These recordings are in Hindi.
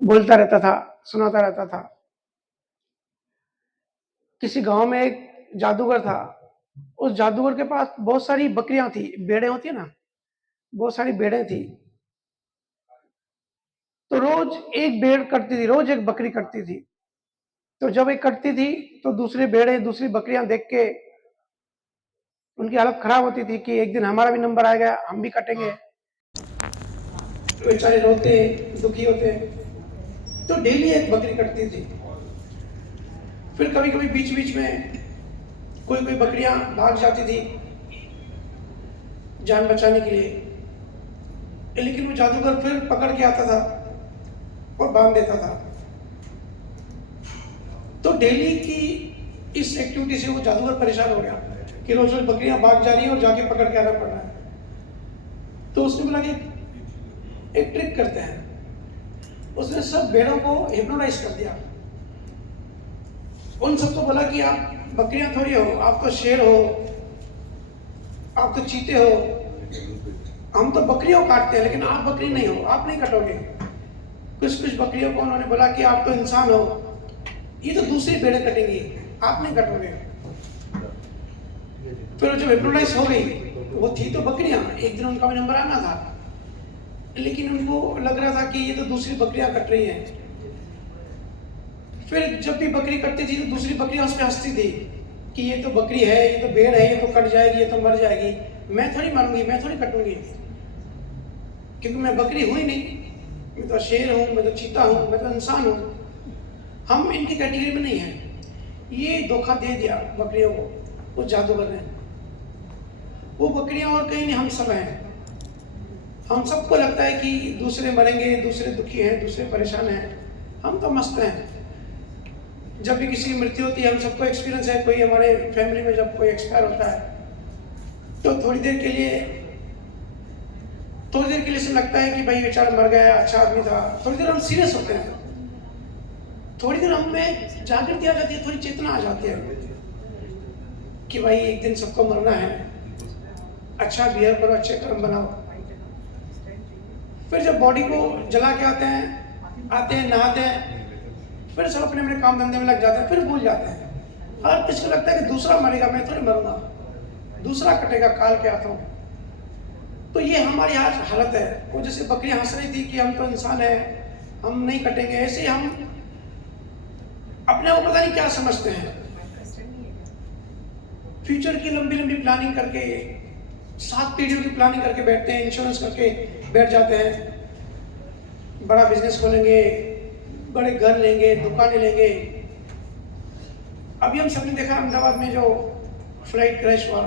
बोलता रहता था, सुनाता रहता था। किसी गांव में एक जादूगर था। उस जादूगर के पास बहुत सारी बकरियां थी, भेड़ें होती है ना, बहुत सारी भेड़ें थी। तो रोज एक भेड़ कटती थी, रोज एक बकरी कटती थी। तो जब एक कटती थी तो दूसरी भेड़ें, दूसरी बकरियां देख के उनकी हालत खराब होती थी कि एक दिन हमारा भी नंबर आएगा, हम भी कटेंगे। बेचारे रोते, दुखी होते। तो डेली एक बकरी कटती थी। फिर कभी कभी बीच बीच में कोई कोई बकरियां भाग जाती थी जान बचाने के लिए, लेकिन वो जादूगर फिर पकड़ के आता था और बांध देता था। तो डेली की इस एक्टिविटी से वो जादूगर परेशान हो गया कि रोज रोज बकरियां भाग जा रही हैं और जाके पकड़ के आना पड़ रहा है। तो उसने बोला कि एक ट्रिक करते हैं। उसने सब भेड़ों को हिप्नोटाइज कर दिया। उन सबको बोला कि आप बकरियां थोड़ी हो, आप तो शेर हो, आप तो चीते हो, हम तो बकरियों काटते हैं लेकिन आप बकरी नहीं हो, आप नहीं कटोगे। कुछ कुछ बकरियों को उन्होंने बोला कि आप तो इंसान हो, ये तो दूसरी भेड़ें कटेंगी, आप नहीं कटोगे। फिर जब हिप्नोटाइज हो गई, वो थी तो बकरियां, एक दिन उनका भी नंबर आना था, लेकिन उनको लग रहा था कि ये तो दूसरी बकरियां कट रही हैं। फिर जब भी बकरी कटती थी तो दूसरी बकरियां उस पर हंसती थी कि ये तो बकरी है, ये तो भेड़ है, ये तो कट जाएगी, ये तो मर जाएगी, मैं थोड़ी मरूंगी, मैं थोड़ी कटूंगी, क्योंकि मैं बकरी हुई नहीं, मैं तो शेर हूँ, मैं तो चीता हूँ, मैं तो इंसान हूँ, हम इनकी कैटेगरी में नहीं है। ये धोखा दे दिया बकरियों को उस जादूगर ने। वो बकरियां और कहीं नहीं, हम सब हैं। हम सबको लगता है कि दूसरे मरेंगे, दूसरे दुखी हैं, दूसरे परेशान हैं, हम तो मस्त हैं। जब भी किसी की मृत्यु होती है, हम सबको एक्सपीरियंस है, कोई हमारे फैमिली में जब कोई एक्सपायर होता है तो थोड़ी देर के लिए से लगता है कि भाई बेचारा मर गया, अच्छा आदमी था। थोड़ी देर हम सीरियस होते हैं, थोड़ी देर हम में जागृति आ जाती है, थोड़ी चेतना आ जाती है कि भाई एक दिन सबको मरना है, अच्छा बिहेव करो, अच्छे कर्म बनाओ। फिर जब बॉडी को जला के आते हैं नहाते हैं, फिर सब अपने अपने काम धंधे में लग जाते हैं, फिर भूल जाते हैं। हर किसी को लगता है कि दूसरा मरेगा, मैं थोड़ी मरूंगा, दूसरा कटेगा, काल के आता हूँ। तो ये हमारी आज हालत है। वो जैसे बकरियां हंस रही थी कि हम तो इंसान है, हम नहीं कटेंगे, ऐसे हम अपने को पता नहीं क्या समझते हैं। फ्यूचर की लंबी लंबी प्लानिंग करके, 7 पीढ़ियों की प्लानिंग करके बैठते हैं, इंश्योरेंस करके बैठ जाते हैं, बड़ा बिजनेस खोलेंगे, बड़े घर लेंगे, दुकानें लेंगे। अभी हम सबने देखा अहमदाबाद में जो फ्लाइट क्रैश हुआ।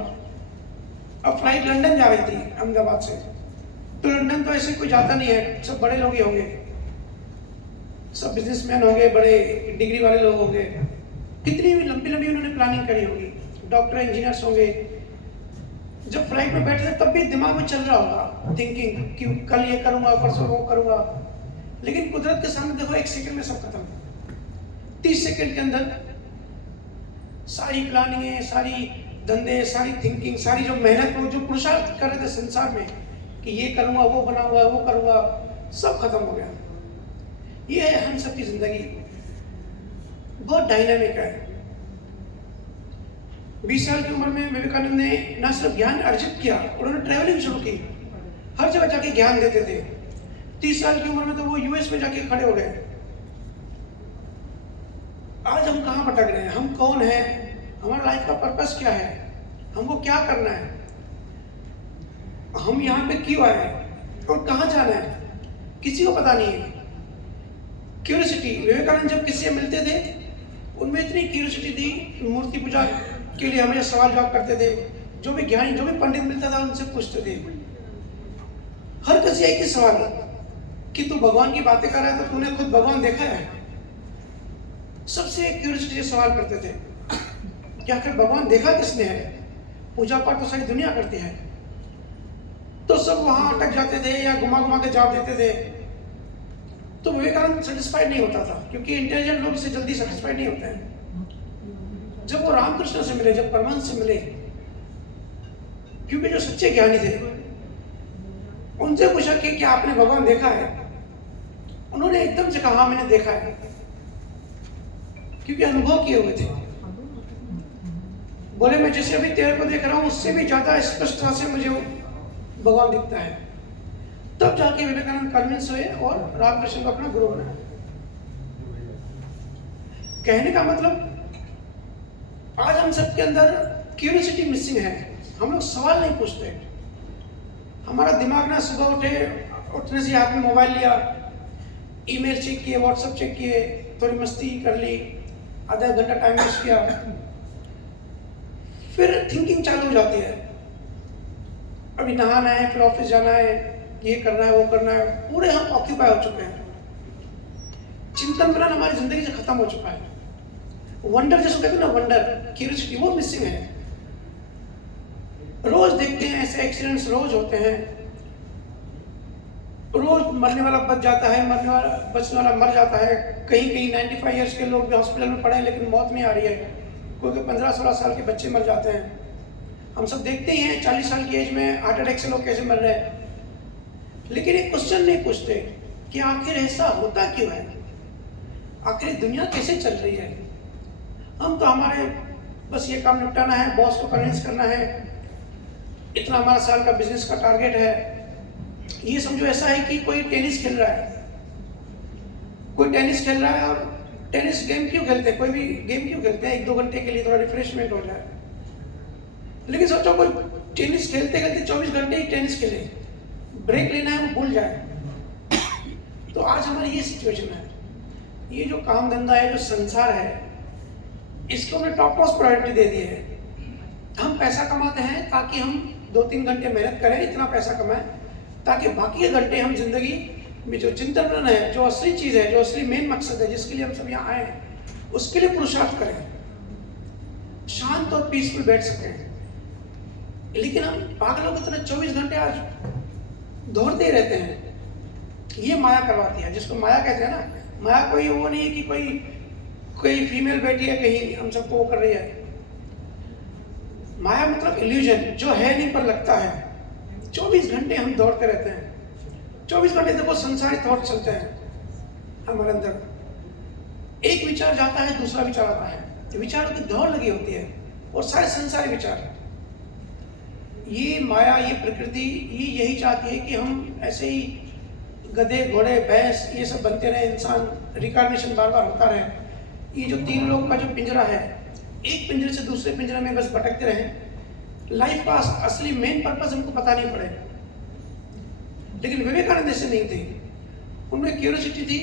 अब फ्लाइट लंदन जा रही थी अहमदाबाद से, तो लंदन तो ऐसे कोई जाता नहीं है, सब बड़े लोग ही होंगे, सब बिजनेसमैन होंगे, बड़े डिग्री वाले लोग होंगे। कितनी भी लंबी लंबी उन्होंने प्लानिंग करी होगी, डॉक्टर इंजीनियर्स होंगे। जब फ्लाइट में बैठे थे तब भी दिमाग में चल रहा होगा थिंकिंग कि कल ये करूंगा, परसों वो करूंगा। लेकिन कुदरत के सामने देखो, 1 सेकंड में सब खत्म। 30 सेकंड के अंदर सारी प्लानिंग, सारी धंधे, सारी थिंकिंग, सारी जो मेहनत, जो पुरुषार्थ कर रहे थे संसार में कि ये करूंगा, वो बनाऊंगा, वो करूंगा, सब खत्म हो गया। ये है हम सबकी जिंदगी, बहुत डायनामिक है। 20 साल की उम्र में विवेकानंद ने न सिर्फ ज्ञान अर्जित किया, उन्होंने ट्रैवलिंग शुरू की, हर जगह जाके ज्ञान देते थे। 30 साल की उम्र में तो वो यूएस में जाके खड़े हो गए। आज हम कहाँ भटक रहे हैं, हम कौन हैं, हमारा लाइफ का पर्पस क्या है, हमको क्या करना है, हम यहाँ पे क्यों आए हैं और कहाँ जाना है, किसी को पता नहीं है। क्यूरियोसिटी, विवेकानंद जब किसी से मिलते थे उनमें इतनी क्यूरियोसिटी थी, मूर्ति पूजा के लिए हमें सवाल जवाब करते थे। जो भी ज्ञानी, जो भी पंडित मिलता था उनसे पूछते थे, हर किसी एक ही सवाल कि तू भगवान की बातें कर रहा है तो तूने खुद भगवान देखा है। सबसे क्यूरियोसिटी से सवाल करते थे कि आखिर भगवान देखा किसने है, पूजा पाठ तो सारी दुनिया करती है। तो सब वहां अटक जाते थे या घुमा घुमा के जवाब देते थे। तो विवेकानंद सेटिस्फाइड नहीं होता था, क्योंकि इंटेलिजेंट लोग इससे जल्दी सेटिस्फाइड नहीं होते हैं। जब वो रामकृष्ण से मिले, जब परमहंस से मिले, क्योंकि जो सच्चे ज्ञानी थे, उनसे पूछा कि क्या आपने भगवान देखा है। उन्होंने एकदम से कहा, मैंने देखा है, क्योंकि अनुभव किए हुए थे। बोले मैं जैसे अभी तेरे को देख रहा हूं उससे भी ज्यादा स्पष्टता से मुझे भगवान दिखता है। तब जाके विवेकानंद कन्विंस हुए और रामकृष्ण को अपना गुरु बनाया। कहने का मतलब आज हम सबके अंदर क्यूरियोसिटी मिसिंग है। हम लोग सवाल नहीं पूछते। हमारा दिमाग ना सुबह उठने से हाथ में मोबाइल लिया, ईमेल चेक किए, व्हाट्सएप चेक किए, थोड़ी मस्ती कर ली, आधा घंटा टाइम वेस्ट किया, फिर थिंकिंग चालू हो जाती है। अभी नहाना है, फिर ऑफिस जाना है, ये करना है, वो करना है, पूरे हम ऑक्यूपाई हो चुके हैं। चिंतन मनन हमारी जिंदगी से खत्म हो चुका है। वंडर जिसको कहते हैं ना, वंडर, क्यूरियोसिटी, वो मिसिंग है। रोज देखते हैं ऐसे एक्सीडेंट्स, रोज होते हैं, रोज मरने वाला बच जाता है, बचने वाला मर जाता है। कहीं कहीं 95 ईयर्स के लोग भी हॉस्पिटल में पड़े हैं लेकिन मौत नहीं आ रही है। कोई 15-16 साल के बच्चे मर जाते हैं। हम सब देखते ही हैं 40 साल की एज में हार्ट अटैक से लोग कैसे मर रहे हैं। लेकिन एक क्वेश्चन नहीं पूछते कि आखिर ऐसा होता क्यों है, आखिर दुनिया कैसे चल रही है। हम तो हमारे बस ये काम निपटाना है, बॉस को कन्विंस करना है, इतना हमारा साल का बिजनेस का टारगेट है। ये समझो ऐसा है कि कोई टेनिस खेल रहा है, कोई टेनिस खेल रहा है, और टेनिस गेम क्यों खेलते हैं, कोई भी गेम क्यों खेलते हैं, 1-2 घंटे के लिए थोड़ा रिफ्रेशमेंट हो जाए। लेकिन सोचो कोई टेनिस खेलते खेलते 24 घंटे ही टेनिस खेले, ब्रेक लेना है वो भूल जाए। तो आज हमारी ये सिचुएशन है। ये जो काम धंधा है, जो संसार है, इसको हमने टॉप मोस्ट प्रायोरिटी दे दी है। हम पैसा कमाते हैं ताकि हम 2-3 घंटे मेहनत करें, इतना पैसा कमाएं ताकि बाकी के घंटे हम जिंदगी में जो चिंतन मनन है, जो असली चीज है, जो असली मेन मकसद है, जिसके लिए हम सब यहाँ आए हैं, उसके लिए पुरुषार्थ करें, शांत और पीसफुल बैठ सकें। लेकिन हम पागलों की तरह 24 घंटे आज दौड़ते ही रहते हैं। ये माया करवाती है, जिसको माया कहते हैं ना। माया कोई वो नहीं है कि कोई फीमेल बैठी है कहीं हम सबको वो कर रही है। माया मतलब इल्यूजन, जो है नहीं पर लगता है। 24 घंटे हम दौड़ते रहते हैं। 24 घंटे देखो संसारी थॉट चलते हैं हमारे अंदर। एक विचार जाता है, दूसरा विचार आता है, विचारों की दौड़ लगी होती है, और सारे संसारी विचार। ये माया, ये प्रकृति, ये यही चाहती है कि हम ऐसे ही गधे, घोड़े, भैंस, ये सब बनते रहे, इंसान रिकार्नेशन बार बार होता रहे। ये जो 3 लोग का जो पिंजरा है, एक पिंजरे से दूसरे पिंजरे में बस भटकते रहे। लाइफ का असली मेन पर्पस हमको पता नहीं पड़े। लेकिन विवेकानंद ऐसे नहीं थे। उनमें क्यूरियोसिटी थी,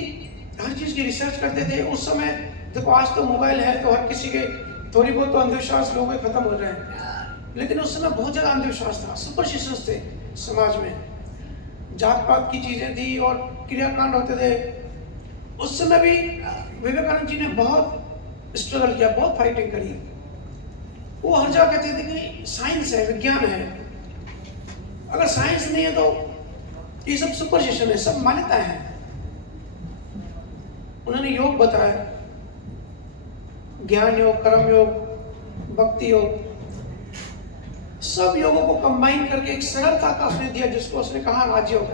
हर चीज की रिसर्च करते थे। उस समय देखो, आज तो मोबाइल है तो हर किसी के थोड़ी बहुत तो अंधविश्वास लोगों के खत्म हो रहे हैं, लेकिन उस समय बहुत ज्यादा अंधविश्वास था, सुपरस्टिशंस थे समाज में। जात पात की चीजें थी और क्रियाकांड होते थे। उस समय भी विवेकानंद जी ने बहुत स्ट्रगल किया, बहुत फाइटिंग करी। वो हर जगह कहते थे कि साइंस है, विज्ञान है। अगर साइंस नहीं है तो ये सब सुपरस्टिशन है, सब मान्यताएं हैं। उन्होंने योग बताया, ज्ञान योग, कर्म योग, भक्ति योग, सब योगों को कंबाइन करके एक सरलता का उसने दिया, जिसको उसने कहा राजयोग।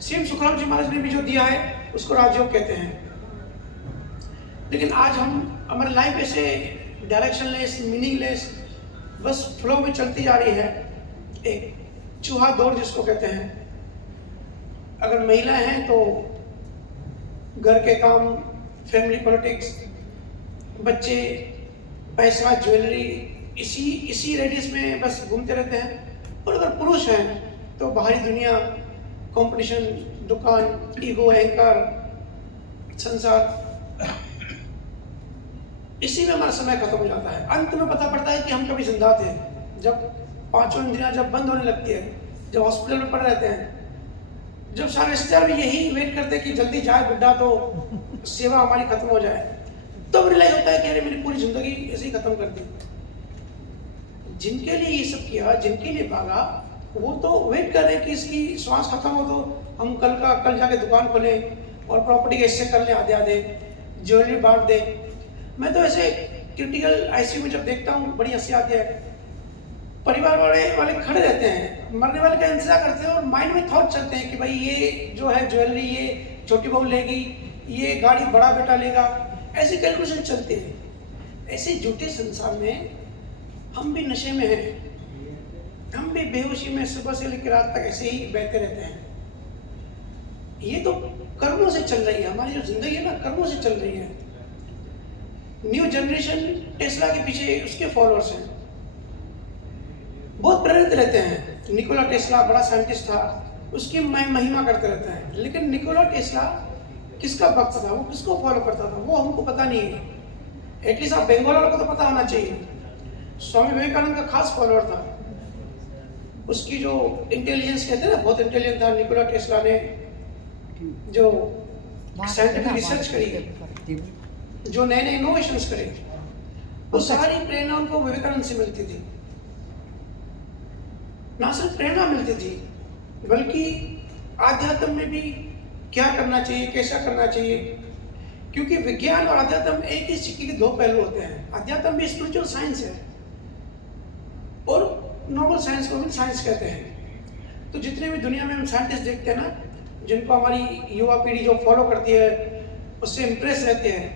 सेम सुखराम जी महाराज ने भी जो दिया है उसको राजयोग कहते हैं। लेकिन आज हमारी लाइफ ऐसे डायरेक्शनलेस, मीनिंगलेस, बस फ्लो में चलती जा रही है। एक चूहा दौड़ जिसको कहते हैं। अगर महिलाएं हैं तो घर के काम, फैमिली पॉलिटिक्स, बच्चे, पैसा, ज्वेलरी, इसी रेडियस में बस घूमते रहते हैं। और अगर पुरुष हैं तो बाहरी दुनिया, कंपटीशन, दुकान, ईगो, अहंकार, संसार, इसी में हमारा समय खत्म हो जाता है। अंत में पता पड़ता है कि हम कभी जिंदा थे, जब 5 इंद्रियां जब बंद होने लगती है, जब हॉस्पिटल में पड़े रहते हैं, जब सारे रिश्तेदार भी यही वेट करते हैं कि जल्दी जाए बुढ़ा तो सेवा हमारी खत्म हो जाए, तब रियलाइज होता है कि अरे मेरी पूरी जिंदगी ऐसे ही खत्म कर दी। जिनके लिए ये सब किया, जिनके लिए भागा, वो तो वेट कर रहे हैं कि इसकी श्वास खत्म हो तो हम कल जाके दुकान खोलें और प्रॉपर्टी के हिस्से कर लें आधे, ज्वेलरी बांट दें। मैं तो ऐसे क्रिटिकल आईसीयू में जब देखता हूँ बड़ी हंसी आती है। परिवार वाले वाले खड़े रहते हैं, मरने वाले का इंतजार करते हैं और माइंड में थॉट चलते हैं कि भाई ये जो है ज्वेलरी ये छोटी बहू लेगी, ये गाड़ी बड़ा बेटा लेगा, ऐसे कैलकुलेशन चलते हैं। ऐसे झूठे संसार में हम भी नशे में हैं, हम भी बेहोशी में सुबह से लेकर रात तक ऐसे ही बहते रहते हैं। ये तो कर्मों से चल रही है, हमारी जो जिंदगी है ना कर्मों से चल रही है। न्यू जनरेशन टेस्ला के पीछे उसके फॉलोअर्स हैं, बहुत प्रेरित रहते हैं। निकोला टेस्ला बड़ा साइंटिस्ट था, उसकी महिमा करते रहते हैं, लेकिन निकोला टेस्ला किसका भक्त था, वो किसको फॉलो करता था, वो हमको पता नहीं है। एटलीस्ट आप बंगाल वालों को तो पता होना चाहिए। स्वामी विवेकानंद का खास फॉलोअर था, उसकी जो इंटेलिजेंस कहते हैं ना, बहुत इंटेलिजेंट था। निकोला टेस्ला ने जो साइंटिफिक रिसर्च करी, जो नए नए इनोवेशंस करे, वो सारी प्रेरणा उनको विवेकानंद से मिलती थी। ना सिर्फ प्रेरणा मिलती थी, बल्कि आध्यात्म में भी क्या करना चाहिए, कैसा करना चाहिए, क्योंकि विज्ञान और आध्यात्म एक ही सिक्के के दो पहलू होते हैं। आध्यात्म भी स्पिरिचुअल साइंस है और नॉर्मल साइंस को भी साइंस कहते हैं। तो जितने भी दुनिया में हम साइंटिस्ट देखते हैं ना, जिनको हमारी युवा पीढ़ी जो फॉलो करती है, उससे इम्प्रेस रहते हैं,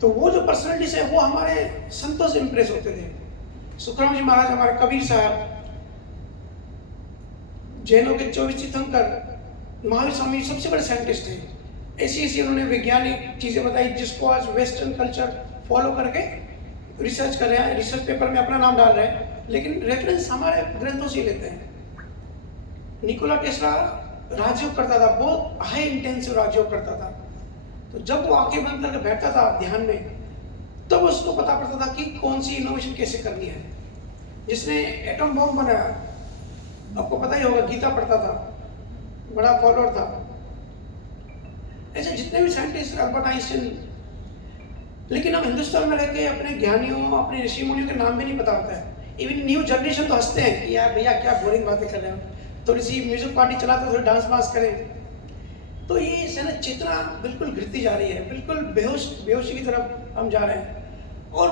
तो वो जो पर्सनैलिटीज है वो हमारे संतों से इम्प्रेस होते थे। सुखराम जी महाराज, हमारे कबीर साहब, जैनों के 24 तीर्थंकर, महावीर स्वामी सबसे बड़े साइंटिस्ट थे। ऐसी ऐसी उन्होंने वैज्ञानिक चीज़ें बताई जिसको आज वेस्टर्न कल्चर फॉलो करके रिसर्च कर रहे हैं, रिसर्च पेपर में अपना नाम डाल रहे हैं, लेकिन रेफरेंस हमारे ग्रंथों से लेते हैं। निकोला टेस्ला राजयोग करता था, बहुत हाई इंटेंसिव राजयोग करता था। तो जब वो आंखें बंद करके बैठता था ध्यान में, तब तो उसको पता पड़ता था कि कौन सी इनोवेशन कैसे करनी है। जिसने एटम बॉम्ब बनाया, आपको पता ही होगा, गीता पढ़ता था, बड़ा फॉलोअर था। ऐसे जितने भी साइंटिस्ट, अल्बर्ट आइंस्टाइन, लेकिन हम हिंदुस्तान में रह के अपने ज्ञानियों, अपने ऋषि मुनियों के नाम भी नहीं पता होता है। इवन न्यू जनरेशन तो हंसते हैं कि यार भैया क्या बोरिंग बातें कर रहे हो, थोड़ी सी म्यूजिक पार्टी चलाते थोड़ी डांस वांस करें। तो ये से ना चेतना बिल्कुल गिरती जा रही है, बिल्कुल बेहोशी की तरफ हम जा रहे हैं। और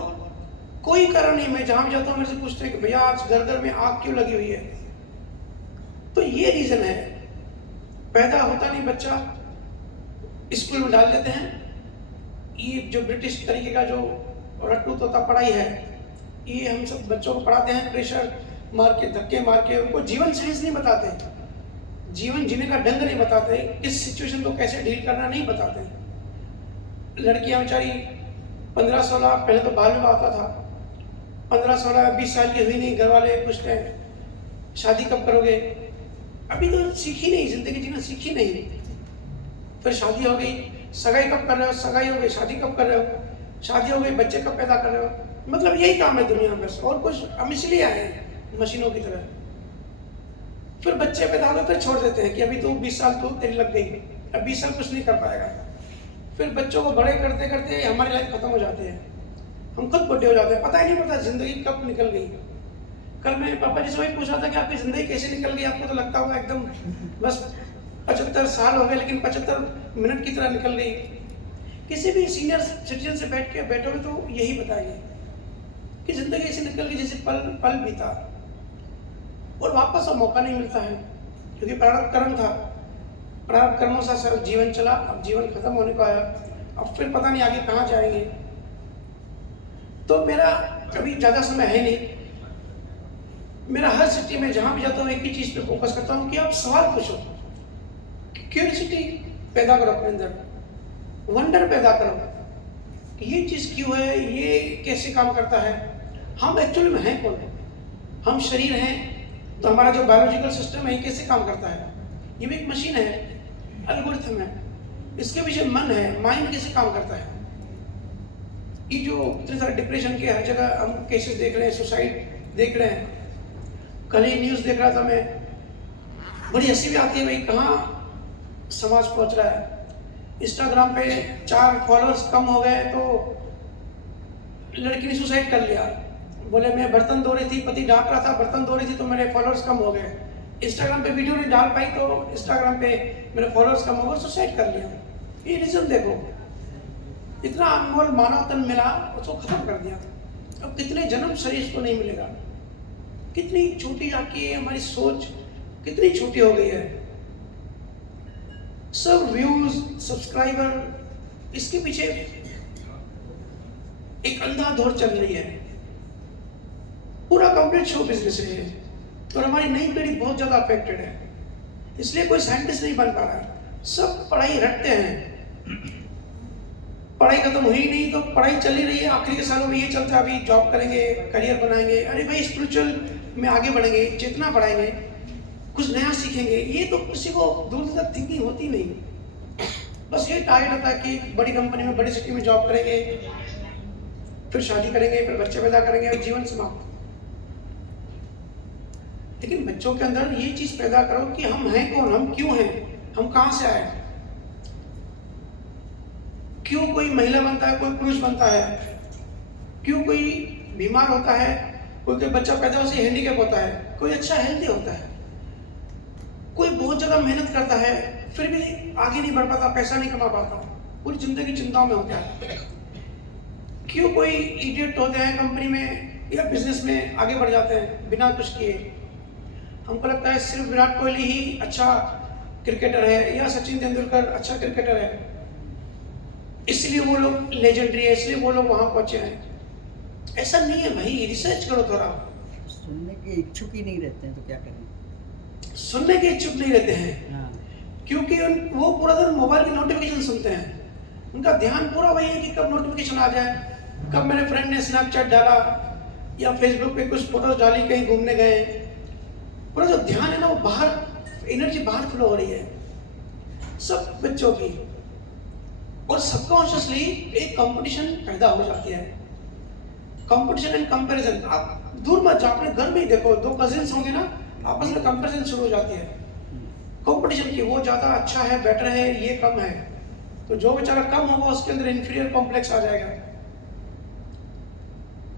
कोई कारण नहीं, मैं जहाँ भी जाता हूँ मेरे से पूछते हैं कि भैया आज घर घर में आग क्यों लगी हुई है। तो ये रीज़न है, पैदा होता नहीं बच्चा, स्कूल में डाल देते हैं। ये जो ब्रिटिश तरीके का जो रट्टू तोता पढ़ाई है, ये हम सब बच्चों को पढ़ाते हैं, प्रेशर मार के, धक्के मार के। उनको जीवन साइंस नहीं बताते, जीवन जीने का ढंग नहीं बताते, इस सिचुएशन को कैसे डील करना नहीं बताते। लड़कियां बेचारी 15-16, पहले तो बाल विवाह होता था, 15-16-20 साल की हुई नहीं, घर वाले पूछते हैं शादी कब करोगे। अभी तो सीखी नहीं, जिंदगी जीना सीखी नहीं। फिर शादी हो गई, सगाई कब कर रहे हो, सगाई हो गई, शादी कब कर रहे हो, शादी हो गई, बच्चे कब पैदा कर रहे हो। मतलब यही काम है दुनिया में बस, और कुछ हम इसलिए आए हैं मशीनों की तरह। फिर बच्चे पैदा हो गए, फिर छोड़ देते हैं कि अभी तो 20 साल तो तेरी लग गई, अब 20 साल कुछ नहीं कर पाएगा। फिर बच्चों को बड़े करते करते हमारी लाइफ खत्म हो जाती है, हम खुद बुढ़े हो जाते हैं, पता ही नहीं पड़ता जिंदगी कब निकल गई। कल मैं पापा जी से वही पूछ रहा था कि आपकी जिंदगी कैसे निकल गई। आपको तो लगता होगा एकदम बस 75 साल हो गए, लेकिन 75 मिनट की तरह निकल गई। किसी भी सीनियर सिटीजन से बैठोगे तो यही बताएंगे कि जिंदगी ऐसी निकल गई जैसे पल पल बीता, और वापस वो मौका नहीं मिलता है, क्योंकि प्रारब्ध कर्म था, प्रारब्ध कर्मों से जीवन चला, अब जीवन खत्म होने को आया, अब फिर पता नहीं आगे कहाँ जाएंगे। तो मेरा अभी ज़्यादा समय है नहीं, मेरा हर सिटी में जहाँ भी जाता हूँ एक ही चीज़ पे फोकस करता हूँ कि आप सवाल पूछो, क्यूरियोसिटी पैदा करो अपने अंदर, वंडर पैदा करो कि ये चीज़ क्यों है, ये कैसे काम करता है, हम एक्चुअली में हैं कौन। हम शरीर हैं तो हमारा जो बायोलॉजिकल सिस्टम है ये कैसे काम करता है, ये भी एक मशीन है, एल्गोरिथम है, इसके पीछे मन है, माइंड कैसे काम करता है। ये जो इतने सारे डिप्रेशन के हर जगह हम केसेस देख रहे हैं, सुसाइड देख रहे हैं। कल ही न्यूज़ देख रहा था मैं, बड़ी हंसी भी आती है, भाई कहाँ समाज पहुंच रहा है। इंस्टाग्राम पे 4 फॉलोअर्स कम हो गए तो लड़की ने सुसाइड कर लिया। बोले मैं बर्तन धो रही थी, पति डांट रहा था, बर्तन धो रही थी तो मेरे फॉलोअर्स कम हो गए। इंस्टाग्राम पे वीडियो नहीं डाल पाई तो इंस्टाग्राम पे मेरे फॉलोअर्स कम हो गए, सुसाइड कर लिया। ये रीजन देखो, इतना अनमोल मानव तन मिला, उसको खत्म कर दिया। अब कितने जन्म शरीर को नहीं मिलेगा। कितनी छोटी आपकी हमारी सोच कितनी छोटी हो गई है। सब व्यूज, सब्सक्राइबर, इसके पीछे एक अंधाधुंध चल रही है। पूरा कंप्लीट शो बिजनेस है और हमारी नई पीढ़ी बहुत ज्यादा अफेक्टेड है। इसलिए कोई साइंटिस्ट नहीं बन पा रहा। सब पढ़ाई रटते हैं, पढ़ाई खत्म हुई नहीं तो पढ़ाई चली रही है। आखिरी के सालों में ये चलता है, अभी जॉब करेंगे, करियर बनाएंगे, अरे भाई स्पिरिचुअल में आगे बढ़ेंगे, चेतना बढ़ाएंगे, कुछ नया सीखेंगे। ये तो किसी को दूर तक थिंकिंग होती नहीं। बस ये टारगेट होता है कि बड़ी कंपनी में, बड़ी सिटी में जॉब करेंगे, फिर शादी करेंगे, फिर बच्चे पैदा करेंगे और जीवन समाप्त। लेकिन बच्चों के अंदर ये चीज पैदा करो कि हम हैं कौन, हम क्यों हैं, हम कहां से आए, क्यों कोई महिला बनता है, कोई पुरुष बनता है, क्यों कोई बीमार होता है, कोई बच्चा पैदा से हैंडीकैप होता है, कोई अच्छा हेल्दी होता है, कोई बहुत ज्यादा मेहनत करता है फिर भी आगे नहीं बढ़ पाता, पैसा नहीं कमा पाता, पूरी जिंदगी चिंताओं में होता है। क्यों कोई इडियट होते हैं कंपनी में या बिजनेस में आगे बढ़ जाते हैं बिना कुछ किए। हमको लगता है सिर्फ विराट कोहली ही अच्छा क्रिकेटर है या सचिन तेंदुलकर अच्छा क्रिकेटर है, इसलिए वो लोग लेजेंडरी है, इसलिए वो लोग वहां पहुंचे हैं। ऐसा नहीं है भाई, रिसर्च करो थोड़ा। सुनने के इच्छुक ही नहीं रहते हैं तो क्या करें। सुनने के इच्छुक नहीं रहते हैं हाँ। क्योंकि वो पूरा दिन मोबाइल की नोटिफिकेशन सुनते हैं। उनका ध्यान पूरा वही है कि कब नोटिफिकेशन आ जाए, कब मेरे फ्रेंड ने स्नैपचैट डाला या फेसबुक पे कुछ फोटोज डाली, कहीं घूमने गए। पूरा जो ध्यान है ना वो बाहर, एनर्जी बाहर फ्लो हो रही है सब बच्चों की। और सबकॉन्शियसली एक कंपटीशन पैदा हो जाती है, कंपटीशन एंड कंपैरिजन। आप दूर मत जाओ, अपने घर में ही देखो, दो कजिन्स होंगे ना, आपस में कंपैरिजन शुरू हो जाती है कंपटीशन की, वो ज्यादा अच्छा है, बेटर है, ये कम है। तो जो बेचारा कम होगा उसके अंदर इंफीरियर कॉम्प्लेक्स आ जाएगा,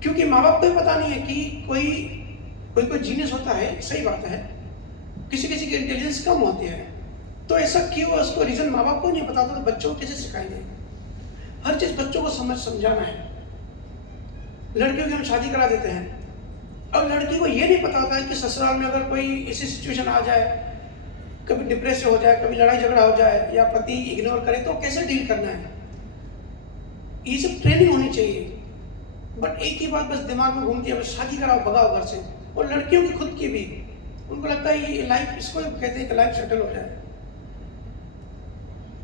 क्योंकि माँ बाप को भी पता नहीं है कि कोई जीनियस होता है, सही बात है, किसी किसी की इंटेलिजेंस कम होती है। तो ऐसा क्यों, उसको रीजन माँ बाप को नहीं पता तो बच्चों को कैसे सिखाएंगे। हर चीज बच्चों को समझाना है। लड़कियों की हम शादी करा देते हैं, अब लड़की को ये नहीं पता होता है कि ससुराल में अगर कोई ऐसी सिचुएशन आ जाए, कभी डिप्रेस हो जाए, कभी लड़ाई झगड़ा हो जाए या पति इग्नोर करे तो कैसे डील करना है। ये सब ट्रेनिंग होनी चाहिए। बट एक ही बात बस दिमाग में घूमती है, बस शादी कराओ, भगाओ घर से। और लड़कियों की खुद की भी, उनको लगता है ये लाइफ, इसको कहते हैं कि लाइफ सेटल हो जाए।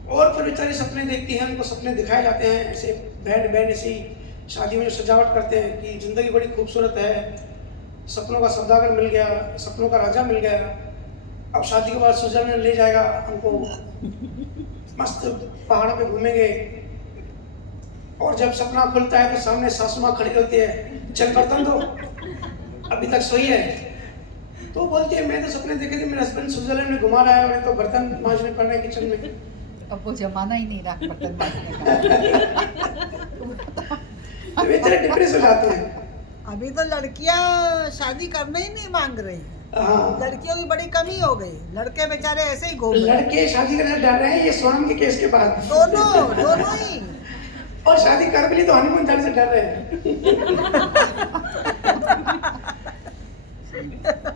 और फिर बेचारी सपने देखती हैं, उनको सपने दिखाए जाते हैं, ऐसे बैंड ऐसी शादी में जो सजावट करते हैं कि जिंदगी बड़ी खूबसूरत है, सपनों का सौदागर मिल गया, सपनों का राजा मिल गया, अब शादी के बाद स्विट्जरलैंड ले जाएगा हमको, मस्त पहाड़ों पे घूमेंगे। और जब सपना खुलता है तो सामने सासू माँ खड़ी होती है, चल बर्तन दो, अभी तक सोई है। तो बोलती है मैं तो सपने देखे थे मेरे हस्बैंड स्विट्जरलैंड में घुमा रहा है और तो बर्तन मांजने पड़ रहे हैं किचन में। अब वो जमाना ही नहीं रहा बर्तन मांजने का। बेचारे डिप्रेस हो जाते हैं। अभी तो लड़कियां शादी करना ही नहीं मांग रही हैं। लड़कियों की बड़ी कमी हो गई, लड़के बेचारे ऐसे ही घूम रहे हैं। लड़के शादी करने डर रहे हैं ये सोनम के केस के बाद। दोनों ही। और शादी कर भी ली तो हनीमून जाने से डर रहे हैं।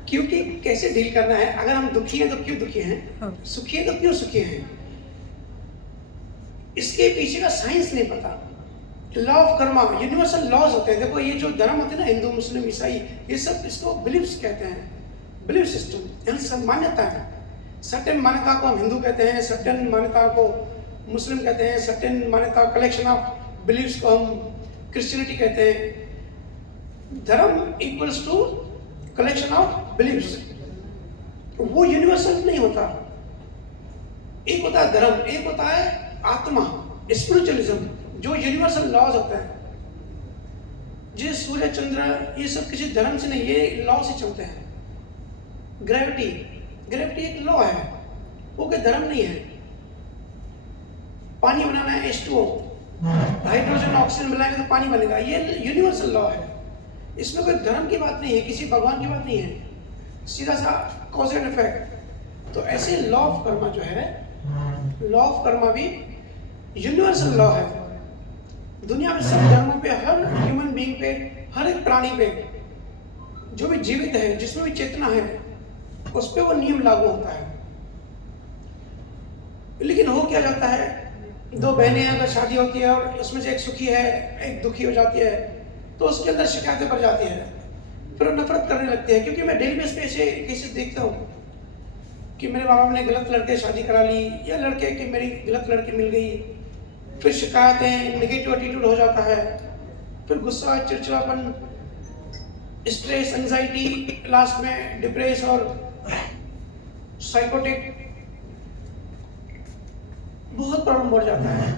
क्योंकि कैसे डील करना है, अगर हम दुखी हैं तो क्यों दुखी हैं, सुखी हैं तो क्यों सुखी हैं, इसके पीछे का साइंस नहीं पता। Law of karma, universal laws होते हैं। देखो ये जो धर्म होते हैं ना, हिंदू मुस्लिम ईसाई, ये सब इसको बिलीव्स कहते हैं, बिलीव सिस्टम, यानी सब मान्यता है। सर्टेन मान्यता को हम हिंदू कहते हैं, सर्टेन मान्यता को मुस्लिम कहते हैं, सर्टेन मान्यता कलेक्शन ऑफ बिलीव्स को हम क्रिश्चियनिटी कहते हैं। धर्म equals to collection of believes. वो यूनिवर्सल नहीं होता। एक होता है धर्म, एक होता है आत्मा, स्पिरिचुअलिज्म, जो यूनिवर्सल लॉज होते हैं। जो सूर्य चंद्र ये सब किसी धर्म से नहीं, ये लॉ से चलते हैं। ग्रेविटी एक लॉ है, वो कोई धर्म नहीं है। पानी बनाना है H2O, हाइड्रोजन ऑक्सीजन मिलाएंगे तो पानी बनेगा, ये यूनिवर्सल लॉ है। इसमें कोई धर्म की बात नहीं है, किसी भगवान की बात नहीं है, सीधा सा कॉज एंड इफेक्ट। तो ऐसे लॉ ऑफ कर्मा जो है, लॉ ऑफ कर्मा भी यूनिवर्सल लॉ है। दुनिया में सब धर्मों पे, हर ह्यूमन बीइंग पे, हर एक प्राणी पे जो भी जीवित है, जिसमें भी चेतना है, उस पर वो नियम लागू होता है। लेकिन हो क्या जाता है, दो बहनें अगर शादी होती है और इसमें से एक सुखी है, एक दुखी हो जाती है, तो उसके अंदर शिकायतें बढ़ जाती है, फिर वो नफरत करने लगती है। क्योंकि मैं डेली बेस पे ऐसे केसेस देखता हूँ कि मेरे माँ बाप ने गलत लड़के शादी करा ली, या लड़के की मेरी गलत लड़की मिल गई, फिर शिकायतें, नेगेटिव एटीट्यूड हो जाता है, फिर गुस्सा, चिड़चिड़ापन, स्ट्रेस, एंजाइटी, लास्ट में डिप्रेस और साइकोटिक, बहुत प्रॉब्लम बढ़ जाता है।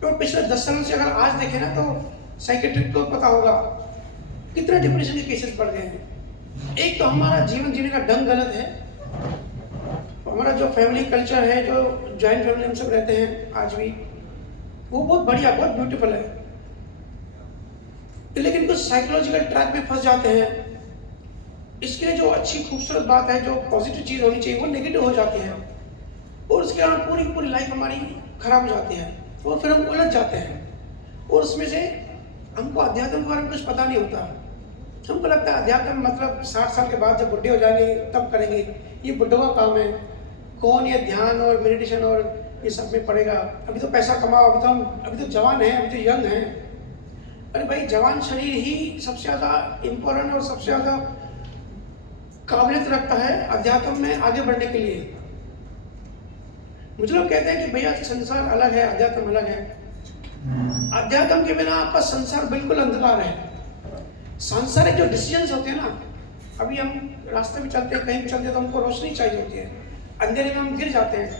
तो पिछले 10 सालों से अगर आज देखें ना, तो साइकेट्रिक को पता होगा कितने डिप्रेशन के केसेस बढ़ गए हैं। एक तो हमारा जीवन जीने का ढंग गलत है, हमारा जो फैमिली कल्चर है, जो जॉइंट फैमिली हम सब रहते हैं आज भी, वो बहुत बढ़िया, बहुत ब्यूटीफुल है। लेकिन कुछ साइकोलॉजिकल ट्रैक में फंस जाते हैं। इसके लिए जो अच्छी खूबसूरत बात है, जो पॉजिटिव चीज़ होनी चाहिए, वो नेगेटिव हो जाती है, और उसके कारण पूरी पूरी लाइफ हमारी खराब हो जाती है, और फिर हम उलझ जाते हैं। और उसमें से हमको अध्यात्म के बारे में कुछ पता नहीं होता। हमको लगता है अध्यात्म मतलब 60 साल के बाद जब बुढ़े हो जाएंगे तब करेंगे, ये बुढ़ों का काम है, कौन ये ध्यान और मेडिटेशन और ये सब में पड़ेगा, अभी तो पैसा कमाओ, अभी तो जवान है, अभी तो यंग है। अरे भाई, जवान शरीर ही सबसे ज़्यादा इम्पोर्टेंट और सबसे ज़्यादा काबिलियत रखता है अध्यात्म में आगे बढ़ने के लिए। मुझे लोग कहते हैं कि भैया संसार अलग है, अध्यात्म अलग है। अध्यात्म के बिना आपका संसार बिल्कुल अंधकार है। सांसारिक जो डिसीजंस होते हैं ना, अभी हम रास्ते में चलते हैं, कहीं भी चलते हैं तो हमको रोशनी चाहिए होती है, अंधेरे में हम गिर जाते हैं,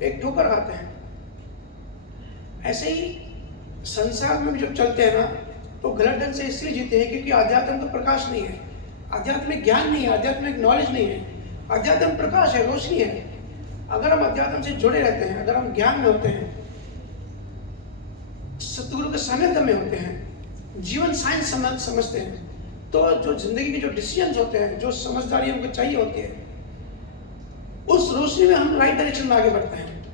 एक ठोकर खाते हैं। ऐसे ही संसार में जब चलते हैं ना, तो गलत ढंग से इसलिए जीते हैं क्योंकि अध्यात्म तो प्रकाश नहीं है, आध्यात्मिक ज्ञान नहीं है, आध्यात्मिक नॉलेज नहीं है। अध्यात्म प्रकाश है, रोशनी है। अगर हम अध्यात्म से जुड़े रहते हैं, अगर हम ज्ञान में होते हैं, सतगुरु के सानिध्य में होते हैं, जीवन साइंस समझते हैं, तो जो जिंदगी के जो डिसीजंस होते हैं, जो समझदारी हमको चाहिए होती है, उस रोशनी में हम राइट डायरेक्शन में आगे बढ़ते हैं।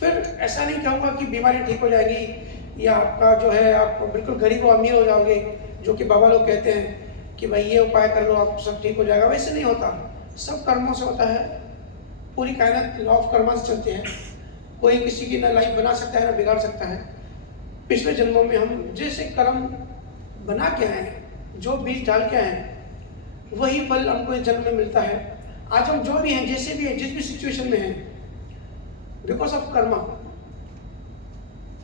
फिर ऐसा नहीं कहूँगा कि बीमारी ठीक हो जाएगी, या आपका जो है आप बिल्कुल गरीब और अमीर हो जाओगे, जो कि बाबा लोग कहते हैं कि भाई ये उपाय कर लो आप सब ठीक हो जाएगा। वैसे नहीं होता, सब कर्मों से होता है। पूरी कायनात लॉ ऑफ कर्मा से चलती है। कोई किसी की ना लाइफ बना सकता है ना बिगाड़ सकता है। पिछले जन्मों में हम जैसे कर्म बना के आए, जो बीज डाल के आए, वही फल हमको इस जन्म में मिलता है। आज हम जो भी हैं, जैसे भी हैं, जिस भी सिचुएशन में हैं, बिकॉज ऑफ कर्मा,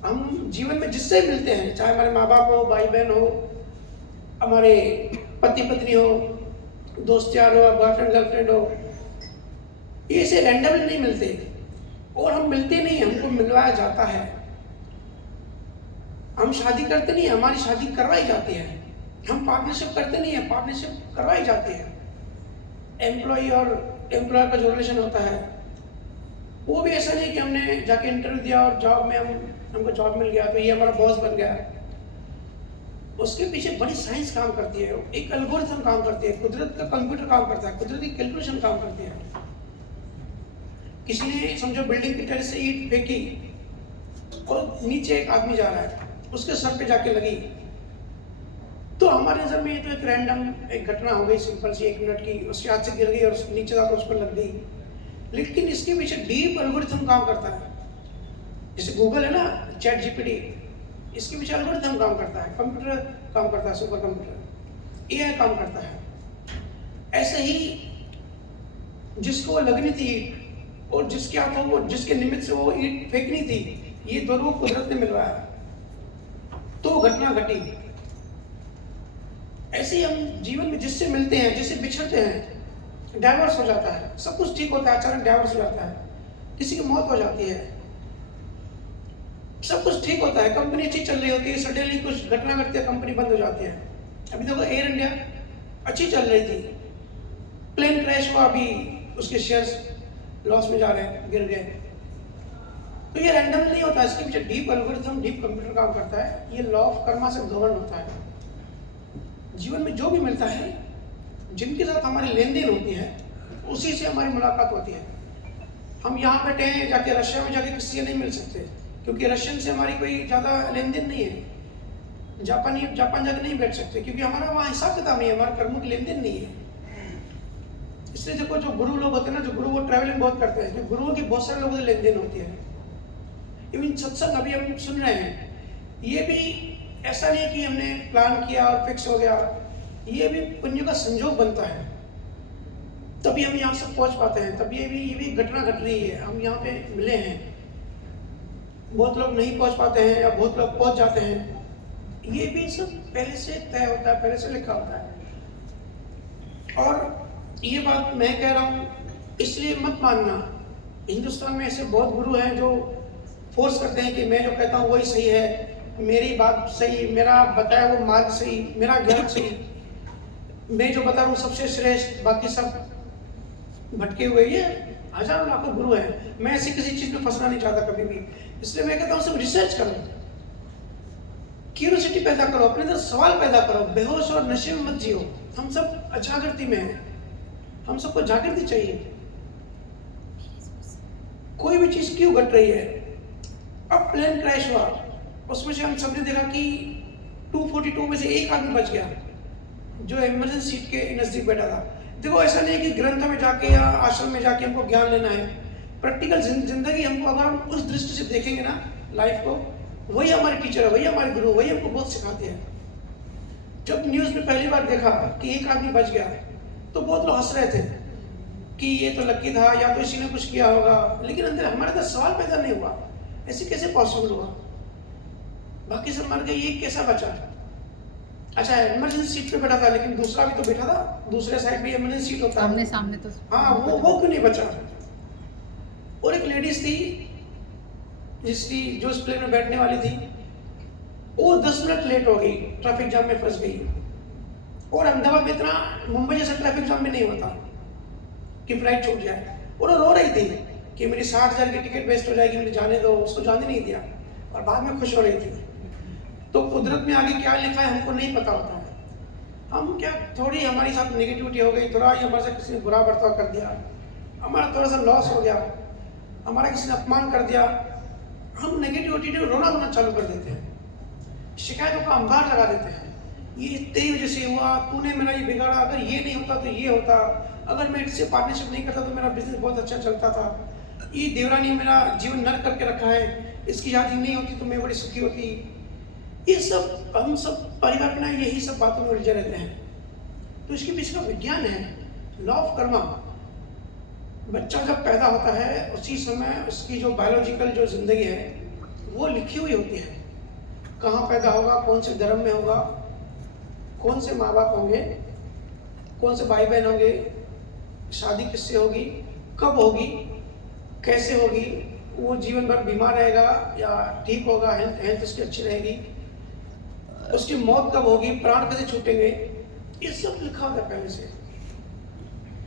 हम जीवन में जिससे मिलते हैं, चाहे हमारे माँ बाप हो, भाई बहन हो, हमारे पति पत्नी हो, दोस्त यार हो, बॉयफ्रेंड गर्लफ्रेंड हो, ये ऐसे रैंडमली नहीं मिलते, और हम मिलते नहीं, हमको मिलवाया जाता है। हम शादी करते नहीं, हमारी शादी करवाई जाती है। हम पार्टनरशिप करते नहीं है, पार्टनरशिप करवाई जाती है। एम्प्लॉय और एम्प्लॉयर का जो रिलेशन होता है, वो भी ऐसा नहीं कि हमने जाके इंटरव्यू दिया और जॉब में हमको जॉब मिल गया तो ये हमारा बॉस बन गया। उसके पीछे बड़ी साइंस काम करती है, एक एल्गोरिथम काम करती है, कुदरत का कंप्यूटर काम करता है, कुदरती कैलकुलेशन काम करती है। किसी ने समझो बिल्डिंग की टेरेस से ईंट फेंकी और नीचे एक आदमी जा रहा है, उसके सर पे जाके लगी, तो हमारे नजर में ये तो एक रैंडम एक घटना हो गई, सिंपल सी 1 मिनट की, उसके हाथ से गिर गई और नीचे जाकर उस पर लग गई। लेकिन इसके पीछे डीप एल्गोरिथम काम करता है। जैसे गूगल है ना, चैट जीपीटी, इसके पीछे एल्गोरिथम काम करता है, कंप्यूटर काम करता है, सुपर कंप्यूटर, एआई काम करता है। ऐसे ही जिसको लगनी थी और जिसके हाथों को, जिसके निमित्त से वो ईंट फेंकनी थी, ये दोनों कुदरत ने मिलवाया, तो घटना घटी। ऐसे ही हम जीवन में जिससे मिलते हैं, जिससे बिछड़ते हैं, डाइवर्स हो जाता है। सब कुछ ठीक होता है, अचानक डाइवर्स हो जाता है, किसी की मौत हो जाती है, सब कुछ ठीक होता है, कंपनी अच्छी चल रही होती है, सडनली कुछ घटना घटती है, कंपनी बंद हो जाती है। अभी देखो एयर इंडिया अच्छी चल रही थी, प्लेन क्रैश हुआ, अभी उसके शेयर्स लॉस में जा रहे हैं, गिर गए। तो ये रैंडम नहीं होता, इसके पीछे डीप एल्गोरिथम, डीप कंप्यूटर काम करता है। ये लॉ ऑफ कर्मा से गवर्न होता है। जीवन में जो भी मिलता है, जिनके साथ हमारी लेन देन होती है, उसी से हमारी मुलाकात होती है। हम यहाँ बैठे हैं, जाके रशिया में जाके किसी से नहीं मिल सकते, क्योंकि रशियन से हमारी कोई ज़्यादा लेन देन नहीं है। जापान जाकर नहीं बैठ सकते, क्योंकि हमारा वहाँ हिसाब किताब नहीं है, हमारे कर्मों की लेन देन नहीं है। इसलिए देखो जो गुरु लोग होते हैं ना, जो गुरु वो ट्रैवलिंग बहुत करते हैं, जो गुरुओं की बहुत सारे लोगों से लेन देन होती है। इवन सत्संग अभी हम सुन रहे हैं, ये भी ऐसा नहीं है कि हमने प्लान किया और फिक्स हो गया, ये भी पुण्य का संजोग बनता है, तभी हम यहाँ से पहुँच पाते हैं। तब ये भी घटना घट रही है, हम यहाँ पे मिले हैं। बहुत लोग नहीं पहुँच पाते हैं या बहुत लोग पहुँच जाते हैं, ये भी सब पहले से तय होता है, पहले से लिखा होता है। और ये बात मैं कह रहा हूँ इसलिए मत मानना, हिंदुस्तान में ऐसे बहुत गुरु हैं जो फोर्स करते हैं कि मैं जो कहता हूँ वही सही है, मेरी बात सही, मेरा बताया वो मार्ग सही, मेरा ज्ञान सही, मैं जो बता रहा हूँ सबसे श्रेष्ठ, बाकी सब भटके हुए। ये हजारों लाखों गुरु हैं, मैं ऐसी किसी चीज़ में फंसना नहीं चाहता कभी भी। इसलिए मैं कहता हूँ सब रिसर्च करो, क्यूरियोसिटी पैदा करो, अपने अंदर सवाल पैदा करो, बेहोश और नशे में मत जियो। हम सब अजागृति में हैं, हम सबको जागृति चाहिए। कोई भी चीज़ क्यों घट रही है? अब प्लेन क्रैश हुआ, उसमें से हम सबने देखा कि 242 में से एक आदमी बच गया जो इमरजेंसी सीट के नज़दीक बैठा था। देखो ऐसा नहीं है कि ग्रंथ में जाके या आश्रम में जाके हमको ज्ञान लेना है, प्रैक्टिकल जिंदगी हमको अगर हम उस दृष्टि से देखेंगे ना लाइफ को, वही हमारे टीचर है, वही हमारे गुरु, वही हमको बहुत सिखाते हैं। जब न्यूज़ में पहली बार देखा कि एक आदमी बच गया तो बहुत लोग हंस रहे थे कि ये तो लकी था या तो इसी ने कुछ किया होगा, लेकिन अंदर हमारे अंदर सवाल पैदा नहीं हुआ, ऐसे कैसे पॉसिबल हुआ? बाकी सब मर गए, ये कैसा बचा? अच्छा इमरजेंसी सीट पे बैठा था, लेकिन दूसरा भी तो बैठा था, दूसरे साइड भी इमरजेंसी सीट होता है, सामने सामने तो हाँ, वो क्यों नहीं बचा? और एक लेडीज थी जिसकी जो उस प्लेन में बैठने वाली थी, वो 10 मिनट लेट हो गई, ट्रैफिक जाम में फंस गई। और अहमदाबाद में इतना मुंबई जैसा ट्रैफिक जाम में नहीं होता कि फ्लाइट छूट जाए। और वो रो रही थी कि मेरी 60,000 की टिकट वेस्ट हो जाएगी, मुझे जाने दो। उसको जाने नहीं दिया और बाद में खुश हो रही थी। तो कुदरत में आगे क्या लिखा है हमको नहीं पता होता है। हम क्या थोड़ी हमारी साथ नेगेटिविटी हो गई, थोड़ा ही हमारे साथ किसी ने बुरा बर्ताव कर दिया, हमारा थोड़ा सा लॉस हो गया, हमारा किसी ने अपमान कर दिया, हम नेगेटिविटी में रोना धोना चालू कर देते हैं, शिकायतों का अंबार लगा देते हैं। ये तेरी वजह से हुआ, तूने मेरा ये बिगाड़ा, अगर ये नहीं होता तो ये होता, अगर मैं इससे पार्टनरशिप नहीं करता तो मेरा बिजनेस बहुत अच्छा चलता था, ये देवरानी मेरा जीवन नर्क करके रखा है, इसकी शादी नहीं होती तो मैं बड़ी सुखी होती। ये सब हम सब परिवार में ना यही सब बातों में उलझे रहते हैं। तो इसके पीछे का विज्ञान है, लॉ ऑफ कर्मा। बच्चा जब पैदा होता है उसी समय उसकी जो बायोलॉजिकल जो जिंदगी है वो लिखी हुई होती है, कहाँ पैदा होगा, कौन से धर्म में होगा, कौन से माँ बाप होंगे, कौन से भाई बहन होंगे, शादी किससे होगी, कब होगी, कैसे होगी, वो जीवन भर बीमार रहेगा या ठीक होगा, हेल्थ उसकी अच्छी रहेगी, उसकी मौत कब होगी, प्राण कैसे छूटेंगे, ये सब लिखा होता है पहले से।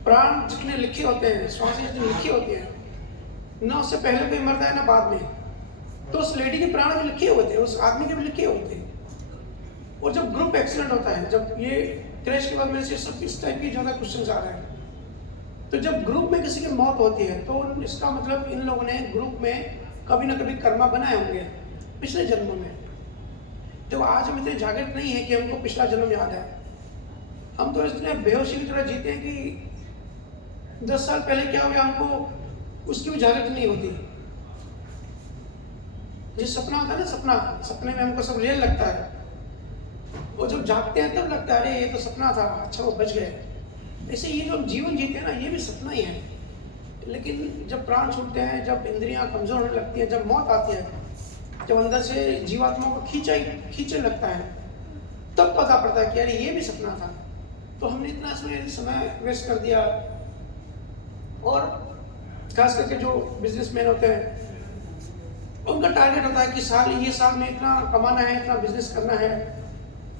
प्राण जितने लिखे होते हैं, श्वासें जितनी लिखी होती हैं, ना उससे पहले कोई मरता है ना बाद में, तो उस लेडी के प्राण भी लिखे हुए थे, उस आदमी के भी लिखे हुए थे। और जब ग्रुप एक्सीडेंट होता है, जब ये क्रैश के बाद मेरे से सब इस टाइप की ज़्यादा क्वेश्चन आ रहे हैं, तो जब ग्रुप में किसी की मौत होती है तो इसका मतलब इन लोगों ने ग्रुप में कभी ना कभी कर्मा बनाए होंगे पिछले जन्मों में। तो आज हम इतने जागृत नहीं है कि हमको पिछला जन्म याद है। हम तो इतने बेहोशी की तरह जीते हैं कि 10 साल पहले क्या हो गया हमको उसकी भी जागृत नहीं होती। जो सपना होता है ना, सपने में हमको सब रियल लगता है, वो जब जागते हैं तब लगता है अरे ये तो सपना था, अच्छा वो बच गए। ऐसे ये जो जीवन जीते हैं ना, ये भी सपना ही है। लेकिन जब प्राण छूटते हैं, जब इंद्रियां कमजोर होने लगती हैं, जब मौत आती है, जब अंदर से जीवात्मा को खींचने लगता है, तब पता पड़ता है कि अरे ये भी सपना था। तो हमने इतना इसमें समय वेस्ट कर दिया। और खास करके जो बिजनेसमैन होते हैं उनका टारगेट होता है कि ये साल में इतना कमाना है, इतना बिजनेस करना है।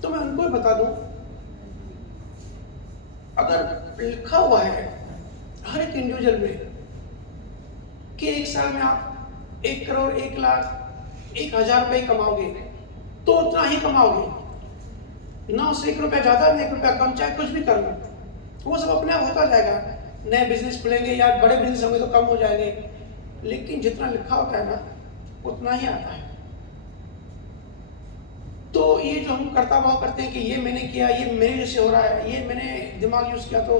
तो मैं उनको ही बता दूं, अगर लिखा हुआ है हर एक इंडिविजुअल में कि एक साल में आप 1 करोड़ 1 लाख 1,000 रुपये कमाओगे, तो उतना ही कमाओगे, ना उससे 1 रुपया ज़्यादा, ना 1 रुपया कम, चाहे कुछ भी कर लो, वो सब अपने आप होता जाएगा। नए बिजनेस खुलेंगे या बड़े बिजनेस होंगे तो कम हो जाएंगे, लेकिन जितना लिखा होता है ना उतना ही आता है। तो ये जो हम करता भाव करते हैं कि ये मैंने किया, ये मेरे जैसे हो रहा है, ये मैंने दिमाग यूज़ किया तो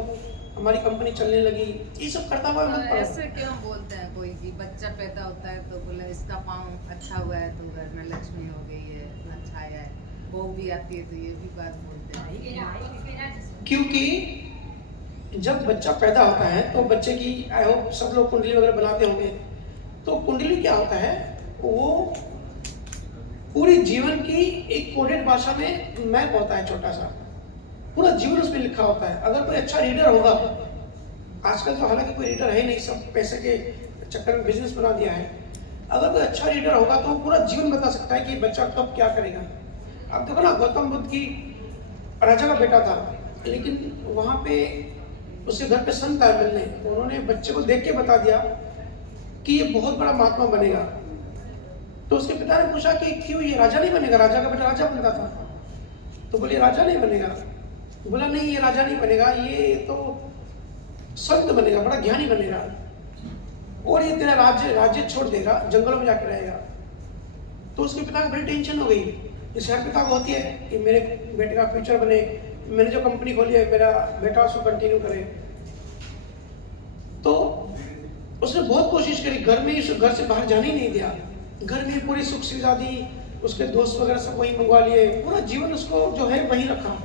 हमारी कंपनी चलने लगी, ये सब करता हुआ मत पड़ो। ऐसे क्यों बोलते हैं कोई कि बच्चा पैदा होता है तो बोले इसका पाँव अच्छा हुआ है तो घर में लक्ष्मी हो गई है, अच्छा है, बहू भी आती है तो ये भी बात बोलते हैं। क्योंकि जब बच्चा पैदा होता है तो बच्चे की, आई होप सब लोग कुंडली वगैरह बनाते होंगे, तो कुंडली क्या होता है, वो पूरी जीवन की एक कोडेड भाषा में मैप होता है, छोटा सा पूरा जीवन उसमें लिखा होता है। अगर कोई अच्छा रीडर होगा, आजकल तो हालांकि कोई रीडर है नहीं, सब पैसे के चक्कर में बिजनेस बना दिया है, अगर कोई अच्छा रीडर होगा तो पूरा जीवन बता सकता है कि बच्चा कब क्या करेगा। अब देखो ना, गौतम बुद्ध की राजा का बेटा था, लेकिन वहाँ पे उसके घर पे संत आए मिलने, उन्होंने बच्चे को देख के बता दिया कि ये बहुत बड़ा महात्मा बनेगा। तो उसके पिता ने पूछा कि क्यों ये राजा नहीं बनेगा, राजा का बेटा राजा बनता था। तो बोले राजा नहीं बनेगा। बोला नहीं, ये राजा नहीं बनेगा, ये तो संत बनेगा, बड़ा ज्ञानी बनेगा, और ये तेरा राज्य छोड़ देगा, जंगलों में जाके रहेगा। तो उसके पिता को बड़ी टेंशन हो गई, जैसे हर पिता को होती है कि मेरे बेटे का फ्यूचर बने, मैंने जो कंपनी खोली है मेरा बेटा उसको कंटिन्यू करे। तो उसने बहुत कोशिश करी, घर में ही, घर से बाहर जाने ही नहीं दिया, घर में पूरी सुख सुविधा दी, उसके दोस्त वगैरह सब वही मंगवा लिए, पूरा जीवन उसको जो है वही रखा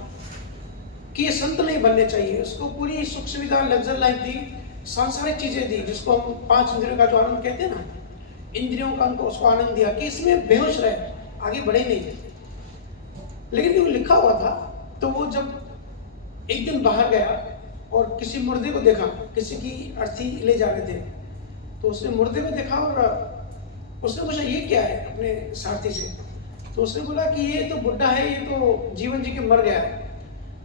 कि ये संत नहीं बनने चाहिए। उसको पूरी सुख सुविधा, लग्जर लाइफ दी, सांसारिक चीजें दी, जिसको हम 5 इंद्रियों का जो आनंद कहते हैं ना, इंद्रियों का उनको उसको आनंद दिया कि इसमें बेहोश रहे, आगे बढ़े नहीं। लेकिन जो लिखा हुआ था, तो वो जब एक दिन बाहर गया और किसी मुर्दे को देखा, किसी की अर्थी ले जा रहे थे, तो उसने मुर्दे को देखा और उसने पूछा ये क्या है अपने साथी से। तो उसने बोला कि ये तो बुढ़ा है, ये तो जीवन जी के मर गया है।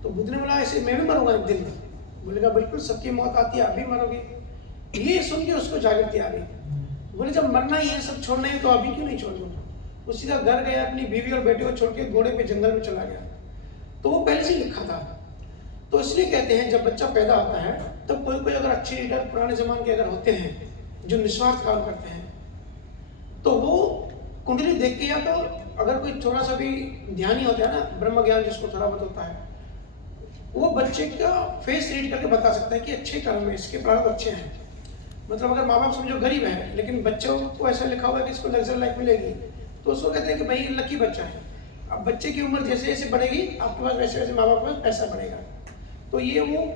तो बुद्ध ने बोला ऐसे मैं भी मरूंगा एक दिन। बोलेगा बिल्कुल, सबकी मौत आती है, आप भी मरोगे। ये सुन के उसको जागृति आ गई। बोले जब मरना ही है, सब छोड़ना है, तो अभी क्यों नहीं छोड़ दूँ। वो सीधा घर गया, अपनी बीवी और बेटे को छोड़ के घोड़े पे जंगल में चला गया। तो वो पहले से लिखा था। तो इसलिए कहते हैं जब बच्चा पैदा होता है तब कोई कोई अगर अच्छे लीडर पुराने जमाने के अगर होते हैं जो निस्वार्थ काम करते हैं, तो वो कुंडली देख के, या तो अगर कोई थोड़ा सा भी ध्यानी होता है ना, ब्रह्म ज्ञान जिसको थोड़ा बहुत होता है, वो बच्चे का फेस रीड करके बता सकता है कि अच्छे कर्म में इसके प्रारंभ अच्छे हैं। मतलब अगर माँ बाप समझो गरीब है, लेकिन बच्चों को ऐसा लिखा हुआ है कि इसको लग्जरी लाइफ मिलेगी, तो उसको कहते हैं कि भाई लकी बच्चा है। अब बच्चे की उम्र जैसे जैसे बढ़ेगी, आपके पास वैसे वैसे माँ बाप के पास पैसा बढ़ेगा। तो ये वो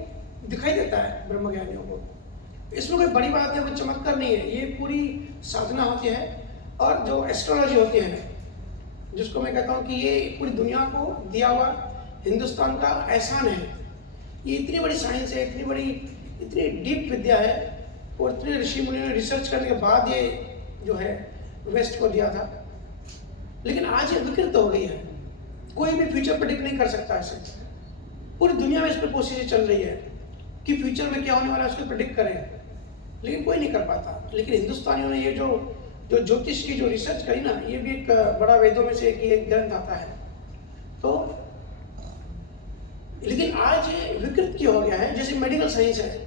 दिखाई देता है ब्रह्म ज्ञानियों को। इसमें कोई बड़ी बात है, कोई चमत्कार नहीं है, ये पूरी साधना होती है। और जो एस्ट्रोलॉजी होती है, जिसको मैं कहता हूँ कि ये पूरी दुनिया को दिया हुआ हिंदुस्तान का एहसान है। ये इतनी बड़ी साइंस है, इतनी डीप विद्या है, और इतने ऋषि मुनियों ने रिसर्च करने के बाद ये जो है वेस्ट को दिया था। लेकिन आज ये विकृत हो गई है, कोई भी फ्यूचर प्रेडिक्ट नहीं कर सकता ऐसे। पूरी दुनिया में इस पर कोशिशें चल रही है कि फ्यूचर में क्या होने वाला है उसको प्रेडिक्ट करें, लेकिन कोई नहीं कर पाता। लेकिन हिंदुस्तानियों ने ये जो ज्योतिष की जो रिसर्च करी ना, ये भी एक बड़ा वेदों में से एक ग्रंथ आता है। तो लेकिन आज ये विकृत क्यों हो गया है। जैसे मेडिकल साइंस है,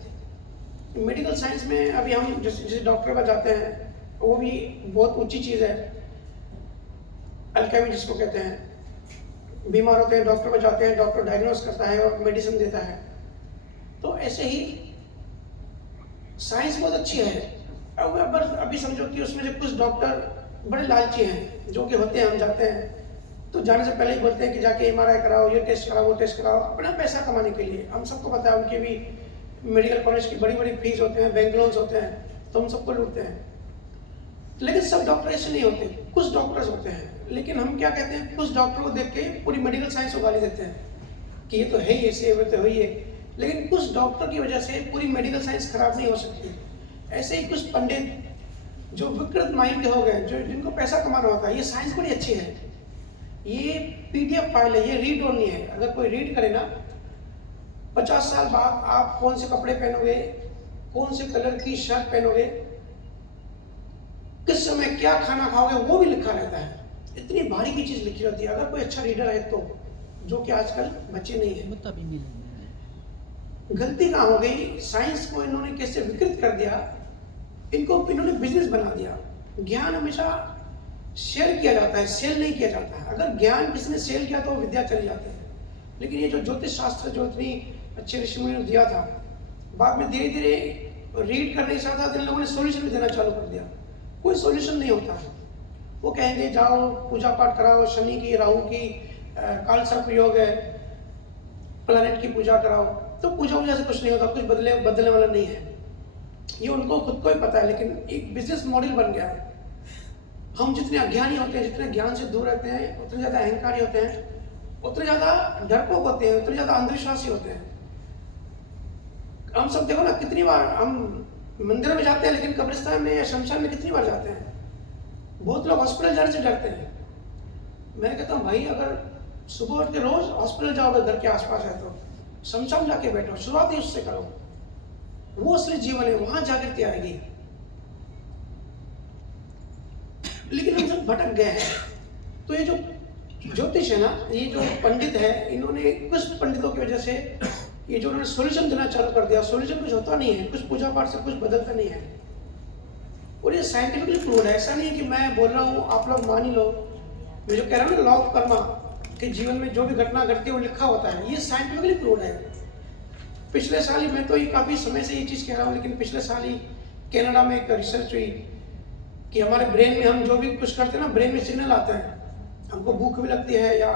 मेडिकल साइंस में अभी हम जैसे डॉक्टर पर जाते हैं, वो भी बहुत ऊंची चीज़ है, अल्केमी जिसको कहते हैं। बीमार होते हैं, डॉक्टर पर जाते हैं, डॉक्टर डायग्नोस करता है और मेडिसिन देता है। तो ऐसे ही साइंस बहुत अच्छी है। अब अभी समझो कि उसमें से कुछ डॉक्टर बड़े लालची हैं, जो कि होते हैं, हम जाते हैं तो जाने से पहले ही बोलते हैं कि जाके MRI कराओ, ये टेस्ट कराओ, वो टेस्ट कराओ, अपना पैसा कमाने के लिए। हम सबको पता है उनके भी मेडिकल कॉलेज की बड़ी बड़ी फीस होते हैं, बैंक लोन्स होते हैं, तो हम सबको लूटते हैं। लेकिन सब डॉक्टर ऐसे नहीं होते, कुछ डॉक्टर्स होते हैं। लेकिन हम क्या कहते हैं, कुछ डॉक्टर को देख के पूरी मेडिकल साइंस को गाली देते हैं कि ये तो है ही ऐसे, वो तो है ही है। लेकिन कुछ डॉक्टर की वजह से पूरी मेडिकल साइंस खराब नहीं हो सकती। ऐसे ही कुछ पंडित जो विकृत माइंड के हो गए, जो जिनको पैसा कमाना होता है, ये साइंस बड़ी अच्छी है, ये PDF फाइल है, ये रीड ओनली है। अगर कोई रीड करे ना, 50 साल बाद आप कौन से कपड़े पहनोगे, कौन से कलर की शर्ट पहनोगे, किस समय क्या खाना खाओगे, वो भी लिखा रहता है। इतनी भारी की चीज लिखी रहती है, अगर कोई अच्छा रीडर है तो, जो कि आजकल बच्चे नहीं है। गलती कहाँ हो गई, साइंस को इन्होंने कैसे विकृत कर दिया, इन्होंने बिजनेस बना दिया। ज्ञान हमेशा शेयर किया जाता है, सेल नहीं किया जाता है। अगर ज्ञान किसी ने सेल किया तो वो विद्या चली जाती है। लेकिन ये जो ज्योतिष शास्त्र जो इतनी अच्छे ऋषि मुनियों ने दिया था, बाद में धीरे धीरे रीड करने के साथ इन लोगों ने सोल्यूशन भी देना चालू कर दिया। कोई सोल्यूशन नहीं होता है। वो कहेंगे जाओ पूजा पाठ कराओ, शनि की, राहु की, काल सर्प योग है, प्लैनेट की पूजा कराओ। तो पूजा वूजा से कुछ नहीं होता, कुछ बदलने वाला नहीं है। ये उनको खुद को ही पता है, लेकिन एक बिजनेस मॉडल बन गया है। हम जितने अज्ञानी होते हैं, जितने ज्ञान से दूर रहते हैं, उतने ज़्यादा अहंकारी होते हैं, उतने ज़्यादा डरपोक होते हैं, उतने ज़्यादा अंधविश्वासी होते हैं। हम सब देखो ना, कितनी बार हम मंदिर में जाते हैं, लेकिन कब्रिस्तान में या शमशान में कितनी बार जाते हैं। बहुत लोग हॉस्पिटल जाने से डरते हैं। मैं कहता हूँ भाई, अगर सुबह उठ के रोज हॉस्पिटल जाओगे, घर के आसपास है, तो शमशान जाके बैठो, शुरुआत ही उससे करो। वो असली जीवन है, वहां जागृति आएगी। लेकिन हम सब भटक गए हैं। तो ये जो ज्योतिष है ना, ये जो पंडित है, इन्होंने कुछ पंडितों की वजह से ये जो उन्होंने सोल्यूशन देना चालू कर दिया। सोल्यूशन कुछ होता नहीं है, कुछ पूजा पाठ से कुछ बदलता नहीं है। और ये साइंटिफिकली प्रूव है। ऐसा नहीं है कि मैं बोल रहा हूँ आप लोग मान ही लो। मैं जो कह रहा हूँ ना, लॉ ऑफ कर्मा, कि जीवन में जो भी घटना घटती है वो लिखा होता है, ये साइंटिफिकली प्रूव है। पिछले साल ही, मैं तो ये काफ़ी समय से ये चीज़ कह रहा हूँ, लेकिन पिछले साल ही कनाडा में एक रिसर्च हुई कि हमारे ब्रेन में हम जो भी कुछ करते हैं ना, ब्रेन में सिग्नल आते हैं। हमको भूख भी लगती है, या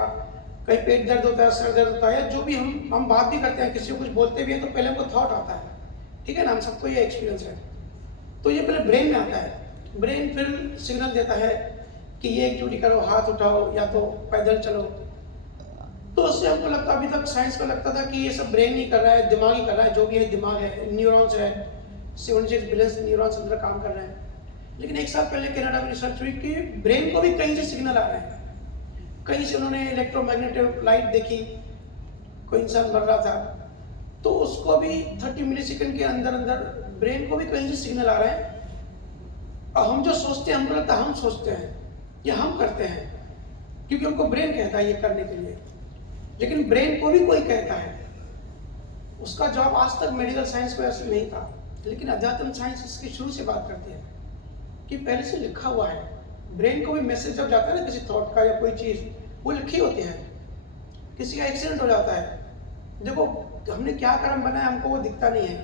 कहीं पेट दर्द होता है, सर दर्द होता है, जो भी हम बात भी करते हैं, किसी को कुछ बोलते भी हैं, तो पहले हमको थॉट आता है। ठीक है ना, हम सबको ये एक्सपीरियंस है। तो ये पहले ब्रेन में आता है। ब्रेन फिर सिग्नल देता है कि ये एक्टिविटी करो, हाथ उठाओ, या तो पैदल चलो। तो उससे हमको लगता, अभी तक साइंस को लगता था कि ये सब ब्रेन ही कर रहा है, दिमाग ही कर रहा है, जो भी है दिमाग है, न्यूरॉन्स है, 76 बिलियन न्यूरॉन्स अंदर काम कर रहे हैं। लेकिन एक साल पहले कनाडा में रिसर्च हुई कि ब्रेन को भी कहीं से सिग्नल आ रहे हैं। कहीं से उन्होंने इलेक्ट्रोमैग्नेटिक लाइट देखी, कोई इंसान मर रहा था, तो उसको भी 30 मिलीसेकंड के अंदर अंदर ब्रेन को भी कहीं से सिग्नल आ रहा है। और हम जो सोचते हैं, हमको लगता है हम सोचते हैं या हम करते हैं, क्योंकि हमको ब्रेन कहता है ये करने के लिए। लेकिन ब्रेन को भी कोई कहता है। उसका जवाब आज तक मेडिकल साइंस को ऐसे नहीं था। लेकिन अध्यात्म साइंस इसकी शुरू से बात करती है कि पहले से लिखा हुआ है। ब्रेन को भी मैसेज जब जाता है ना, किसी थॉट का या कोई चीज़, वो लिखी होती है। किसी का एक्सीडेंट हो जाता है, देखो हमने क्या कर्म बनाया, हमको वो दिखता नहीं है,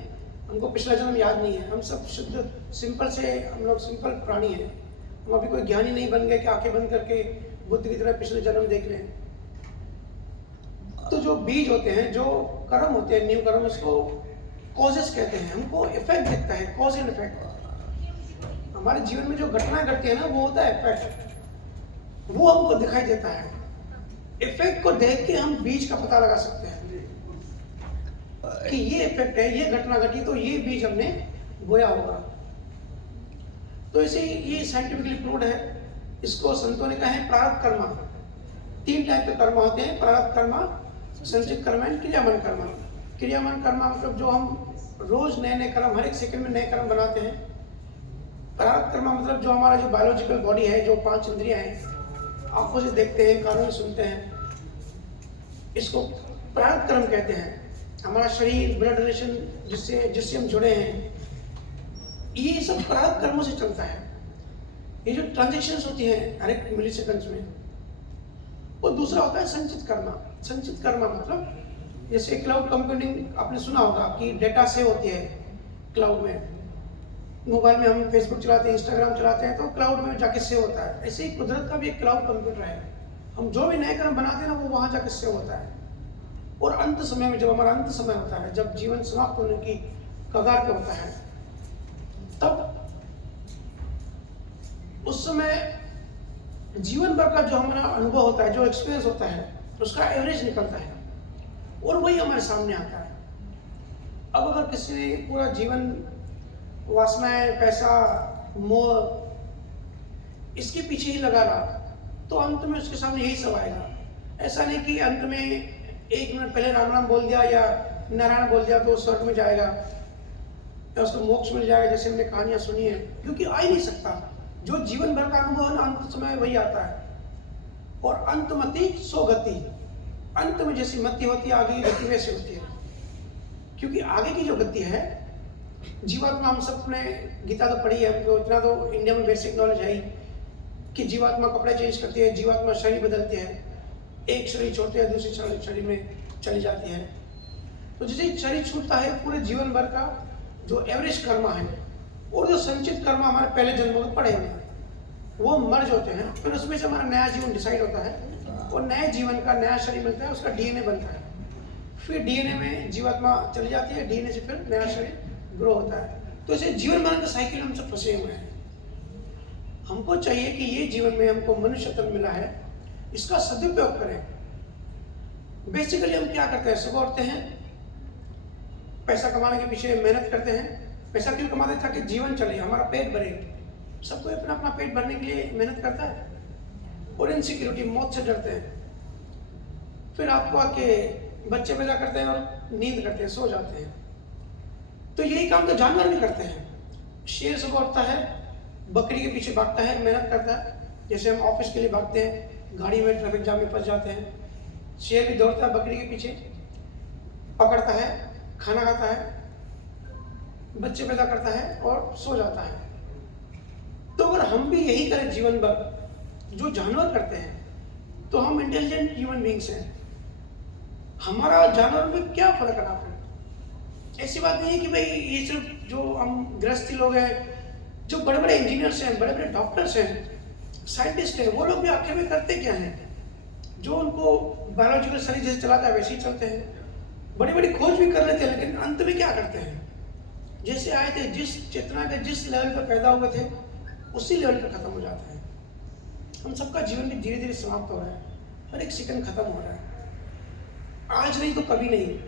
हमको पिछला जन्म याद नहीं है। हम सब शुद्ध सिंपल से, हम लोग सिंपल प्राणी हैं। हम अभी कोई ज्ञानी नहीं बन गए कि आंखें बंद करके बुद्ध की तरह पिछले जन्म देख लें। तो जो बीज होते हैं, जो कर्म होते हैं, न्यू कर्म, उसको कॉजेस कहते हैं। हमको इफेक्ट दिखता है, कॉज एंड इफेक्ट। हमारे जीवन में जो घटनाएं घटती है ना, वो होता है इफेक्ट, वो हमको दिखाई देता है। इफेक्ट को देख के हम बीज का पता लगा सकते हैं कि ये इफेक्ट है, ये घटना घटी, तो ये बीज हमने बोया होगा। तो ऐसे ये साइंटिफिकली प्रूव्ड है। इसको संतों ने कहा है प्रारब्ध कर्मा। 3 टाइप के कर्म होते हैं, प्रारब्ध कर्मा, संचित कर्म एंड क्रियामान कर्मा। क्रियामान कर्मा मतलब जो हम रोज नए नए कर्म, हर एक सेकंड में नए कर्म बनाते हैं। प्रारब्ध कर्मा मतलब जो हमारा जो बायोलॉजिकल बॉडी है, जो 5 इंद्रियां हैं, आंखों से देखते हैं, कानों से सुनते हैं, इसको प्रारब्ध कर्म कहते हैं। हमारा शरीर, ब्लड रिलेशन जिससे हम जुड़े हैं, ये सब प्रारब्ध कर्मों से चलता है। ये जो ट्रांजेक्शन्स होती हैं हर एक मिली सेकंड्स में, वो दूसरा होता है संचित कर्मा। संचित कर्मा मतलब जैसे क्लाउड कंप्यूटिंग आपने सुना होगा कि डेटा सेव होती है क्लाउड में। मोबाइल में हम फेसबुक चलाते हैं, इंस्टाग्राम चलाते हैं, तो क्लाउड में जाके सेव होता है। ऐसे ही कुदरत का भी एक क्लाउड कंप्यूटर है। हम जो भी नए कर्म बनाते हैं ना, वो वहाँ जाके सेव होता है। और अंत समय में, जब हमारा अंत समय होता है, जब जीवन समाप्त होने की कगार पे होता है, तब उस समय जीवन भर का जो हमारा अनुभव होता है, जो एक्सपीरियंस होता है, उसका एवरेज निकलता है और वही हमारे सामने आता है। अब अगर किसी ने पूरा जीवन वासनाएं, पैसा, मोह, इसके पीछे ही लगा रहा, तो अंत में उसके सामने यही सब आएगा। ऐसा नहीं कि अंत में 1 मिनट पहले राम राम बोल दिया या नारायण बोल दिया तो स्वर्ग में जाएगा या उसको मोक्ष मिल जाएगा, जैसे हमने कहानियां सुनी है, क्योंकि आ ही नहीं सकता। जो जीवन भर का अनुभव है ना, अंत समय वही आता है। और अंतमति सो गति, अंत में जैसी मति होती है, आगे की गति वैसी होती है। क्योंकि आगे की जो गति है, जीवात्मा, हम सब ने गीता तो पढ़ी है, हमको इतना तो इंडिया में बेसिक नॉलेज है ही। कि जीवात्मा कपड़े चेंज करती है, जीवात्मा शरीर बदलती है, एक शरीर छोड़ते हैं दूसरे शरीर में चली जाती है। तो जैसे शरीर छूटता है, पूरे जीवन भर का जो एवरेज कर्मा है और जो संचित कर्मा हमारे पहले जन्मों में पड़े हुए हैं वो मर्ज होते हैं, फिर उसमें से हमारा नया जीवन डिसाइड होता है और नए जीवन का नया शरीर मिलता है, उसका डीएनए बनता है। फिर डीएनए में जीवात्मा चली जाती है, डीएनए से फिर नया शरीर ग्रो होता है। तो इसे जीवन मरण के साइकिल में हम सब फंसे हुए हैं। हमको चाहिए कि ये जीवन में हमको मनुष्य तन मिला है, इसका सदुपयोग करें। बेसिकली हम क्या करते हैं, सुबह उठते हैं, पैसा कमाने के पीछे मेहनत करते हैं। पैसा क्यों कमाते हैं? ताकि जीवन चले, हमारा पेट भरे। सब कोई अपना अपना पेट भरने के लिए मेहनत करता है और इनसिक्योरिटी, मौत से डरते हैं। फिर आपको आके बच्चे पैदा करते हैं और नींद करते हैं, सो जाते हैं। तो यही काम तो जानवर भी करते हैं। शेर सुबह उठता है, बकरी के पीछे भागता है, मेहनत करता है। जैसे हम ऑफिस के लिए भागते हैं, गाड़ी में ट्रैफिक जाम में फंस जाते हैं, शेर भी दौड़ता है बकरी के पीछे, पकड़ता है, खाना खाता है, बच्चे पैदा करता है और सो जाता है। तो अगर हम भी यही करें जीवन भर जो जानवर करते हैं, तो हम इंटेलिजेंट ह्यूमन बींग्स हैं। हमारा जानवर में क्या फर्क रहा है? ऐसी बात नहीं है कि भाई ये सिर्फ जो हम गृहस्थी लोग हैं, जो बड़े बड़े इंजीनियर्स हैं, बड़े बड़े डॉक्टर्स हैं, साइंटिस्ट हैं, वो लोग भी आखिर में करते क्या हैं? जो उनको बायोलॉजिकल शरीर जैसे चलाता है वैसे ही चलते हैं, बड़ी बड़ी खोज भी कर लेते हैं, लेकिन अंत में क्या करते हैं? जैसे आए थे, जिस चेतना के जिस लेवल पर पैदा हुए थे उसी लेवल पर खत्म हो जाता है। हम सबका जीवन भी धीरे धीरे समाप्त हो रहा है, हर एक सेकंड खत्म हो रहा है। आज नहीं तो कभी नहीं।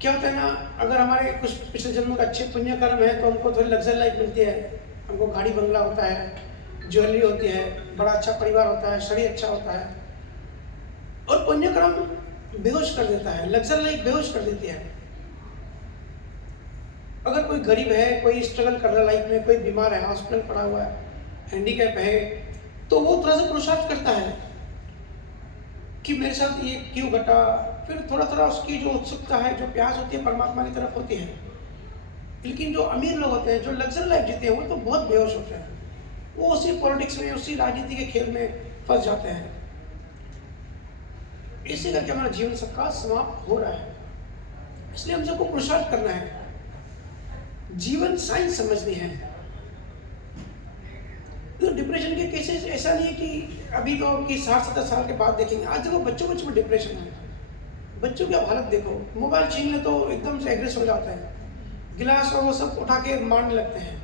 क्या होता है ना, अगर हमारे कुछ पिछले जन्मों का अच्छे पुण्य कर्म है तो हमको थोड़ी लग्जरी लाइफ मिलती है, हमको गाड़ी बंगला होता है, ज्वेलरी होती है, बड़ा अच्छा परिवार होता है, शरीर अच्छा होता है। और पुण्य कर्म बेहोश कर देता है, लग्जरी लाइफ बेहोश कर देती है। अगर कोई गरीब है, कोई स्ट्रगल कर रहा है लाइफ में, कोई बीमार है, हॉस्पिटल पड़ा हुआ है, हैंडीकैप है, तो वो थोड़ा सा पुरुषार्थ करता है कि मेरे साथ ये क्यों घटा। फिर थोड़ा थोड़ा उसकी जो उत्सुकता है, जो प्यास होती है परमात्मा की तरफ होती है। लेकिन जो अमीर लोग होते हैं, जो लग्जरी लाइफ जीते हैं, वो तो बहुत बेहोश होते हैं। वो उसी पॉलिटिक्स में, उसी राजनीति के खेल में फंस जाते हैं। इसी करके हमारा जीवन सबका समाप्त हो रहा है। इसलिए हम सबको पुरुषार्थ करना है, जीवन साइंस समझनी है। तो डिप्रेशन के केसेस ऐसा नहीं है कि अभी तो कि 60-70 साल के बाद देखेंगे। आज देखो बच्चों में डिप्रेशन है। बच्चों की हालत देखो, मोबाइल छीन ले तो एकदम से एग्रेस हो जाता है, गिलास और वो सब उठा के मारने लगते हैं।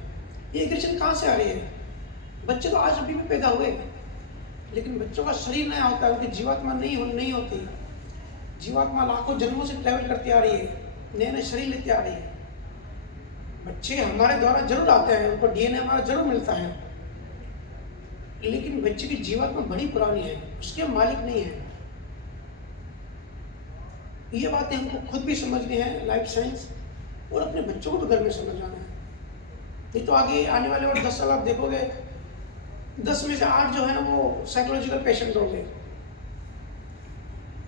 ये एग्रेशन कहाँ से आ रही है? बच्चे तो आज अभी भी पैदा हुए, लेकिन बच्चों का शरीर नया होता है, उनकी जीवात्मा नहीं होती। जीवात्मा लाखों जन्मों से ट्रैवल करती आ रही है, नए नए शरीर लेती आ रही है। बच्चे हमारे द्वारा जरूर आते हैं, उनको डीएनए हमारा जरूर मिलता है, लेकिन बच्चे की जीवात्मा बड़ी पुरानी है, उसके मालिक नहीं है। ये बातें हमको खुद भी समझनी है, लाइफ साइंस, और अपने बच्चों को भी घर में समझाना है। नहीं तो आगे आने वाले और 10 साल आप देखोगे, 10 में से 8 जो है ना वो साइकोलॉजिकल पेशेंट होंगे।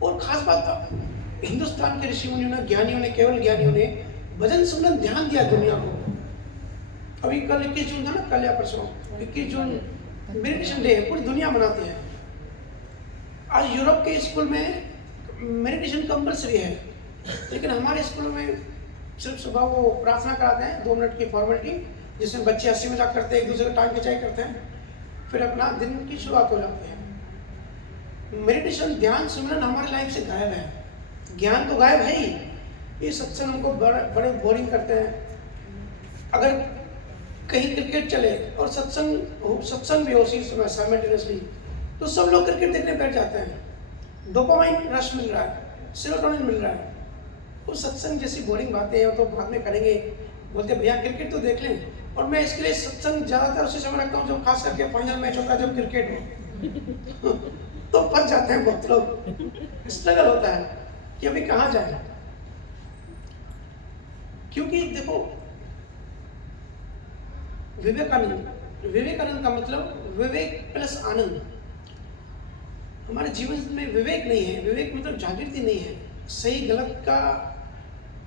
और खास बात, हिंदुस्तान के ऋषि मुनियों ने, ज्ञानियों ने, केवल ज्ञानियों ने भजन सुमरन ध्यान दिया दुनिया को। अभी कल 21 जून था ना, कल या परसों 21 जून मेडिटेशन डे है, पूरी दुनिया मनाती है। आज यूरोप के स्कूल में मेडिटेशन कंपलसरी है, लेकिन हमारे स्कूलों में सिर्फ सुबह वो प्रार्थना कराते हैं, 2 मिनट की फॉर्मेलिटी, जिसमें बच्चे हंसी मजाक करते हैं, एक दूसरे का टांग खिंचाई करते हैं, फिर अपना दिन की शुरुआत हो जाती है। मेडिटेशन, ध्यान, सिमरन हमारी लाइफ से गायब है। ज्ञान तो गायब है ही। ये सत्संग हमको बड़े बोरिंग करते हैं। अगर कहीं क्रिकेट चले और सत्संग भी हो उसी समय साइमल्टेनियसली, तो सब लोग क्रिकेट देखने बैठ जाते हैं। डोपामाइन रश मिल रहा है, सेरोटोनिन मिल रहा है। वो सत्संग जैसी बोरिंग बातें हैं तो बाद में करेंगे, बोलते भैया क्रिकेट तो देख लें। और मैं इसके लिए सत्संग ज़्यादातर उसी समय रखता हूँ जब खास करके फाइनल मैच होता है, जब क्रिकेट हो तो फंस जाते हैं बहुत लोग। स्ट्रगल होता है कि अभी कहाँ जाए, क्योंकि देखो विवेकानंद का मतलब विवेक प्लस आनंद। हमारे जीवन में विवेक नहीं है, विवेक मतलब जागृति नहीं है, सही गलत का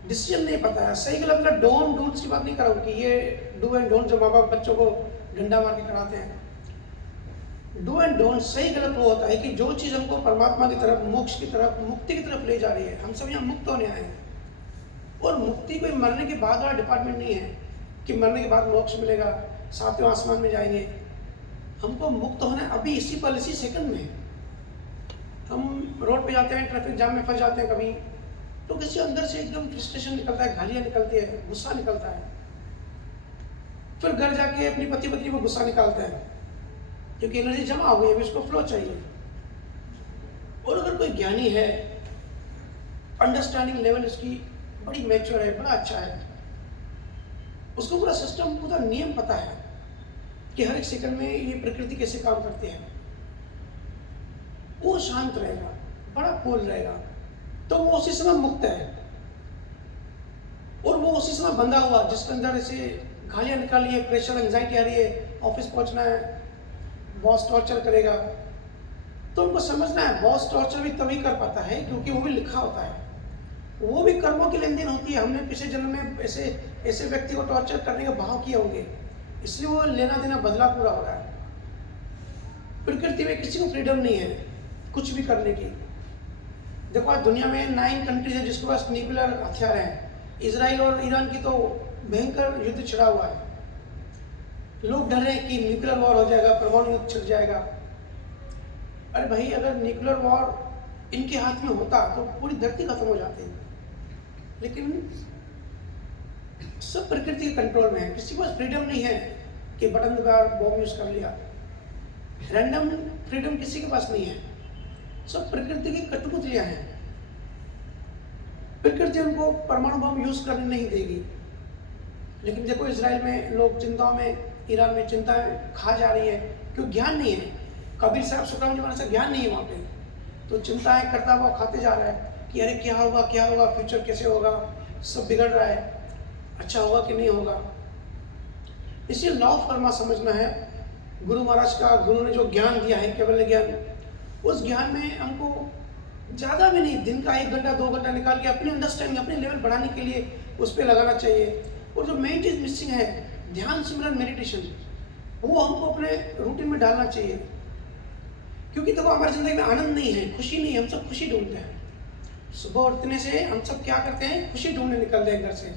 डिसीजन नहीं पता है। सही गलत का डोंट्स की बात नहीं कर रहा हूँ कि ये डू एंड डोंट जो माँ बाप बच्चों को डंडा मार के कराते हैं, डू एंड डोंट, सही गलत वो होता है कि जो चीज़ हमको परमात्मा की तरफ, मोक्ष की तरफ, मुक्ति की तरफ ले जा रही है, हम सब यहाँ मुक्त होने आए हैं। और मुक्ति कोई मरने के बाद वाला डिपार्टमेंट नहीं है कि मरने के बाद मोक्ष मिलेगा, सातवें आसमान में जाएंगे। हमको मुक्त होना है अभी, इसी पल, इसी सेकंड में। हम रोड पे जाते हैं, ट्रैफिक जाम में फंस जाते हैं कभी, तो किसी अंदर से एकदम फ्रस्ट्रेशन निकलता है, गालियाँ निकलती है, गुस्सा निकलता है। फिर घर जाके अपनी पति पत्नी को गुस्सा निकालता है, क्योंकि एनर्जी जमा हो गई है, उसको फ्लो चाहिए। और अगर कोई ज्ञानी है, अंडरस्टैंडिंग लेवल उसकी बड़ी मैच्योर है, बड़ा अच्छा है, उसको पूरा सिस्टम, पूरा नियम पता है कि हर एक सेकंड में ये प्रकृति कैसे काम करती है, वो शांत रहेगा, बड़ा कूल रहेगा, तो वो उसी समय मुक्त है। और वो उसी समय बंधा हुआ जिसके अंदर ऐसे गालियाँ निकाल रही है, प्रेशर, एंजाइटी आ रही है, ऑफिस पहुंचना है, बॉस टॉर्चर करेगा, तो उनको समझना है बॉस टॉर्चर भी तभी कर पाता है क्योंकि वो भी लिखा होता है, वो भी कर्मों की लेन देन होती है। हमने पिछले जन्म में ऐसे व्यक्ति को टॉर्चर करने के भाव किए होंगे, इसलिए वो लेना देना बदला पूरा हो रहा है। प्रकृति में किसी को फ्रीडम नहीं है कुछ भी करने की। देखो आज दुनिया में 9 कंट्रीज है जिसके पास न्यूक्लियर हथियार हैं। इजराइल और ईरान की तो भयंकर युद्ध छिड़ा हुआ है। लोग डर रहे हैं कि न्यूक्लियर वॉर हो जाएगा, परमाणु युद्ध छिड़ जाएगा। अरे भाई, अगर न्यूक्लियर वॉर इनके हाथ में होता तो पूरी धरती खत्म हो जाती। लेकिन सब प्रकृति के कंट्रोल में है, किसी के पास फ्रीडम नहीं है कि बटन दबाया बॉम्ब यूज कर लिया। रैंडम फ्रीडम किसी के पास नहीं है, सब प्रकृति की कठपुतलियां हैं। प्रकृति उनको परमाणु बम यूज करने नहीं देगी। लेकिन देखो इजराइल में लोग चिंताओं में, ईरान में चिंताएं खा जा रही है, क्यों? ज्ञान नहीं है। कबीर साहब सुखराम जी महाराज से ज्ञान नहीं है वहाँ पे, तो चिंताएं करता हुआ खाते जा रहा है कि अरे क्या होगा, क्या होगा, फ्यूचर कैसे होगा, सब बिगड़ रहा है, अच्छा होगा कि नहीं होगा। इसलिए लॉ ऑफ कर्मा समझना है। गुरु महाराज का, गुरु ने जो ज्ञान दिया है, केवल ज्ञान, उस ज्ञान में हमको ज़्यादा भी नहीं, दिन का 1 घंटा 2 घंटा निकाल के अपनी अंडरस्टैंडिंग, अपने लेवल बढ़ाने के लिए उस पर लगाना चाहिए। और जो मेन चीज़ मिसिंग है, ध्यान, सिमरन, मेडिटेशन, वो हमको अपने रूटीन में डालना चाहिए। क्योंकि देखो हमारी ज़िंदगी में आनंद नहीं है, खुशी नहीं है, हम सब खुशी ढूंढते हैं। सुबह उठने से हम सब क्या करते हैं? खुशी ढूंढने निकलते हैं घर से।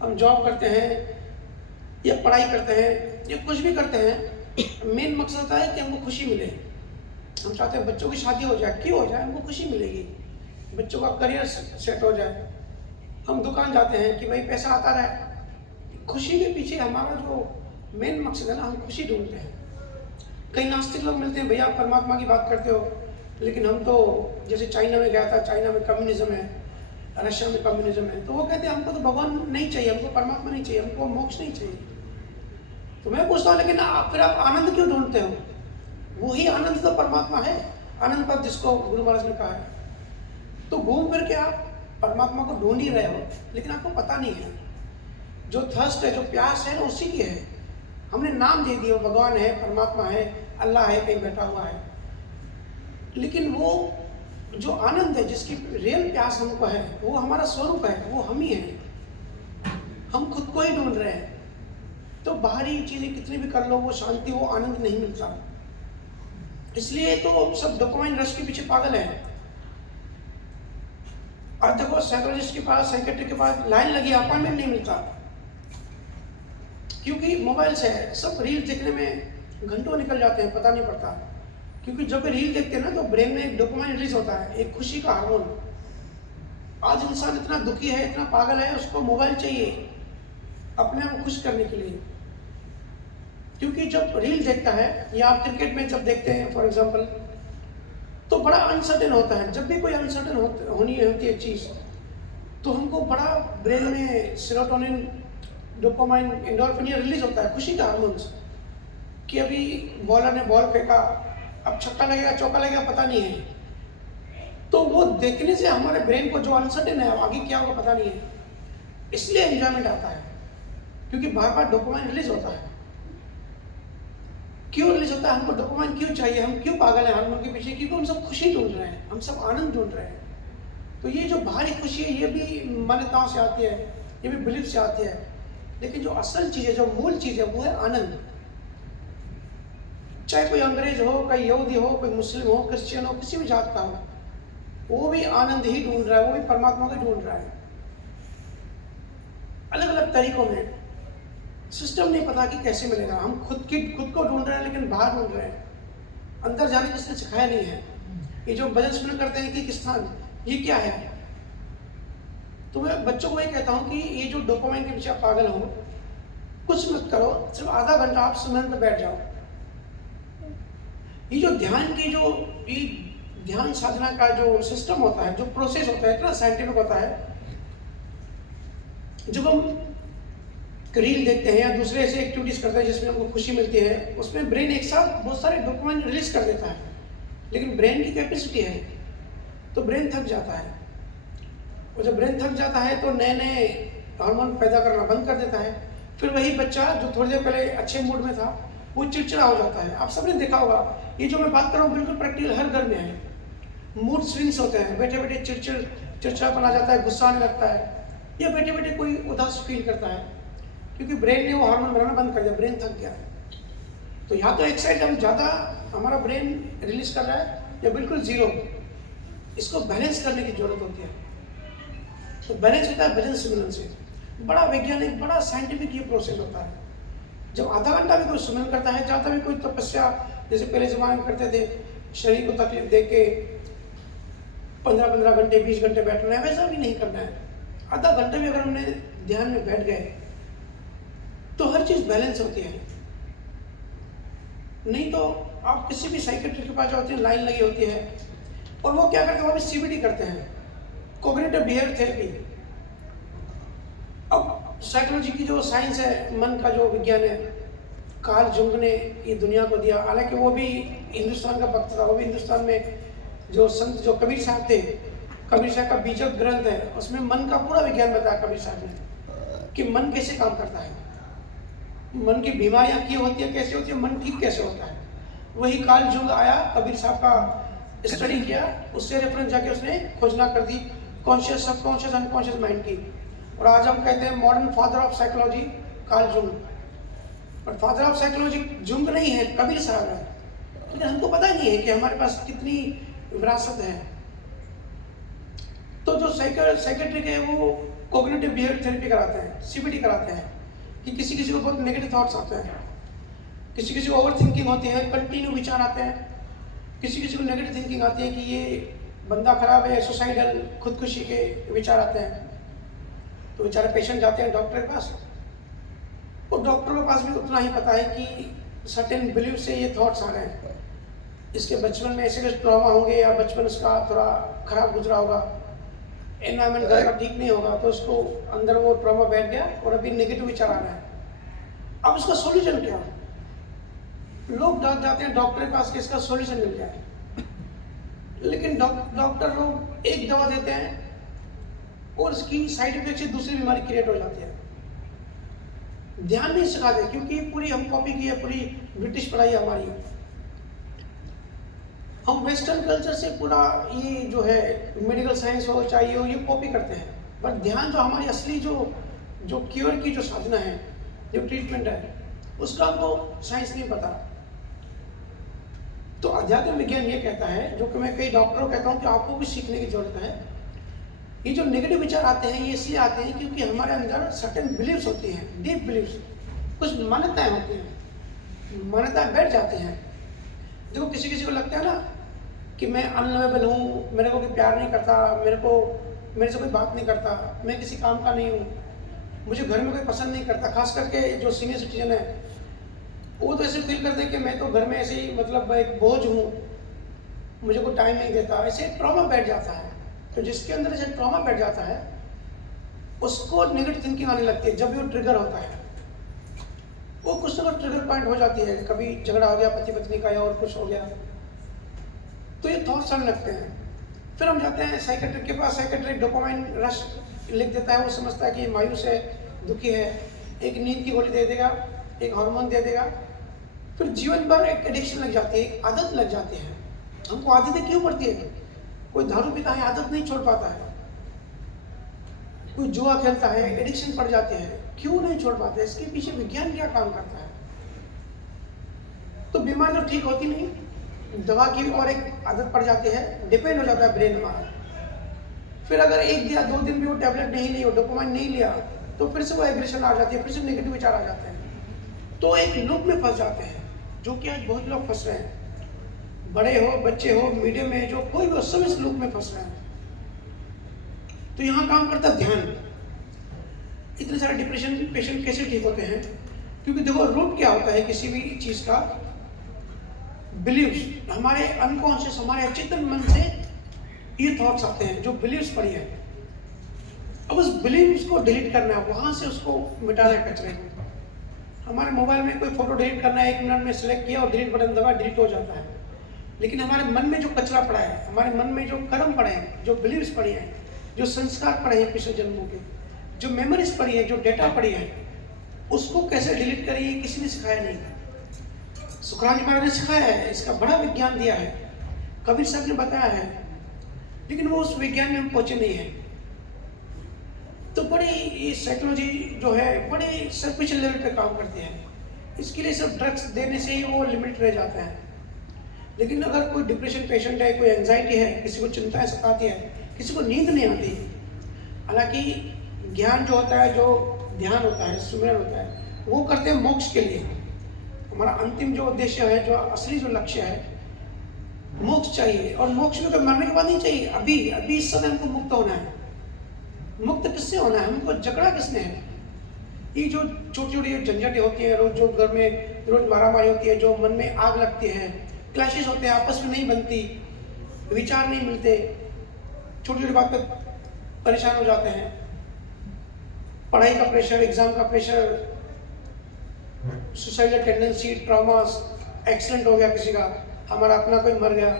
हम जॉब करते हैं या पढ़ाई करते हैं या कुछ भी करते हैं, मेन मकसद होता है कि हमको खुशी मिले। हम चाहते हैं बच्चों की शादी हो जाए, क्यों हो जाए? हमको खुशी मिलेगी, बच्चों का करियर सेट हो जाए। हम दुकान जाते हैं कि भाई पैसा आता रहे। खुशी के पीछे हमारा जो मेन मकसद है ना, हम खुशी ढूंढते हैं। कई नास्तिक लोग मिलते हैं, भैया परमात्मा की बात करते हो, लेकिन हम तो, जैसे चाइना में गया था, चाइना में कम्युनिज्म है, रशिया में कम्युनिज्म है, तो वो कहते हैं हमको तो भगवान नहीं चाहिए, हमको परमात्मा नहीं चाहिए, हमको मोक्ष नहीं चाहिए। तो मैं पूछता हूँ, लेकिन फिर आप आनंद क्यों ढूंढते हो? वही आनंद तो परमात्मा है, आनंद पद जिसको गुरु महाराज ने कहा है। तो घूम फिर के आप परमात्मा को ढूंढ ही रहे हो, लेकिन आपको पता नहीं है। जो थर्स्ट है, जो प्यास है, उसी की है। हमने नाम दे दिया, भगवान है, परमात्मा है, अल्लाह है, कहीं बैठा हुआ है, लेकिन वो जो आनंद है, जिसकी रियल प्यास हमको है, वो हमारा स्वरूप है, वो हम ही हैं। हम खुद को ही ढूंढ रहे हैं। तो बाहरी चीज़ें कितनी भी कर लो, वो शांति, वो आनंद नहीं मिलता। इसलिए तो सब डोपामाइन रश के पीछे पागल है। और देखो साइकोलॉजिस्ट के पास, साइकेट्रिक के पास लाइन लगी, अपॉइंटमेंट नहीं मिलता, क्योंकि मोबाइल से है। सब रील देखने में घंटों निकल जाते हैं, पता नहीं पड़ता। क्योंकि जब रील देखते हैं ना, तो ब्रेन में एक डोपामाइन रिलीज होता है, एक खुशी का हार्मोन। आज इंसान इतना दुखी है, इतना पागल है, उसको मोबाइल चाहिए अपने आप को खुश करने के लिए। क्योंकि जब रील देखता है, या आप क्रिकेट में जब देखते हैं फॉर एग्जांपल, तो बड़ा अनसर्टेन होता है। जब भी कोई अनसर्टेन होती है चीज़, तो हमको बड़ा ब्रेन में सेरोटोनिन, डोपामाइन, एंडोर्फिन रिलीज होता है, खुशी का हार्मोन्स, कि अभी बॉलर ने बॉल फेंका, अब छक्का लगेगा, चौका लगेगा, पता नहीं है। तो वो देखने से हमारे ब्रेन को, जो अनसर्टेन है, आगे क्या होगा पता नहीं है, इसलिए एंजॉयमेंट आता है। क्योंकि बार बार डोपामाइन रिलीज होता है। क्यों रिलीज होता है? हमको डोपामाइन क्यों चाहिए? हम क्यों पागल हैं हार्मोन के पीछे? क्योंकि हम सब खुशी ढूंढ रहे हैं, हम सब आनंद ढूंढ रहे हैं। तो ये जो बाहरी खुशी है, ये भी मान्यताओं से आती है, ये भी बिलीफ से आती है। लेकिन जो असल चीज़ है, जो मूल चीज़ है, वो है आनंद। चाहे कोई अंग्रेज हो, कोई यहूदी हो, कोई मुस्लिम हो, क्रिश्चियन हो, किसी भी जात का हो, वो भी आनंद ही ढूंढ रहा है, वो भी परमात्मा को ढूंढ रहा है अलग अलग तरीकों में। सिस्टम नहीं पता कि कैसे मिलेगा। हम खुद को ढूंढ रहे हैं, लेकिन बाहर ढूंढ रहे हैं, अंदर जाने किसने सिखाया नहीं है। ये जो भजन सुन करते हैं कि किस स्थान, ये क्या है? तो मैं बच्चों को ये कहता हूँ कि ये जो डोपामाइन के पीछे आप पागल हो, कुछ मत करो, सिर्फ आधा घंटा आप सुमिरन पे बैठ जाओ। ये जो ध्यान की जो ये ध्यान साधना का जो सिस्टम होता है, जो प्रोसेस होता है, इतना साइंटिफिक होता है। जब हम रील देखते हैं या दूसरे ऐसे एक्टिविटीज करते हैं जिसमें हमको खुशी मिलती है, उसमें ब्रेन एक साथ बहुत सारे डोपामाइन रिलीज कर देता है, लेकिन ब्रेन की कैपेसिटी है तो ब्रेन थक जाता है। और जब ब्रेन थक जाता है तो नए नए हार्मोन पैदा करना बंद कर देता है। फिर वही बच्चा जो थोड़ी देर पहले अच्छे मूड में था, वो चिड़चिड़ा हो जाता है। आप सबने देखा होगा, ये जो मैं बात कर रहा हूँ बिल्कुल प्रैक्टिकल हर घर में है। मूड स्विंग्स होते हैं, बैठे बैठे चिड़चिड़ापन आ जाता है, गुस्सा आने लगता है, या बैठे बैठे कोई उदास फील करता है, क्योंकि ब्रेन ने वो हार्मोन बनाना बंद कर दिया, ब्रेन थक गया है। तो या तो एक साइड हम ज़्यादा हमारा ब्रेन रिलीज कर रहा है, या बिल्कुल जीरो। इसको बैलेंस करने की जरूरत होती है। तो बैलेंस होता है भजन सुमिरन से। बड़ा वैज्ञानिक, बड़ा साइंटिफिक ये प्रोसेस होता है। जब आधा घंटा भी कोई सुमिरन करता है, ज़्यादा भी कोई तपस्या जैसे पहले ज़माने में करते थे, शरीर को तकलीफ दे के 15-15 घंटे 20 घंटे बैठना है, वैसा भी नहीं करना है। आधा घंटे भी अगर हमने ध्यान में बैठ गए तो हर चीज़ बैलेंस होती है। नहीं तो आप किसी भी साइकियाट्रिस्ट के पास जाते हैं, लाइन लगी होती है, और वो क्या करते हैं, वहाँ पे CBT करते हैं, कॉग्निटिव बिहेवियर थेरेपी। अब साइकोलॉजी की जो साइंस है, मन का जो विज्ञान है, कार्ल जुंग ने ये दुनिया को दिया। हालांकि वो भी हिंदुस्तान का भक्त था, वो भी हिंदुस्तान में जो संत जो कबीर साहब थे, कबीर साहब का बीजक ग्रंथ है, उसमें मन का पूरा विज्ञान बताया कबीर साहब ने कि मन कैसे काम करता है, मन की बीमारियां क्यों होती है, कैसे होती है, मन ठीक कैसे होता है। वही कार्ल जुंग आया, कबीर साहब का स्टडी किया, उससे रेफरेंस जाके उसने खोजना कर दी कॉन्शियस, सबकॉन्शियस, अनकॉन्शियस माइंड की। और आज हम कहते हैं modern father of psychology Karl Jung, पर फादर ऑफ साइकोलॉजी जुंग नहीं है, कबीर साहब है। लेकिन हमको पता नहीं है कि हमारे पास कितनी विरासत है। तो जो साइकेट्रिक है वो कॉग्निटिव बिहेवियर थेरेपी कराते हैं, CBT कराते हैं कि किसी किसी को बहुत नेगेटिव थॉट्स आते हैं, किसी किसी को ओवर थिंकिंग होती है, कंटिन्यू विचार आते हैं, किसी किसी को नेगेटिव थिंकिंग आती है कि ये बंदा खराब है, सुसाइडल, खुदकुशी के विचार आते हैं। तो बेचारे पेशेंट जाते हैं डॉक्टर के पास, और डॉक्टर के पास भी उतना ही पता है कि सर्टेन बिलीव से ये थॉट्स आ रहे हैं, इसके बचपन में ऐसे कुछ ट्रॉमा होंगे, या बचपन उसका थोड़ा खराब गुजरा होगा, एनवायरमेंट घर का ठीक नहीं होगा, तो उसको अंदर वो ट्रॉमा बैठ गया और अभी नेगेटिव विचार आ रहा है। अब इसका सॉल्यूशन क्या है? लोग जाते हैं डॉक्टर के पास कि इसका सॉल्यूशन मिल जाए, लेकिन डॉक्टर लोग एक दवा देते हैं और इसकी साइड इफेक्ट से दूसरी बीमारी क्रिएट हो जाती है। ध्यान नहीं सिखाते, क्योंकि पूरी हम कॉपी की है, पूरी ब्रिटिश पढ़ाई हमारी। हम वेस्टर्न कल्चर से पूरा ये जो है मेडिकल साइंस हो चाहिए हो, ये कॉपी करते हैं। पर ध्यान जो हमारी असली जो क्योर की जो साधना है, जो ट्रीटमेंट है, उसका हमको साइंस नहीं पता। तो अध्यात्म विज्ञान ये कहता है, जो कि मैं कई डॉक्टरों को कहता हूँ कि आपको भी सीखने की जरूरत है। ये जो नेगेटिव विचार आते हैं, ये इसलिए आते हैं क्योंकि हमारे अंदर सर्टेन बिलीव्स होती हैं, डीप बिलीव्स, कुछ मान्यताएं होती हैं, मान्यताएं बैठ जाती हैं। देखो किसी किसी को लगता है ना कि मैं अनलवेबल हूँ, मेरे को कोई प्यार नहीं करता, मेरे से कोई बात नहीं करता, मैं किसी काम का नहीं हूँ, मुझे घर में कोई पसंद नहीं करता। खास करके जो सीनियर सिटीजन है, वो तो ऐसे फील करते हैं कि मैं तो घर में ऐसे ही मतलब एक बोझ हूँ, मुझे कोई टाइम नहीं देता, ऐसे ट्रॉमा बैठ जाता है। तो जिसके अंदर ऐसे ट्रॉमा बैठ जाता है, उसको नेगेटिव थिंकिंग आने लगती है। जब भी वो ट्रिगर होता है, वो कुछ ना कुछ ट्रिगर पॉइंट हो जाती है, कभी झगड़ा हो गया पति पत्नी का, या और कुछ हो गया, तो ये थॉट्स आने लगते हैं। फिर हम जाते हैं साइकेट्रिस्ट के पास, साइकेट्रिस्ट डोपामाइन रश लिख देता है, वो समझता है कि मायूस है, दुखी है, एक नींद की गोली दे देगा, एक हार्मोन दे देगा। फिर जीवन भर एक एडिक्शन लग जाती है, एक आदत लग जाती है। हमको आदतें क्यों पड़ती है? कोई दारू पीता है, आदत नहीं छोड़ पाता है, कोई जुआ खेलता है, एडिक्शन पड़ जाते हैं, क्यों नहीं छोड़ पाते? इसके पीछे विज्ञान क्या काम करता है? तो बीमारी तो ठीक होती नहीं, दवा की भी और एक आदत पड़ जाती है, डिपेंड हो जाता है ब्रेन हमारा। फिर अगर 1 या 2 दिन भी वो टैबलेट नहीं ली, वो डोपामाइन नहीं लिया, तो फिर से वो एग्रेशन आ जाती है, फिर से नेगेटिव विचार आ जाते हैं। तो एक लूप में फंस जाते हैं, जो कि आज बहुत लोग फंस रहे हैं। बड़े हो, बच्चे हो, मीडियम में जो कोई भी, सब इस लूप में फंस रहे हैं। तो यहाँ काम करता है ध्यान। इतने सारे डिप्रेशन पेशेंट कैसे ठीक होते हैं? क्योंकि देखो रूट क्या होता है किसी भी चीज का, बिलीव्स। हमारे अनकॉन्शियस, हमारे अचेतन मन से ये थॉट्स आते हैं जो बिलीव्स पड़ी है। अब उस बिलीव्स को डिलीट करना है, वहां से उसको मिटाना है कचरे को। हमारे मोबाइल में कोई फोटो डिलीट करना है, 1 मिनट में सिलेक्ट किया और डिलीट बटन दबा, डिलीट हो जाता है। लेकिन हमारे मन में जो कचरा पड़ा है, हमारे मन में जो कर्म पड़े हैं, जो बिलीव्स पड़ी हैं, जो संस्कार पड़े हैं पिछले जन्मों के, जो मेमोरीज पड़ी है, जो डेटा पड़ी है, उसको कैसे डिलीट करिए किसी ने सिखाया नहीं। सुखराम जी महाराज ने सिखाया है, इसका बड़ा विज्ञान दिया है, कबीर साहब ने बताया है, लेकिन वो उस विज्ञान में हम पहुंचे नहीं है। तो बड़ी ये साइकोलॉजी जो है बड़े सुपरफिशियल लेवल पे काम करती है। इसके लिए सब ड्रग्स देने से ही वो लिमिट रह जाता है। लेकिन अगर कोई डिप्रेशन पेशेंट है, कोई एंजाइटी है, किसी को चिंताएं सताती है, किसी को नींद नहीं आती, हालांकि ज्ञान जो होता है, जो ध्यान होता है, सुमिरन होता है, वो करते हैं मोक्ष के लिए। हमारा अंतिम जो उद्देश्य है, जो असली जो लक्ष्य है, मोक्ष चाहिए। और मोक्ष में तो मरने के बाद नहीं चाहिए, अभी अभी इस समय हमको मुक्त होना है। मुक्त किससे होना है? हमको जकड़ा किसने है? ये जो छोटी छोटी झंझटें होती है, रोज जो घर में रोज मारामारी होती है, जो मन में आग लगती है, क्लैशेस होते हैं, आपस में नहीं बनती, विचार नहीं मिलते, छोटी छोटी बात पर परेशान हो जाते हैं, पढ़ाई का प्रेशर, एग्जाम का pressure, suicidal tendency, traumas, accident हो गया किसी का, हमारा अपना कोई मर गया,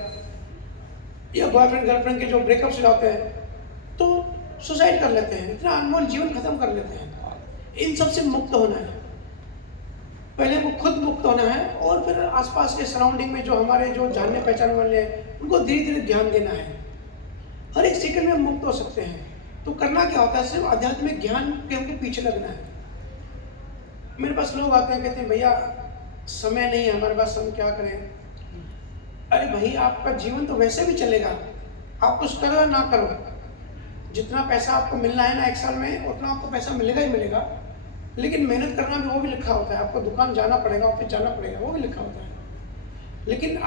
या बॉयफ्रेंड गर्लफ्रेंड के जो ब्रेकअप्स जाते हैं तो सुसाइड कर लेते हैं, इतना अनमोल जीवन खत्म कर लेते हैं। इन सब से मुक्त होना है, पहले वो खुद मुक्त होना है, और फिर आसपास के सराउंडिंग में जो हमारे जो जानने पहचानने वाले हैं उनको धीरे धीरे ध्यान देना है। हर एक सेकंड में मुक्त हो सकते हैं। तो करना क्या होता है? सिर्फ आध्यात्मिक ज्ञान के हमको पीछे लगना है। मेरे पास लोग आते हैं, कहते हैं भैया समय नहीं है हमारे पास, हम क्या करें? अरे भाई, आपका जीवन तो वैसे भी चलेगा, आप कुछ करो या ना करो, जितना पैसा आपको मिलना है ना 1 साल में, उतना आपको पैसा मिलेगा ही मिलेगा। लेकिन मेहनत करना भी वो भी लिखा होता है, आपको दुकान जाना पड़ेगा, ऑफिस जाना पड़ेगा, वो भी लिखा होता है। लेकिन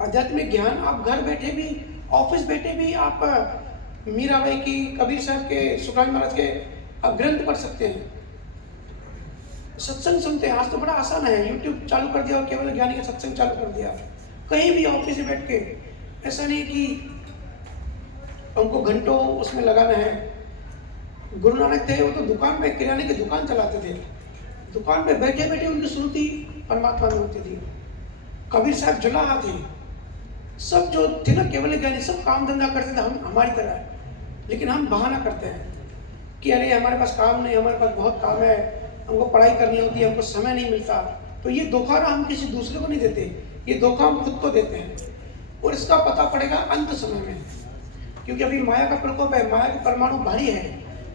आध्यात्मिक ज्ञान आप घर बैठे भी, ऑफिस बैठे भी, आप मीराबाई की, कबीर साहब के, सुखराम महाराज के आप ग्रंथ पढ़ सकते हैं, सत्संग सुनते हैं। आज तो बड़ा आसान है, यूट्यूब चालू कर दिया और केवल ज्ञानी का सत्संग चालू कर दिया, कहीं भी ऑफिस में बैठ के। ऐसा नहीं कि उनको घंटों उसमें लगाना है। गुरु नानक थे, वो तो दुकान पे, किराने की दुकान चलाते थे, दुकान पे बैठे बैठे उनकी सुनती परमात्मा में होती थी। कबीर साहब जुलाहा थे, सब जो थे ना केवल ज्ञानी, सब काम धंधा करते थे हम हमारी तरह। लेकिन हम बहाना करते हैं कि अरे हमारे पास काम नहीं, हमारे पास बहुत काम है, हमको पढ़ाई करनी होती है, हमको समय नहीं मिलता। तो ये धोखा ना हम किसी दूसरे को नहीं देते, ये धोखा हम खुद को देते हैं। और इसका पता पड़ेगा अंत समय में, क्योंकि अभी माया का प्रकोप है, माया के परमाणु भारी है।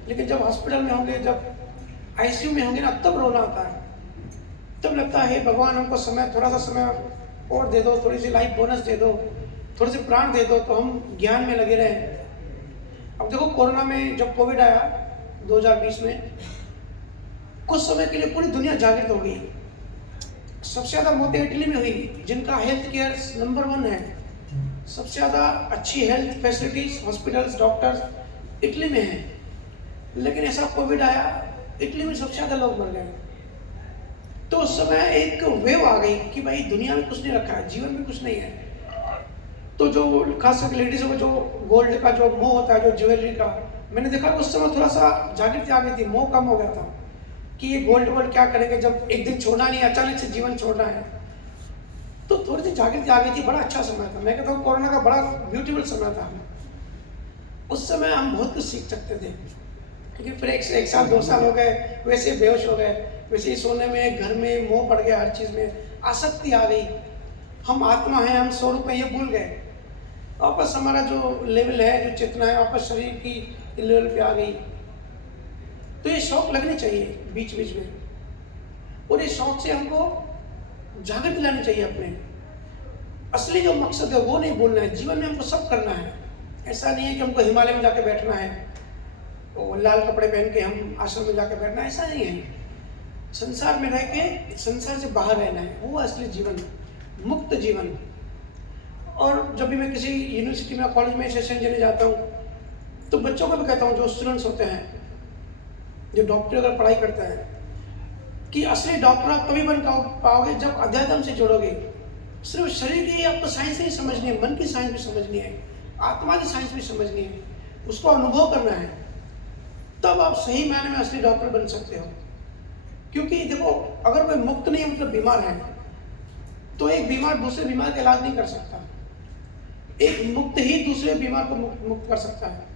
लेकिन जब हॉस्पिटल में होंगे, जब आईसीयू में होंगे ना, तब रोना आता है, तब लगता है भगवान हमको समय, थोड़ा सा समय और दे दो, थोड़ी सी लाइफ बोनस दे दो, थोड़े से प्राण दे दो, तो हम ज्ञान में लगे रहे। अब देखो कोरोना में जब कोविड आया 2020 में, कुछ समय के लिए पूरी दुनिया जागृत हो गई। सबसे ज़्यादा मौतें इटली में हुई, जिनका हेल्थ केयर नंबर 1 है, सबसे ज़्यादा अच्छी health facilities, hospitals, doctors Italy में हैं। लेकिन ऐसा कोविड आया, इटली में सबसे ज़्यादा लोग मर गए। तो उस समय एक वेव आ गई कि भाई दुनिया में कुछ नहीं रखा है, जीवन में कुछ नहीं है। तो जो खास करके लेडीज़ों को जो गोल्ड का जो मोह होता है, जो ज्वेलरी का, मैंने देखा उस समय थोड़ा सा जागृति आ गई थी, मोह कम हो गया था कि ये गोल्ड वोल्ड क्या करेंगे, जब एक दिन छोड़ना नहीं, अचानक से जीवन छोड़ना है। तो थोड़ी सी जागृति आ गई थी, बड़ा अच्छा समय था। मैं कहता हूँ कोरोना का बड़ा ब्यूटीफुल समय था। उस समय हम बहुत कुछ सीख सकते थे, क्योंकि फिर 1 साल 2 साल हो गए, वैसे बेहोश हो गए, वैसे ही सोने में, घर में मोह पड़ गया, हर चीज़ में आसक्ति आ गई। हम आत्मा हैं, हम स्वरूप हैं, ये भूल गए। वापस हमारा जो लेवल है, जो चेतना है, वापस शरीर की लेवल पे आ गई। तो ये शौक लगने चाहिए बीच बीच में, और ये शौक से हमको जागृति लानी चाहिए अपने। असली जो मकसद है वो नहीं बोलना है, जीवन में हमको सब करना है। ऐसा नहीं है कि हमको हिमालय में जाके बैठना है, तो लाल कपड़े पहन के हम आश्रम में जाके बैठना, ऐसा नहीं है। संसार में रह के संसार से बाहर रहना है, वो असली जीवन, मुक्त जीवन। और जब भी मैं किसी यूनिवर्सिटी में कॉलेज में सेशन देने जाता हूँ तो बच्चों को भी कहता हूँ, जो स्टूडेंट्स होते हैं, जो डॉक्टर अगर पढ़ाई करते हैं, कि असली डॉक्टर आप तभी बन पाओगे जब अध्यात्म से जोड़ोगे। सिर्फ शरीर की आपको साइंस नहीं समझनी है, मन की साइंस भी समझनी है, आत्मा की साइंस भी समझनी है, उसको अनुभव करना है, तब आप सही मायने में असली डॉक्टर बन सकते हो। क्योंकि देखो, अगर कोई मुक्त नहीं मतलब बीमार है, तो एक बीमार दूसरे बीमार का इलाज नहीं कर सकता। एक मुक्त ही दूसरे बीमार को मुक्त कर सकता है।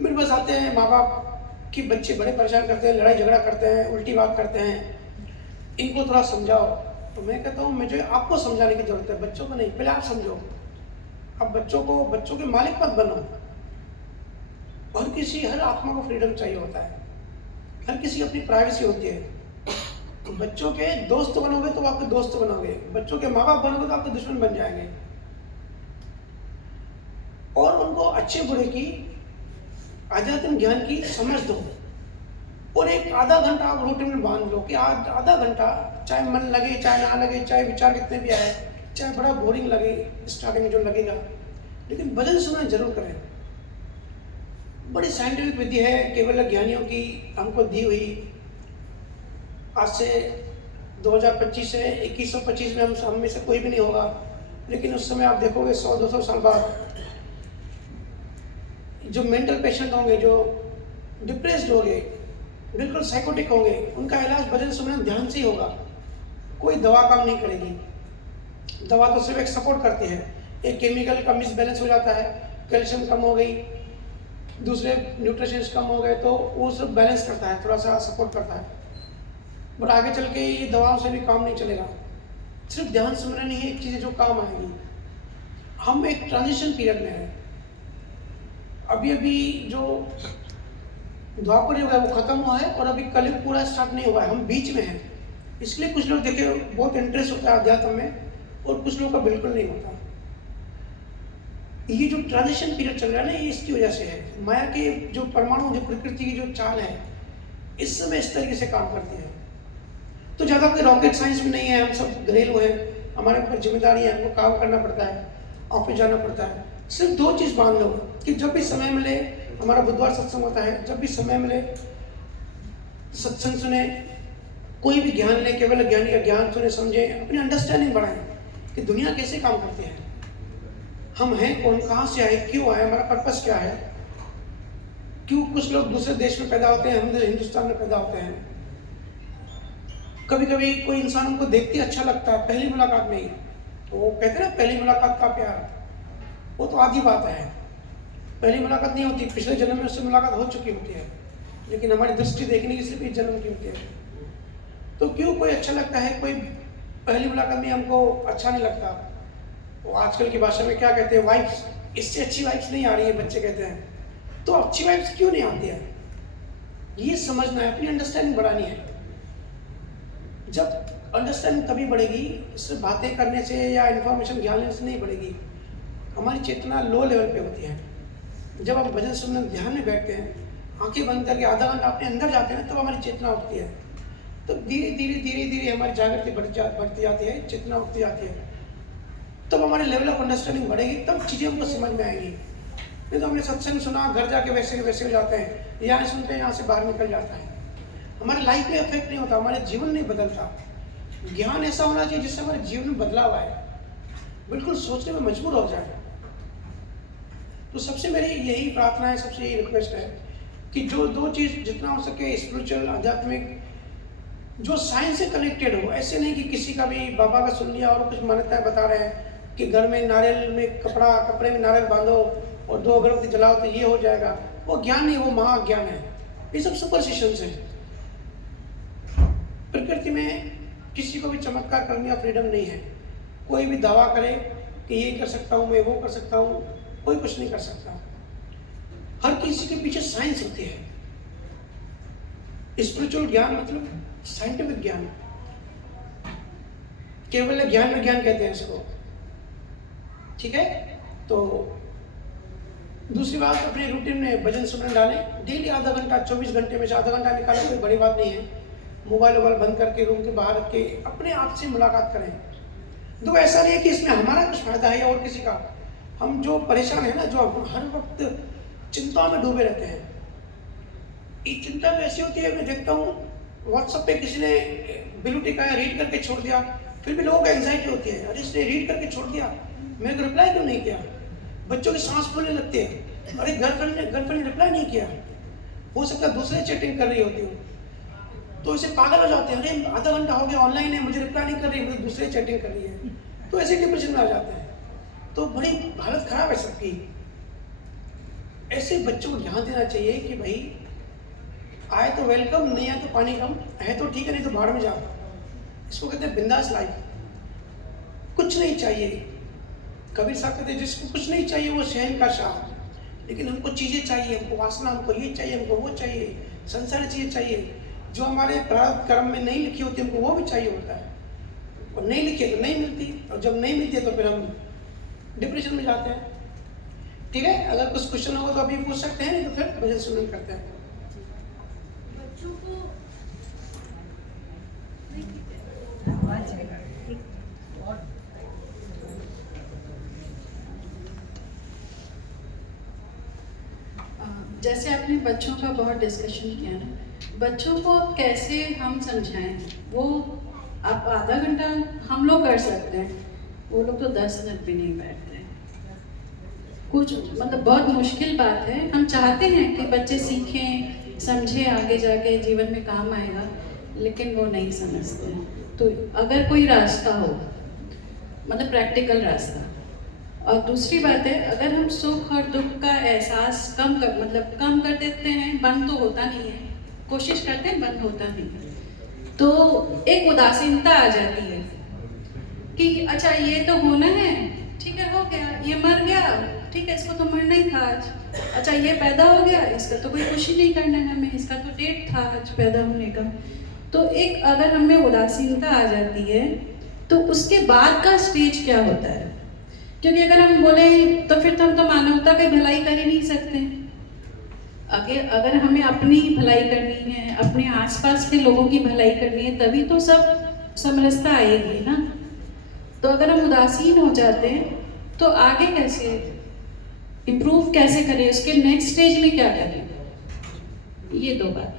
मेरे पास आते हैं माँ बाप कि बच्चे बड़े परेशान करते हैं, लड़ाई झगड़ा करते हैं, उल्टी बात करते हैं, इनको थोड़ा समझाओ। तो मैं कहता हूँ मुझे आपको समझाने की जरूरत है, बच्चों को नहीं। पहले आप समझो। अब बच्चों के मालिक मत बनो। हर आत्मा को फ्रीडम चाहिए होता है, हर किसी की अपनी प्राइवेसी होती है। तो बच्चों के दोस्त बनोगे तो आपके दोस्त बनोगे, बच्चों के माँ बाप बनोगे तो आपके दुश्मन बन जाएंगे। और उनको अच्छे बुरे की, आध्यात्मिक ज्ञान की समझ दो, और एक आधा घंटा आप रूटीन में बांध लो कि आज आधा घंटा, चाहे मन लगे चाहे ना लगे, चाहे विचार कितने भी आए, चाहे बड़ा बोरिंग लगे स्टार्टिंग में जो लगेगा, लेकिन भजन सुनना जरूर करें। बड़ी साइंटिफिक विधि है केवल ज्ञानियों की हमको दी हुई। आज से 2025 से 2125 में हम में से कोई भी नहीं होगा, लेकिन उस समय आप देखोगे 100-200 साल बाद जो मेंटल पेशेंट होंगे, जो डिप्रेस्ड होंगे, बिल्कुल साइकोटिक होंगे, उनका इलाज भजन सुनने ध्यान से ही होगा। कोई दवा काम नहीं करेगी। दवा तो सिर्फ एक सपोर्ट करती है। एक केमिकल का मिसबैलेंस हो जाता है, कैल्शियम कम हो गई, दूसरे न्यूट्रिशंस कम हो गए, तो वो सब बैलेंस करता है, थोड़ा सा सपोर्ट करता है। बट आगे चल के ये दवाओं से भी काम नहीं चलेगा। सिर्फ ध्यान सुनना नहीं है एक चीज़ जो काम आएगी। हम एक ट्रांजिशन पीरियड में हैं। अभी जो द्वापर युग है वो खत्म हुआ है और अभी कलयुग पूरा स्टार्ट नहीं हुआ है, हम बीच में हैं। इसलिए कुछ लोग देखे बहुत इंटरेस्ट होता है अध्यात्म में, और कुछ लोगों का बिल्कुल नहीं होता। ये जो ट्रांजिशन पीरियड चल रहा है ना, ये इसकी वजह से है। माया के जो परमाणु, जो प्रकृति की जो चाल है, इस समय इस तरीके से काम करती है। तो ज़्यादा कोई रॉकेट साइंस भी नहीं है, हम सब घरेलू हैं, हमारे ऊपर जिम्मेदारी है, हमको काम करना पड़ता है, ऑफिस जाना पड़ता है। सिर्फ 2 चीज़ मान लो कि जब भी समय मिले, हमारा बुधवार सत्संग होता है, जब भी समय मिले सत्संग सुने, कोई भी ज्ञान ले, केवल ज्ञानी का ज्ञान सुने, समझे, अपनी अंडरस्टैंडिंग बढ़ाएं कि दुनिया कैसे काम करती है, हम हैं कौन, कहाँ से आए, क्यों आए, हमारा पर्पस क्या है। क्यों कुछ लोग दूसरे देश में पैदा होते हैं, हम हिंदुस्तान में पैदा होते हैं। कभी कभी कोई इंसान हमको देखते अच्छा लगता है पहली मुलाकात में ही, तो वो कहते हैं ना पहली मुलाकात का प्यार, वो तो आधी बात है। पहली मुलाकात नहीं होती, पिछले जन्म में उससे मुलाकात हो चुकी होती है, लेकिन हमारी दृष्टि देखने की सिर्फ इस जन्म की होती है। तो क्यों कोई अच्छा लगता है, कोई पहली मुलाकात में हमको अच्छा नहीं लगता। वो आजकल की भाषा में क्या कहते हैं, वाइब्स, इससे अच्छी वाइब्स नहीं आ रही है, बच्चे कहते हैं। तो अच्छी वाइब्स क्यों नहीं आती है, ये समझना है, अपनी अंडरस्टैंडिंग बढ़ानी है। जब अंडरस्टैंडिंग तभी बढ़ेगी, इससे बातें करने से या इन्फॉर्मेशन ज्ञान लेने से नहीं बढ़ेगी। हमारी चेतना लो लेवल पे होती है। जब हम भजन सुनने ध्यान में बैठते हैं, आंखें बंद करके आधा घंटा अपने अंदर जाते हैं, तब हमारी चेतना उठती है। तो धीरे धीरे हमारी जागृति बढ़ती जाती है, चेतना उठती जाती है। तब हमारे लेवल ऑफ अंडरस्टैंडिंग बढ़ेगी, तब चीज़ें हमको समझ में आएंगी। नहीं तो हमने सत्संग सुना, घर जाके वैसे के वैसे हो जाते हैं, यहाँ सुनते हैं, यहाँ से बाहर निकल जाता है। हमारे लाइफ में इफेक्ट नहीं होता, हमारे जीवन नहीं बदलता। ज्ञान ऐसा होना चाहिए जिससे हमारे जीवन में बदलाव आए, बिल्कुल सोचने में मजबूर हो जाए। तो सबसे मेरी यही प्रार्थना है, सबसे यही रिक्वेस्ट है कि जो 2 चीज़ जितना हो सके, स्पिरिचुअल, आध्यात्मिक, जो साइंस से कनेक्टेड हो। ऐसे नहीं कि किसी का भी बाबा का सुन लिया और कुछ मान्यताएं बता रहे हैं कि घर में नारियल में कपड़े में नारियल बांधो और 2 अगरबत्ती जलाओ तो ये हो जाएगा। वो ज्ञान नहीं, वो महाज्ञान है। ये सब सुपरस्टिशंस हैं। प्रकृति में किसी को भी चमत्कार करने का फ्रीडम नहीं है। कोई भी दावा करे कि ये कर सकता हूँ, मैं वो कर सकता हूँ, कोई कुछ नहीं कर सकता। हर किसी के पीछे साइंस होती है। स्पिरिचुअल ज्ञान मतलब साइंटिफिक ज्ञान। केवल ज्ञान विज्ञान कहते हैं इसको, ठीक है। तो दूसरी बात, अपने रूटीन में भजन सुनने डालें डेली आधा घंटा, 24 घंटे में से आधा घंटा निकालें, कोई बड़ी बात नहीं है। मोबाइल वोबाइल बंद करके रूम के बाहर रख के अपने आप से मुलाकात करें। तो ऐसा नहीं है कि इसमें हमारा कुछ फायदा है या और किसी का। हम जो परेशान है ना, जो हर वक्त चिंता में डूबे रहते हैं, ये चिंता ऐसी होती है, मैं देखता हूँ व्हाट्सएप पे किसी ने बिलू टिकाया रीड करके छोड़ दिया, फिर भी लोगों को एंजाइटी होती है, अरे इसने रीड करके छोड़ दिया, मेरे को रिप्लाई क्यों नहीं किया। बच्चों की सांस फूलने लगती है, अरे गर्लफ्रेंड ने रिप्लाई नहीं किया, हो सकता है दूसरे चैटिंग कर रही होती हो, तो इसे पागल हो जाते हैं, अरे आधा घंटा हो गया ऑनलाइन है, मुझे रिप्लाई नहीं कर रही, मुझे दूसरे चैटिंग कर रही है, तो ऐसे डिप्रेशन में आ जाते हैं। तो बड़ी हालत खराब है सबकी। ऐसे बच्चों को ध्यान देना चाहिए कि भाई आए तो वेलकम, नहीं आए तो पानी कम, है तो ठीक है, नहीं तो भाड़ में जाओ। इसको कहते हैं बिंदास लाइफ। कुछ नहीं चाहिए, कबीर साहब कहते हैं जिसको कुछ नहीं चाहिए वो शहनशाह। लेकिन हमको चीज़ें चाहिए, हमको वासना, हमको ये चाहिए, हमको वो चाहिए, संसारी चीज़ें चाहिए जो हमारे प्रारब्ध कर्म में नहीं लिखी होती, हमको वो भी चाहिए होता है। और नहीं लिखी है तो नहीं मिलती, और जब नहीं मिलती है तो फिर हम डिप्रेशन में जाते हैं। ठीक है, अगर कुछ क्वेश्चन होगा तो अभी पूछ सकते हैं, नहीं तो फिर भजन सुनन करते हैं। बच्चों को जैसे आपने बच्चों का बहुत डिस्कशन किया ना, बच्चों को अब कैसे हम समझाएं। वो आप आधा घंटा हम लोग कर सकते हैं, वो लोग तो 10 मिनट भी नहीं बैठते हैं। कुछ मतलब बहुत मुश्किल बात है। हम चाहते हैं कि बच्चे सीखें, समझें, आगे जाके जीवन में काम आएगा, लेकिन वो नहीं समझते हैं। तो अगर कोई रास्ता हो, मतलब प्रैक्टिकल रास्ता। और दूसरी बात है, अगर हम सुख और दुख का एहसास कम कर देते हैं, बंद तो होता नहीं है, कोशिश करते हैं बंद होता नहीं है, तो एक उदासीनता आ जाती है कि अच्छा ये तो होना है, ठीक है हो गया, ये मर गया, ठीक है इसको तो मरना ही था आज, अच्छा ये पैदा हो गया, इसका तो कोई खुशी नहीं करना है हमें, इसका तो डेट था आज पैदा होने का। तो एक अगर हमें उदासीनता आ जाती है तो उसके बाद का स्टेज क्या होता है, क्योंकि अगर हम बोले तो फिर हम तो मानवता की भलाई कर ही नहीं सकते। अगर हमें अपनी भलाई करनी है, अपने आसपास के लोगों की भलाई करनी है, तभी तो सब समरसता आएगी ना। तो अगर हम उदासीन हो जाते हैं तो आगे कैसे इम्प्रूव कैसे करें, उसके नेक्स्ट स्टेज में क्या करें, ये दो बात।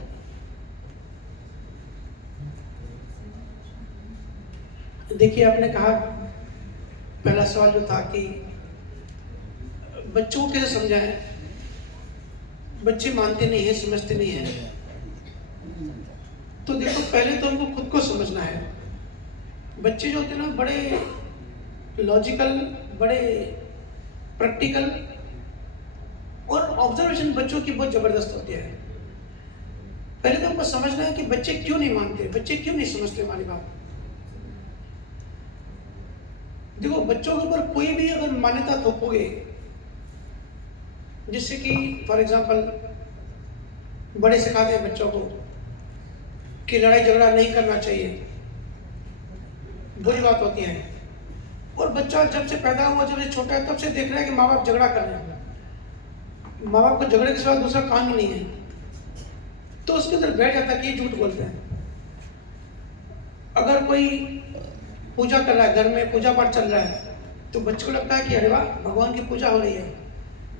देखिए, आपने कहा पहला सवाल जो था कि बच्चों को कैसे समझाएं। बच्चे मानते नहीं है, समझते नहीं है। तो देखो, पहले तो उनको खुद को समझना है। बच्चे जो होते हैं ना, बड़े लॉजिकल, बड़े प्रैक्टिकल, और ऑब्जर्वेशन बच्चों की बहुत जबरदस्त होती है। पहले तो उनको समझना है कि बच्चे क्यों नहीं मानते, बच्चे क्यों नहीं समझते हमारी बात। देखो, बच्चों के ऊपर कोई भी अगर मान्यता थोपोगे, जिससे कि फॉर एग्जांपल बड़े सिखाते हैं बच्चों को कि लड़ाई झगड़ा नहीं करना चाहिए, बुरी बात होती है, और बच्चा जब से पैदा हुआ, जब से छोटा है, तब से देख रहा है कि माँ बाप झगड़ा कर रहे हैं, माँ बाप को झगड़े के सिवा दूसरा काम ही नहीं है, तो उसके अंदर बैठ जाता है कि ये झूठ बोलते हैं। अगर कोई पूजा कर रहा है, घर में पूजा पाठ चल रहा है, तो बच्चे को लगता है कि अरे वाह, भगवान की पूजा हो रही है।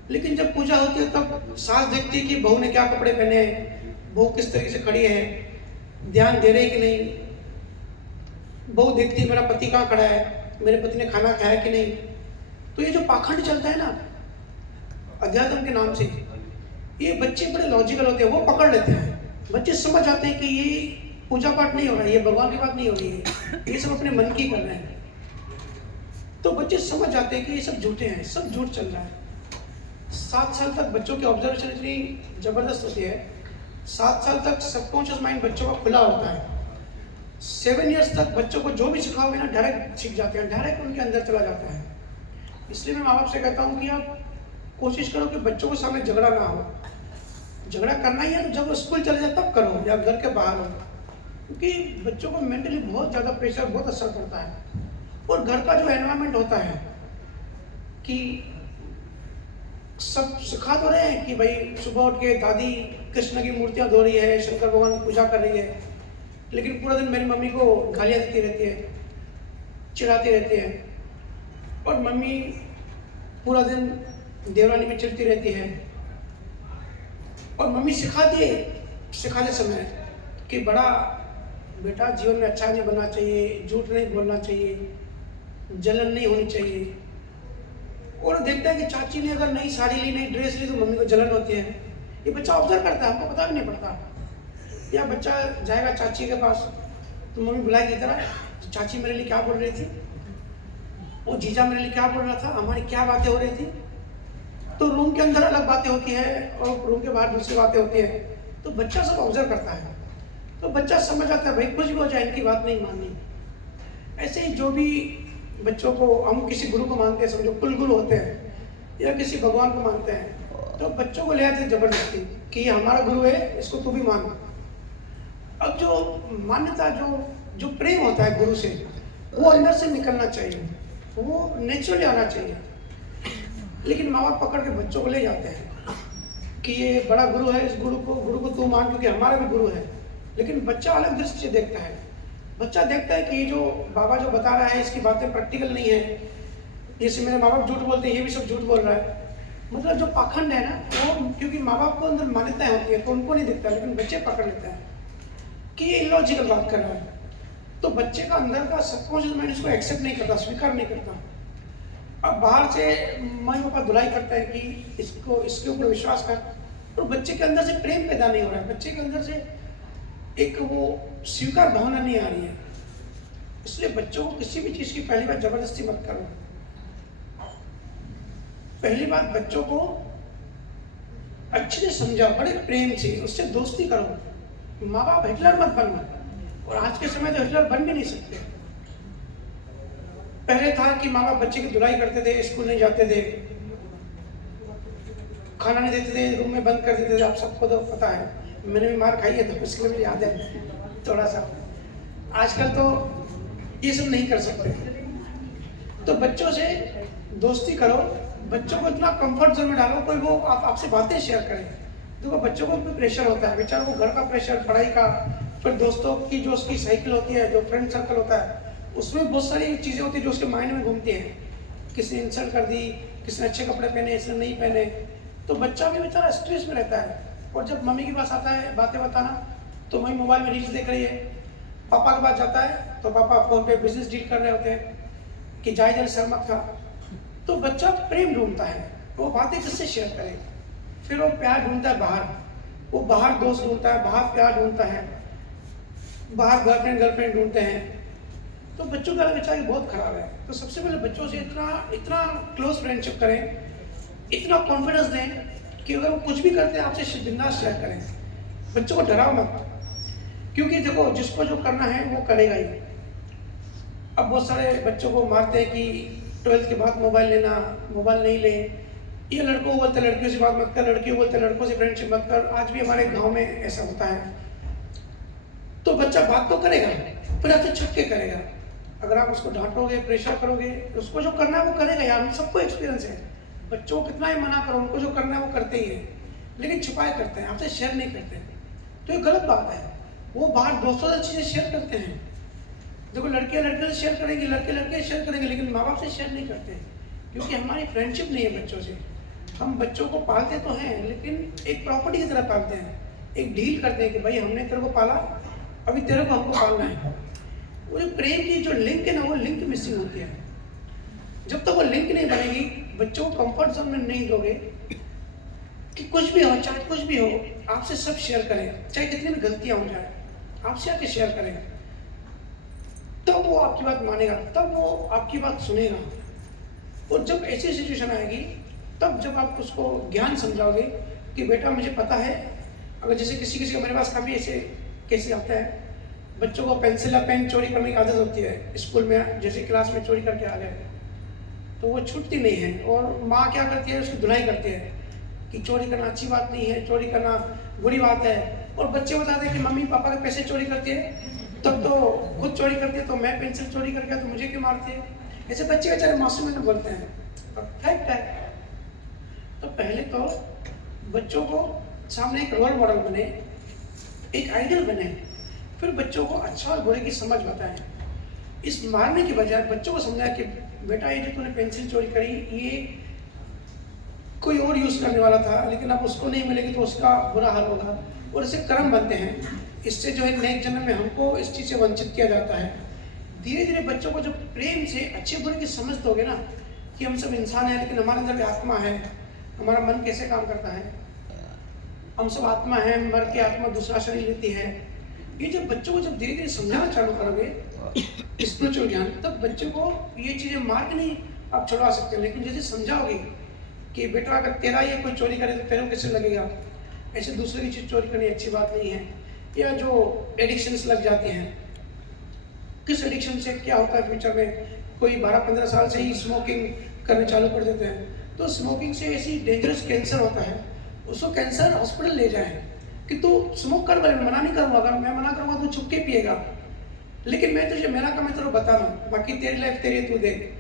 लेकिन जब पूजा होती है तब सास देखती है कि बहू ने क्या कपड़े पहने हैं, बहू किस तरीके से खड़ी है, ध्यान दे रही कि नहीं। बहू देखती है मेरा पति कहाँ खड़ा है, मेरे पति ने खाना खाया कि नहीं। तो ये जो पाखंड चलता है ना अध्यात्म के नाम से, ये बच्चे बड़े लॉजिकल होते हैं, वो पकड़ लेते हैं। बच्चे समझ आते हैं कि ये पूजा पाठ नहीं हो रहा है, ये भगवान की बात नहीं हो रही है, ये सब अपने मन की कर रहे हैं। तो बच्चे समझ जाते हैं कि ये सब झूठे हैं, सब झूठ चल रहा है। 7 साल तक बच्चों की ऑब्जर्वेशन इतनी ज़बरदस्त होती है। 7 साल तक सबकॉन्शियस माइंड बच्चों का खुला होता है। 7 इयर्स तक बच्चों को जो भी सिखाओगे ना, डायरेक्ट सीख जाते हैं, डायरेक्ट उनके अंदर चला जाता है। इसलिए मैं माँ बाप से कहता हूँ कि आप कोशिश करो कि बच्चों को सामने झगड़ा ना हो। झगड़ा करना ही है तो जब स्कूल चले जाए तब करो, या घर के बाहर हो। क्योंकि बच्चों को मेंटली बहुत ज़्यादा प्रेशर, बहुत असर पड़ता है। और घर का जो एनवायरनमेंट होता है कि सब सिखा तो रहे हैं कि भाई सुबह उठ के दादी कृष्ण की मूर्तियाँ धो रही है, शंकर भगवान की पूजा कर रही है, लेकिन पूरा दिन मेरी मम्मी को गालियाँ देती रहती है, चिढ़ाती रहती है, और मम्मी पूरा दिन देवरानी में चिढ़ती रहती है। और मम्मी सिखाती है सिखाते समय कि बड़ा बेटा जीवन में अच्छा नहीं बनना चाहिए, झूठ नहीं बोलना चाहिए, जलन नहीं होनी चाहिए। और देखता है कि चाची ने अगर नई साड़ी ली, नई ड्रेस ली, तो मम्मी को जलन होती है। ये बच्चा ऑब्जर्व करता है, हमको पता भी नहीं पड़ता। या बच्चा जाएगा चाची के पास तो मम्मी बुलाएगी, इधर आए, चाची मेरे लिए क्या बोल रही थी, वो जीजा मेरे लिए क्या बोल रहा था, हमारी क्या बातें हो रही थी। तो रूम के अंदर अलग बातें होती है और रूम के बाहर दूसरी बातें होती है। तो बच्चा सब ऑब्जर्व करता है, तो बच्चा समझ आता है भाई कुछ भी हो जाए इनकी बात नहीं माननी। ऐसे ही जो भी बच्चों को हम किसी गुरु को मानते हैं, समझो कुल गुरु होते हैं या किसी भगवान को मानते हैं, तो बच्चों को ले आते हैं जबरदस्ती कि ये हमारा गुरु है, इसको तू भी मान। अब जो मान्यता, जो प्रेम होता है गुरु से, वो अंदर से निकलना चाहिए, वो नेचुरली आना चाहिए। लेकिन माँ बाप पकड़ के बच्चों को ले जाते हैं कि ये बड़ा गुरु है, इस गुरु को तू मान क्योंकि हमारा भी गुरु है। लेकिन बच्चा अलग दृष्टि से देखता है। बच्चा देखता है कि ये जो बाबा जो बता रहा है इसकी बातें प्रैक्टिकल नहीं है। जैसे मेरे माँ बाप झूठ बोलते हैं, ये भी सब झूठ बोल रहा है। मतलब जो पाखंड है ना, वो क्योंकि माँ बाप को अंदर मान्यताएं होती है तो उनको नहीं दिखता, लेकिन बच्चे पकड़ लेते हैं कि ये इलॉजिकल बात कर रहा है। तो बच्चे का अंदर का सबकॉन्शियस माइंड इसको एक्सेप्ट नहीं करता, स्वीकार नहीं करता। अब बाहर से मम्मी पापा धुलाई करते हैं कि इसके ऊपर विश्वास कर, और बच्चे के अंदर से प्रेम पैदा नहीं हो रहा है, बच्चे के अंदर से एक वो स्वीकार भावना नहीं आ रही है। इसलिए बच्चों को किसी भी चीज की पहली बात जबरदस्ती मत करो। पहली बात बच्चों को अच्छे से समझाओ, बड़े प्रेम से उससे दोस्ती करो। माँ बाप हिटलर मत बनना, और आज के समय तो हिटलर बन भी नहीं सकते। पहले था कि माँ बाप बच्चे की धुलाई करते थे, स्कूल नहीं जाते थे, खाना नहीं देते थे, रूम में बंद कर देते थे। आप सबको तो पता है, मैंने भी मार खाई है तो इसलिए मुझे याद है थोड़ा सा। आजकल तो ये सब नहीं कर सकते। तो बच्चों से दोस्ती करो, बच्चों को इतना कंफर्ट जोन में डालो, कोई वो आपसे बातें शेयर करें। देखो बच्चों को भी प्रेशर होता है, बेचारों को घर का प्रेशर, पढ़ाई का, फिर दोस्तों की जो उसकी साइकिल होती है, जो फ्रेंड सर्कल होता है, उसमें बहुत सारी चीज़ें होती है जो उसके माइंड में घूमती हैं। किसी ने इंसल्ट कर दी, किसी ने अच्छे कपड़े पहने, इसने नहीं पहने, तो बच्चा भी बेचारा स्ट्रेस में रहता है। और जब मम्मी के पास आता है बातें बताना, तो मम्मी मोबाइल में रील्स देख रही है। पापा के पास जाता है तो पापा फ़ोन पे बिजनेस डील कर रहे होते हैं कि जाए जाए सर मत खा। तो बच्चा प्रेम ढूंढता है, वो बातें किससे शेयर करे। फिर वो प्यार ढूंढता है बाहर, वो बाहर दोस्त ढूंढता है, बाहर प्यार ढूंढता है, बाहर गर्लफ्रेंड ढूंढते हैं। तो बच्चों का बेचारा बहुत खराब है। तो सबसे पहले बच्चों से इतना क्लोज फ्रेंडशिप करें, इतना कॉन्फिडेंस दें कि अगर वो कुछ भी करते हैं आपसे बिंदास शेयर करें। बच्चों को डराओ मत, क्योंकि देखो जिसको जो करना है वो करेगा ही। अब बहुत सारे बच्चों को मारते हैं कि 12th के बाद मोबाइल लेना, मोबाइल नहीं ले। ये लड़कों को बोलते लड़कियों से बात मत कर, लड़कियों को बोलते लड़कों से फ्रेंडशिप मत कर। आज भी हमारे गाँव में ऐसा होता है। तो बच्चा बात तो करेगा, फिर आपसे छक्के करेगा। अगर आप उसको डांटोगे, प्रेशर करोगे, उसको जो करना है वो करेगा। यार सबको एक्सपीरियंस है, बच्चों को कितना ही मना करो, उनको जो करना है वो करते ही है, लेकिन छुपाए करते हैं, आपसे शेयर नहीं करते। तो ये गलत बात है। वो बाहर दोस्तों से चीज़ें शेयर करते हैं। देखो लड़कियाँ लड़कियों से शेयर करेंगी, लड़के शेयर करेंगे, लेकिन माँ बाप से शेयर नहीं करते, क्योंकि हमारी फ्रेंडशिप नहीं है बच्चों से। हम बच्चों को पालते तो हैं, लेकिन एक प्रॉपर्टी की तरह पालते हैं। एक डील करते हैं कि भाई हमने तेरे को पाला, अभी तेरे को हमको पालना है। वो जो प्रेम की जो लिंक है ना, वो लिंक मिसिंग होती है। जब तक वो लिंक नहीं बनेगी, बच्चों को कंफर्ट जोन में नहीं दोगे कि कुछ भी हो, चाहे कुछ भी हो, आपसे सब शेयर करें, चाहे कितनी भी गलतियां हो जाए, आपसे आके शेयर करें। तब वो आपकी बात मानेगा, तब वो आपकी बात सुनेगा। और जब ऐसी सिचुएशन आएगी, तब जब आप उसको ज्ञान समझाओगे कि बेटा मुझे पता है, अगर जैसे किसी का मेरे पास काफ़ी ऐसे केसेस आता है, बच्चों को पेंसिल या पेन चोरी करने की आदत होती है। स्कूल में जैसे क्लास में चोरी करके आ गए तो वो छूटती नहीं है, और माँ क्या करती है, उसकी धुलाई करती है कि चोरी करना अच्छी बात नहीं है, चोरी करना बुरी बात है। और बच्चे बताते हैं कि मम्मी पापा के पैसे चोरी करती है, तब तो खुद चोरी करती है, तो मैं पेंसिल चोरी करके तो मुझे क्यों मारती है। ऐसे बच्चे बेचारे मासूम में बोलते हैं, और फैक्ट है। तो पहले तो बच्चों को सामने एक रोल मॉडल बने, एक आइडियल बने, फिर बच्चों को अच्छा और बुरे की समझ बताएं। इस मारने की बजाय बच्चों को समझाएं कि बेटा ये जो तूने पेंसिल चोरी करी, ये कोई और यूज़ करने वाला था, लेकिन अब उसको नहीं मिलेगी तो उसका बुरा हाल होगा, और इससे कर्म बनते हैं। इससे जो है नेक्स्ट जन्म में हमको इस चीज़ से वंचित किया जाता है। धीरे धीरे बच्चों को जब प्रेम से अच्छे बुरे की समझ दोगे ना, कि हम सब इंसान हैं लेकिन हमारे अंदर भी आत्मा है, हमारा मन कैसे काम करता है, हम सब आत्मा है, मर के आत्मा दूसरा शरीर लेती है। ये जब बच्चों को जब धीरे धीरे समझाना चालू करोगे स्पिरिचुअल ज्ञान, तब बच्चों को ये चीज़ें मार के नहीं आप छुड़वा सकते, लेकिन जैसे समझाओगे कि बेटा अगर तेरा ये कोई चोरी करे तो तेरे को कैसे लगेगा, ऐसे दूसरे की चीज़ चोरी करनी अच्छी बात नहीं है। या जो एडिक्शंस लग जाते हैं, किस एडिक्शन से क्या होता है फ्यूचर में, कोई 12-15 साल से ही स्मोकिंग करने चालू कर देते हैं, तो स्मोकिंग से ऐसी डेंजरस कैंसर होता है, उसको कैंसर हॉस्पिटल ले जाएं कि तू स्मोक कर, मैं मना नहीं करूँगा, अगर मैं मना करूँगा तो छुप के पिएगा, लेकिन मैं तुझे, मेरा काम है तेरे को बताना, बाकी तेरी लाइफ तेरी तू देख,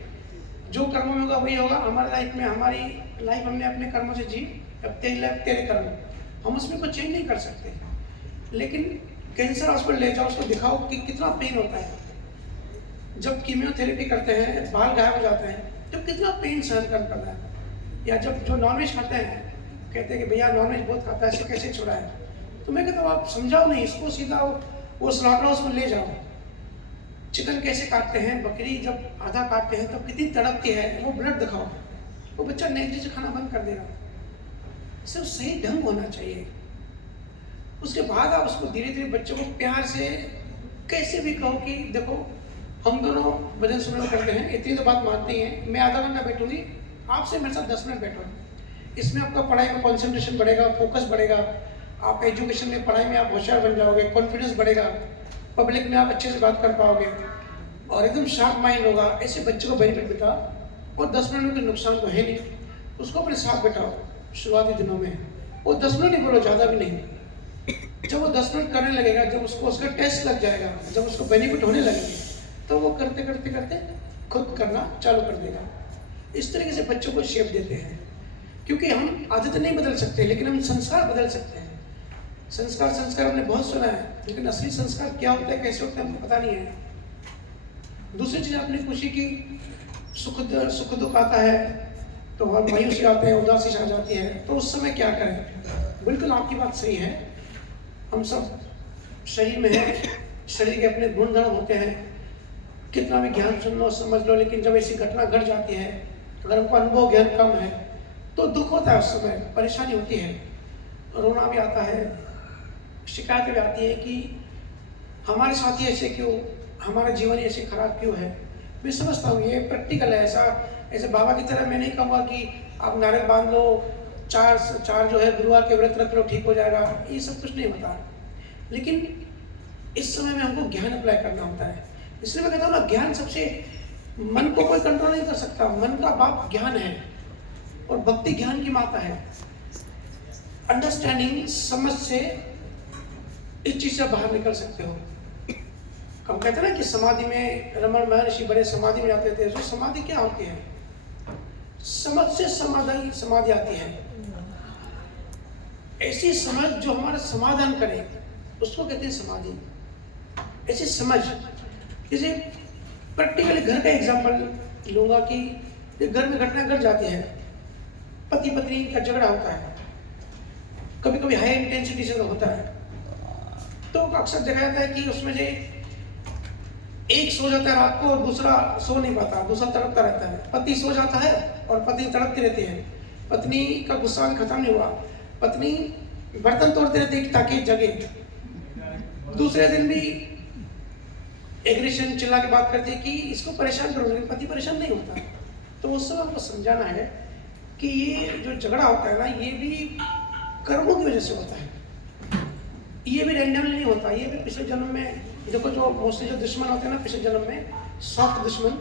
जो कर्मों में होगा वही होगा। हमारी लाइफ में, हमारी लाइफ हमने अपने कर्मों से जी, अब तेरी लाइफ तेरे कर्म, हम उसमें कुछ चेंज नहीं कर सकते। लेकिन कैंसर हॉस्पिटल ले जाओ, उसको दिखाओ कि कितना पेन होता है, जब कीमियोथेरेपी करते हैं बाल गायब हो जाते हैं, तो कितना पेन सहन कर पड़ता है। या जब जो नॉनवेज खाते हैं कहते हैं कि भैया नॉनवेज बहुत खाता है, इसे कैसे छुड़ाएं, तो मैं कहता हूँ आप समझाओ नहीं, इसको सीधा वो स्लॉटर हाउस में ले जाओ। चिकन कैसे काटते हैं, बकरी जब आधा काटते हैं तब कितनी तड़पती है, वो ब्लड दिखाओ, वो बच्चा नेगेटिव से खाना बंद कर देगा। सिर्फ सही ढंग होना चाहिए। उसके बाद आप उसको धीरे धीरे बच्चों को प्यार से कैसे भी कहो कि देखो हम दोनों भजन सुमरन करते हैं, इतनी तो बात मानते हैं, मैं आधा घंटा बैठूंगी, आपसे मेरे साथ 10 मिनट बैठो, इसमें आपका पढ़ाई में कॉन्सेंट्रेशन बढ़ेगा, फोकस बढ़ेगा, आप एजुकेशन में, पढ़ाई में आप होशियार बन जाओगे, कॉन्फिडेंस बढ़ेगा, पब्लिक में आप अच्छे से बात कर पाओगे और एकदम शार्प माइंड होगा। ऐसे बच्चों को बेनिफिट बताओ, और 10 मिनट में कोई नुकसान तो है नहीं, उसको अपने साथ बैठाओ शुरुआती दिनों में, वो 10 मिनट ही बोलो, ज़्यादा भी नहीं। जब वो 10 मिनट करने लगेगा, जब उसको उसका टेस्ट लग जाएगा, जब उसको बेनिफिट होने लगेंगे, तो वो करते करते करते खुद करना चालू कर देगा। इस तरीके से बच्चों को शेप देते हैं, क्योंकि हम आदत नहीं बदल सकते, लेकिन हम संस्कार बदल सकते हैं। संस्कार हमने बहुत सुना है, लेकिन असली संस्कार क्या होता है, कैसे होता है, हमको पता नहीं है। दूसरी चीज़, अपनी खुशी की सुख दुख आता है तो हम मायूसी आते हैं, उदासी आ जाती है, तो उस समय क्या करें। बिल्कुल आपकी बात सही है, हम सब शरीर में है, शरीर के अपने गुणधर्म होते हैं, कितना भी ज्ञान सुन लो समझ लो, लेकिन जब ऐसी घटना घट जाती है, अगर हमको अनुभव ज्ञान कम है तो दुख होता है, उस समय परेशानी होती है, रोना भी आता है, शिकायतें भी आती है कि हमारे साथ ही ऐसे क्यों, हमारा जीवन ही ऐसे खराब क्यों है। मैं समझता हूँ ये प्रैक्टिकल है, ऐसे बाबा की तरह मैं नहीं कहूँगा कि आप नारियल बांध लो, चार जो है गुरुवार के व्रत रख लो ठीक हो जाएगा, ये सब कुछ नहीं होता। लेकिन इस समय में हमको ज्ञान अप्लाई करना होता है। इसलिए मैं कहता हूँ ना, ज्ञान सबसे, मन को कोई कंट्रोल नहीं कर सकता, मन का बाप ज्ञान है और भक्ति ज्ञान की माता है। अंडरस्टैंडिंग, समझ से इस चीज से बाहर निकल सकते हो। हम कहते हैं ना कि समाधि में रमण महर्षि बड़े समाधि में जाते थे, तो समाधि क्या होती है, समझ से समाधि आती है। ऐसी समझ जो हमारा समाधान करे उसको कहते हैं समाधि। ऐसी समझ, जैसे प्रैक्टिकली घर का एग्जांपल लूंगा कि घर में घटना घट जाती है, पति पत्नी का झगड़ा होता है, कभी कभी हाई इंटेंसिटी से होता है, तो अक्सर देखा जाता है कि उसमें से एक सो जाता है रात को और दूसरा सो नहीं पाता, दूसरा तड़पता रहता है। पति सो जाता है और पत्नी तड़पती रहती है। पत्नी का गुस्सा खत्म नहीं हुआ, पत्नी बर्तन तोड़ती रहती है ताकि जगे। दूसरे दिन भी एग्रेशन, चिल्ला के बात करती है कि इसको परेशान करो, लेकिन पति परेशान नहीं होता। तो उस समय हमको समझाना है कि ये जो झगड़ा होता है ना, ये भी कर्मों की वजह से होता है, ये भी रैंडमली नहीं होता, ये भी पिछले जन्म में देखो, जो मोस्टली जो दुश्मन होते हैं ना पिछले जन्म में, सॉफ्ट दुश्मन,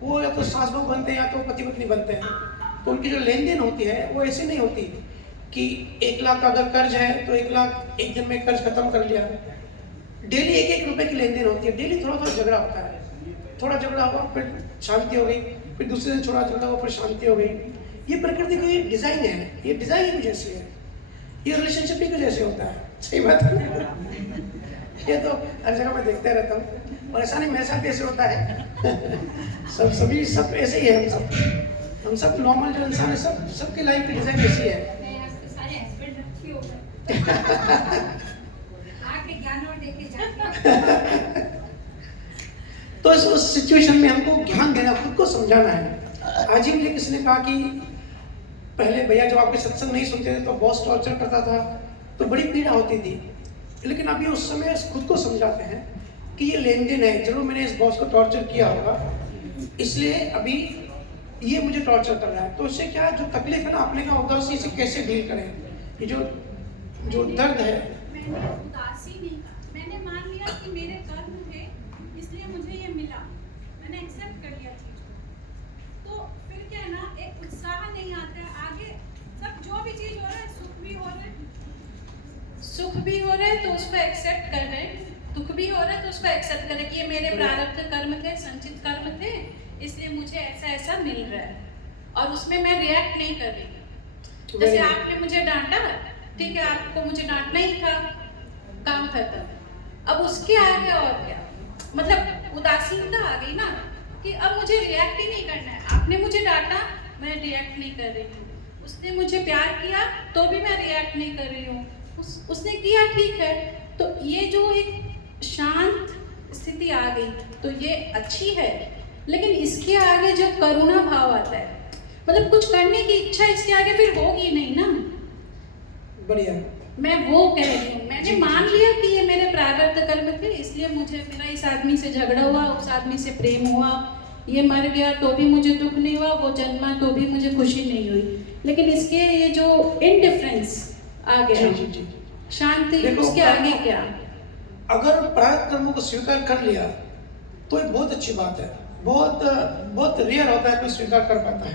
वो या तो सास बहू बनते हैं या तो पति पत्नी बनते हैं, तो उनकी जो लेन देन होती है वो ऐसी नहीं होती। कि 1 लाख का अगर कर्ज है तो 1 लाख एक दिन में कर्ज खत्म कर लिया। डेली 1-1 रुपए की लेन देन होती है, डेली थोड़ा थोड़ा झगड़ा होता है, थोड़ा झगड़ा हुआ फिर शांति हो गई, फिर दूसरे दिन थोड़ा झगड़ा हुआ फिर शांति हो गई। ये प्रकृति की डिजाइन है, ये डिजाइन ही जैसी है, ये रिलेशनशिप ही जैसे होता है। सही बात है ये तो हर जगह मैं देखते रहता हूँ, और ऐसा नहीं मेरे साथ ऐसे होता है सब ऐसे ही है। हम सब नॉर्मल जो इंसान है, सबकी लाइफ की डिजाइन ऐसी है। सारे हस्बैंड अच्छी हो गए आके ज्ञान और देके जाके तो उस सिचुएशन में हमको ज्ञान देना, खुद को समझाना है। आज ही मुझे किसी ने कहा कि पहले भैया जब आपके सत्संग नहीं सुनते थे तो बॉस टॉर्चर करता था तो बड़ी पीड़ा होती थी, लेकिन अभी उस समय खुद को समझाते हैं कि ये लेन देन है, जरूर मैंने इस बॉस को टॉर्चर किया होगा इसलिए अभी ये मुझे टॉर्चर कर रहा है। तो इससे क्या जो तकलीफ है ना, अपने का होता है उसी से कैसे डील करें। ये जो दर्द है, मैंने उदासी नहीं का, मैंने मान लिया कि मेरे कर्म थे इसलिए मुझे ये मिला, मैंने एक्सेप्ट कर लिया चीज को। तो फिर क्या है ना, एक उत्साह नहीं आता है आगे। सब जो भी चीज हो रहा है, सुख भी हो रहा है तो उसको एक्सेप्ट कर रहे हैं, दुख भी हो रहा है तो उसको एक्सेप्ट कर रहे हैं कि ये मेरे प्रारब्ध कर्म थे, संचित कर्म थे, इसलिए मुझे ऐसा ऐसा मिल रहा है, और उसमें मैं रिएक्ट नहीं कर रही। जैसे आपने मुझे डांटा, ठीक है, आपको मुझे डांटना ही था, काम खत्म। अब उसके आगे और क्या, मतलब उदासीनता आ गई ना कि अब मुझे रिएक्ट ही नहीं करना है। आपने मुझे डांटा, मैं रिएक्ट नहीं कर रही हूँ। उसने मुझे प्यार किया तो भी मैं रिएक्ट नहीं कर रही हूँ। उसने किया, ठीक है। तो ये जो एक शांत स्थिति आ गई तो ये अच्छी है, लेकिन इसके आगे जो करुणा भाव आता है, मतलब कुछ करने की इच्छा इसके आगे फिर होगी नहीं ना। बढ़िया, मैं वो कह रही हूँ, मैंने मान लिया कि ये मेरे प्रारब्ध कर्म थे, इसलिए मुझे मेरा इस आदमी से झगड़ा हुआ, उस आदमी से प्रेम हुआ, ये मर गया तो भी मुझे दुख नहीं हुआ, वो जन्मा तो भी मुझे खुशी नहीं हुई। लेकिन इसके ये जो इनडिफरेंस आ गया, शांति, उसके आगे क्या? अगर प्रारब्ध कर्मों को स्वीकार कर लिया तो ये बहुत अच्छी बात है। बहुत रेयर होता है कोई स्वीकार कर पाता है।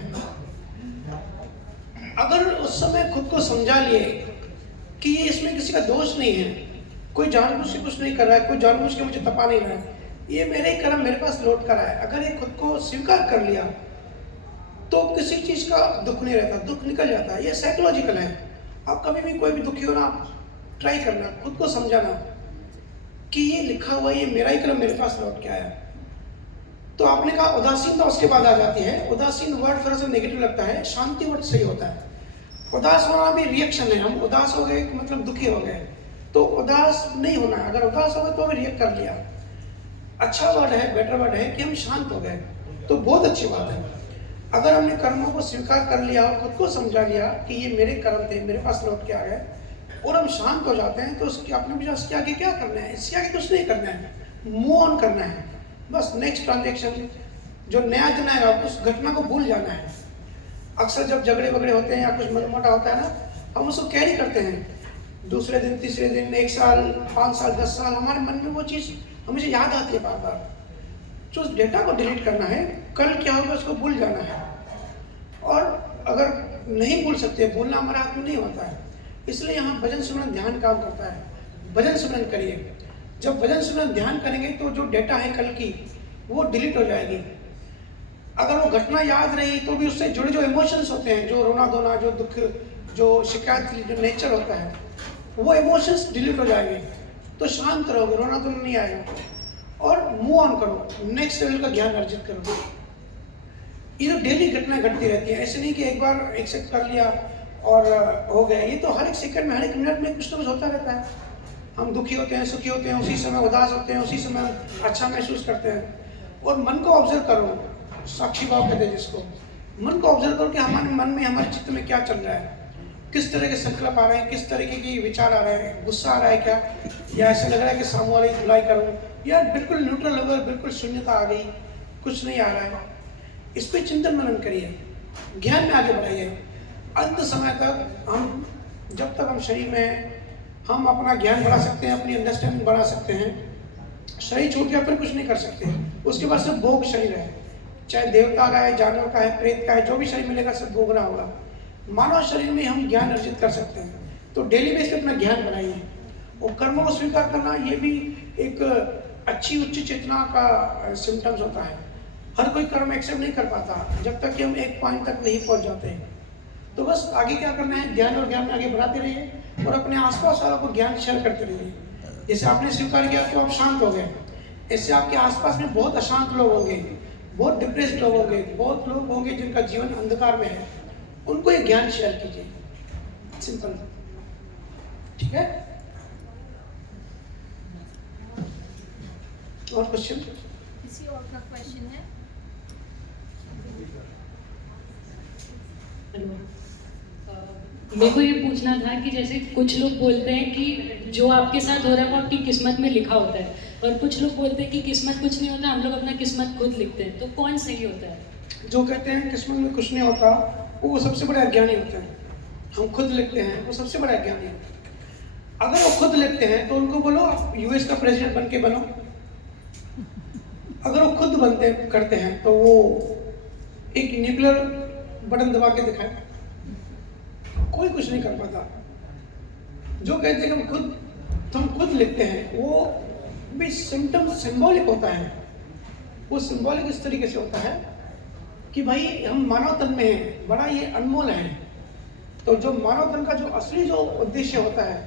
अगर उस समय खुद को समझा लिए कि ये इसमें किसी का दोष नहीं है, कोई जानबूझ के कुछ नहीं कर रहा है, कोई जानबूझ के मुझे तपा नहीं रहा है, ये मेरे ही कर्म मेरे पास लौट कर आया। अगर ये खुद को स्वीकार कर लिया तो किसी चीज का दुख नहीं रहता, दुख निकल जाता है। ये साइकोलॉजिकल है। आप कभी भी कोई भी दुखी हो ना, आप ट्राई करना, खुद को समझाना कि ये लिखा हुआ, ये मेरा ही कर्म मेरे पास लौट के आया। तो आपने कहा उदासीनता उसके बाद आ जाती है। उदासीन वर्ड थोड़ा सा नेगेटिव लगता है, शांति वर्ड सही होता है। उदास होना भी रिएक्शन है, हम उदास हो गए मतलब दुखी हो गए, तो उदास नहीं होना। अगर उदास हो गए तो हमें रिएक्ट कर लिया, अच्छा वर्ड है, बेटर वर्ड है कि हम शांत हो गए, तो बहुत अच्छी बात है। अगर हमने कर्मों को स्वीकार कर लिया और खुद को समझा लिया कि ये मेरे कर्म थे, मेरे पास लौट के आ गए, और हम शांत हो जाते हैं, तो उसके अपने विचार के आगे क्या करना है, इसके आगे कुछ नहीं करना है, मूव ऑन करना है। बस नेक्स्ट ट्रांजेक्शन, जो नया दिन आएगा उस घटना को भूल जाना है। अक्सर जब झगड़े वगड़े होते हैं या कुछ मनमुटा होता है ना, हम उसको कैरी करते हैं दूसरे दिन, तीसरे दिन, 1 साल, 5 साल, 10 साल, हमारे मन में वो चीज़ हमेशा याद आती है बार बार। तो उस डेटा को डिलीट करना है, कल क्या होगा उसको भूल जाना है। और अगर नहीं भूल सकते, भूलना हमारे हाथ में नहीं होता है, इसलिए यहाँ भजन सुमरन ध्यान काम करता है। भजन सुमरन करिए, जब भजन सुमरन ध्यान करेंगे तो जो डेटा है कल की वो डिलीट हो जाएगी। अगर वो घटना याद रही तो भी उससे जुड़े जो इमोशंस होते हैं, जो रोना धोना, जो दुख, जो शिकायत, जो नेचर होता है, वो इमोशंस डिलीट हो जाएंगे। तो शांत रहोगे, रोना धोना नहीं आएगा, और मूव ऑन करो, नेक्स्ट लेवल का ज्ञान अर्जित करो। ये तो डेली घटना घटती रहती है, ऐसे नहीं कि एक बार एक्सेप्ट कर लिया और हो गया। ये तो हर एक सेकंड में, हर एक मिनट में कुछ ना कुछ होता रहता है। हम दुखी होते हैं, सुखी होते हैं, उसी समय उदास होते हैं, उसी समय अच्छा महसूस करते हैं। और मन को ऑब्जर्व करो, साक्षी भाव कहते हैं जिसको। मन को ऑब्जर्व करो कि हमारे मन में, हमारे चित्त में क्या चल रहा है, किस तरह के संकल्प आ रहे हैं, किस तरीके के विचार आ रहे हैं, गुस्सा आ रहा है क्या, या ऐसा लग रहा है कि सामने वाले की धुलाई करूँ, या बिल्कुल न्यूट्रल लेवल, बिल्कुल शून्यता आ गई, कुछ नहीं आ रहा है। इस पर चिंतन मनन करिए, ज्ञान में आगे बढ़ाइए। अंत समय तक हम, जब तक हम शरीर में हैं, हम अपना ज्ञान बढ़ा सकते हैं, अपनी अंडरस्टैंडिंग बढ़ा सकते हैं। शरीर छूट गया फिर कुछ नहीं कर सकते, उसके बाद सिर्फ भोग शरीर है, चाहे देवता का है, जानवर का है, प्रेत का है, जो भी शरीर मिलेगा सब भोगना होगा। मानव शरीर में हम ज्ञान अर्जित कर सकते हैं। तो डेली बेस पे अपना ज्ञान बनाइए। और कर्मों को स्वीकार करना ये भी एक अच्छी उच्च चेतना का सिम्टम्स होता है। हर कोई कर्म एक्सेप्ट नहीं कर पाता जब तक कि हम एक पॉइंट तक नहीं पहुंच जाते हैं। तो बस आगे क्या करना है, ध्यान और ज्ञान आगे बढ़ाते रहिए और अपने आसपास वालों को ज्ञान शेयर करते रहिए। जैसे आपने स्वीकार किया तो आप शांत हो गए, इससे आपके आसपास में बहुत अशांत लोग होंगे, बहुत डिप्रेस्ड लोग होंगे, बहुत लोग होंगे जिनका जीवन अंधकार में है, उनको ये ज्ञान शेयर कीजिए। सिंपल, ठीक है। और क्वेश्चन? किसी और का क्वेश्चन है? मेरे को ये पूछना था कि जैसे कुछ लोग बोलते हैं कि जो आपके साथ हो रहा है वो आपकी किस्मत में लिखा होता है, और कुछ लोग बोलते हैं कि किस्मत कुछ नहीं होता, हम लोग अपना किस्मत खुद लिखते हैं, तो कौन सही होता है? जो कहते हैं किस्मत में कुछ नहीं होता वो सबसे बड़ा अज्ञानी होता है। हम खुद लिखते हैं वो सबसे बड़ा अज्ञानी है। अगर वो खुद लिखते हैं तो उनको बोलो आप यूएस का प्रेसिडेंट बन के बनो। अगर वो खुद बनते करते हैं तो वो एक न्यूक्लियर बटन दबा के दिखाए, कोई कुछ नहीं कर पाता। जो कहते हैं कि हम खुद लिखते हैं वो भी सिम्टम सिंबॉलिक होता है। वो सिंबॉलिक इस तरीके से होता है कि भाई हम मानव तन में हैं, बड़ा ये अनमोल है। तो जो मानव तन का जो असली जो उद्देश्य होता है,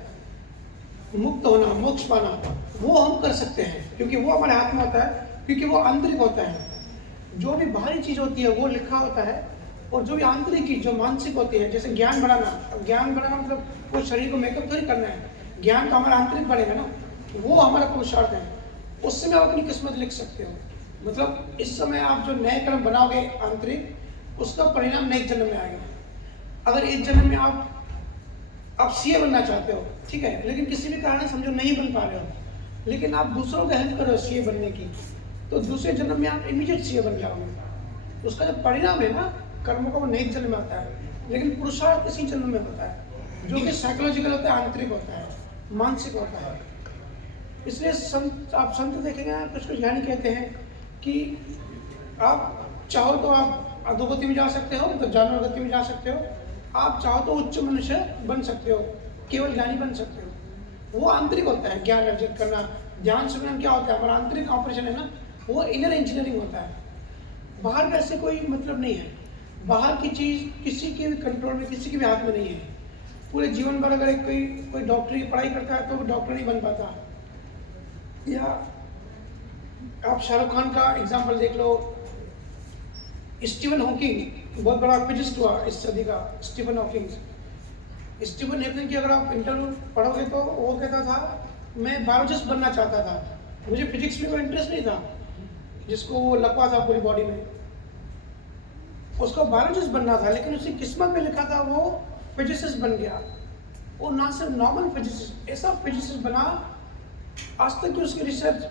मुक्त होना, मोक्ष पाना, वो हम कर सकते हैं क्योंकि वो हमारे हाथ में होता है, क्योंकि वो आंतरिक होता है। जो भी बाहरी चीज होती है वो लिखा होता है, और जो भी आंतरिक चीज जो मानसिक होती है, जैसे ज्ञान बढ़ाना, ज्ञान बढ़ाना मतलब कोई शरीर को मेकअप थोड़ी करना है, ज्ञान तो हमारा आंतरिक बढ़ेगा ना, वो हमारा पुरुषार्थ है। उससे आप अपनी किस्मत लिख सकते हो। मतलब इस समय आप जो नए कर्म बनाओगे आंतरिक, उसका परिणाम नेक्स्ट जन्म में आएगा। अगर इस जन्म में आप सीए बनना चाहते हो, ठीक है, लेकिन किसी भी कारण समझो नहीं बन पा रहे हो, लेकिन आप दूसरों को हेल्प करो सीए बनने की, तो दूसरे जन्म में आप इमीडिएट सीए बन जाओगे। उसका जो परिणाम है ना कर्मों का, वो नेक्स्ट जन्म में आता है, लेकिन पुरुषार्थ इसी जन्म में होता है, जो कि साइकोलॉजिकल होता है, आंतरिक होता है, मानसिक होता है। इसलिए आप संत देखेंगे कुछ ज्ञानी कहते हैं कि आप चाहो तो आप अधोगति में जा सकते हो, तो जानवर गति में जा सकते हो, आप चाहो तो उच्च मनुष्य बन सकते हो, केवल ज्ञानी बन सकते हो। वो आंतरिक होता है, ज्ञान अर्जित करना। ध्यान सुमरन क्या होता है, हमारा आंतरिक ऑपरेशन है ना, वो इनर इंजीनियरिंग होता है। बाहर का ऐसे कोई मतलब नहीं है। बाहर की चीज़ किसी के भी कंट्रोल में, किसी के भी हाथ में नहीं है। पूरे जीवन भर अगर कोई डॉक्टरी की पढ़ाई करता है तो वो डॉक्टर नहीं बन पाता। या आप शाहरुख खान का एग्जाम्पल देख लो, स्टीवन हॉकिंग बहुत बड़ा फिजिस्ट हुआ इस सदी का। स्टीवन हॉकिंग की अगर आप इंटरव्यू पढ़ोगे तो वो कहता था मैं बायोलॉजिस्ट बनना चाहता था, मुझे फिजिक्स में कोई इंटरेस्ट नहीं था, जिसको वो लकवा था पूरी बॉडी में, उसको बायोलॉजिस्ट बनना था, लेकिन उसकी किस्मत में लिखा था वो फिजिसिस्ट बन गया। वो ना सिर्फ नॉर्मल फिजिसिस्ट, ऐसा फिजिसिस्ट बना आज तक की उसकी रिसर्च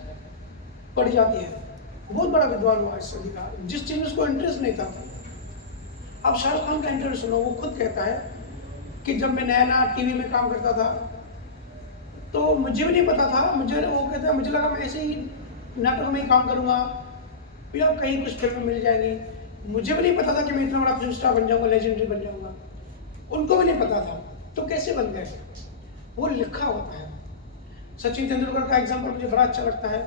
पढ़ी जाती है। बहुत बड़ा विद्वान हुआ इस सदी का, जिस चीज में उसको इंटरेस्ट नहीं था। अब शाहरुख खान का इंटरव्यू सुनो, वो खुद कहता है कि जब मैं नया टीवी में काम करता था तो मुझे भी नहीं पता था, वो कहता है मुझे लगा मैं ऐसे ही नाटक में ही काम करूंगा या कहीं कुछ फिल्म मिल जाएगी, मुझे भी नहीं पता था कि मैं इतना बड़ा फिल्म स्टार बन जाऊंगा, लेजेंडरी बन जाऊंगा। उनको भी नहीं पता था, तो कैसे बन गए? वो लिखा होता है। सचिन तेंदुलकर का एग्जाम्पल मुझे बड़ा अच्छा लगता है।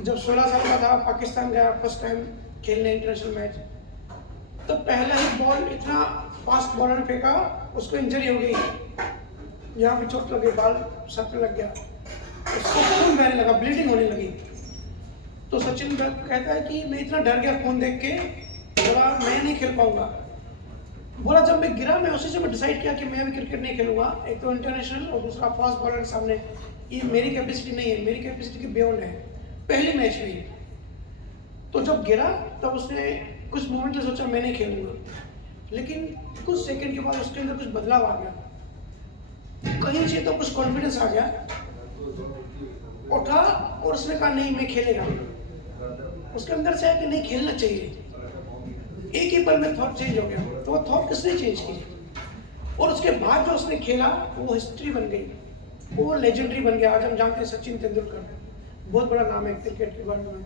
जब 16 साल का था, पाकिस्तान गया फर्स्ट टाइम खेलने इंटरनेशनल मैच, तो पहला ही बॉल इतना फास्ट बॉलर ने फेंका, उसको इंजरी हो गई, यहाँ पे चोट लगी, बाल सर पे लग गया, उसको खून बहने लगा, ब्लीडिंग होने लगी। तो सचिन कहता है कि मैं इतना डर गया खून देख के, बोला मैं नहीं खेल पाऊंगा। बोला जब मैं गिरा, मैं उसी से मैं डिसाइड किया कि मैं भी क्रिकेट नहीं खेलूंगा, एक तो इंटरनेशनल और दूसरा फास्ट बॉलर के सामने, ये मेरी कैपेसिटी नहीं है, मेरी कैपेसिटी के बियॉन्ड है, पहले मैच में ही। तो जब गिरा तब उसने कुछ मोमेंट में सोचा मैं नहीं खेलूंगा, लेकिन कुछ सेकंड के बाद उसके अंदर कुछ बदलाव आ गया, कहीं से तो कुछ कॉन्फिडेंस आ गया, उठा और उसने कहा नहीं मैं खेलेगा। उसके अंदर से आया कि नहीं खेलना चाहिए। एक ही पल में थॉट चेंज हो गया। तो वो थॉट किसने चेंज की? और उसके बाद जो उसने खेला वो हिस्ट्री बन गई, वो लेजेंडरी बन गया। आज हम जानते हैं सचिन तेंदुलकर, बहुत बड़ा नाम है क्रिकेट के वर्ल्ड में।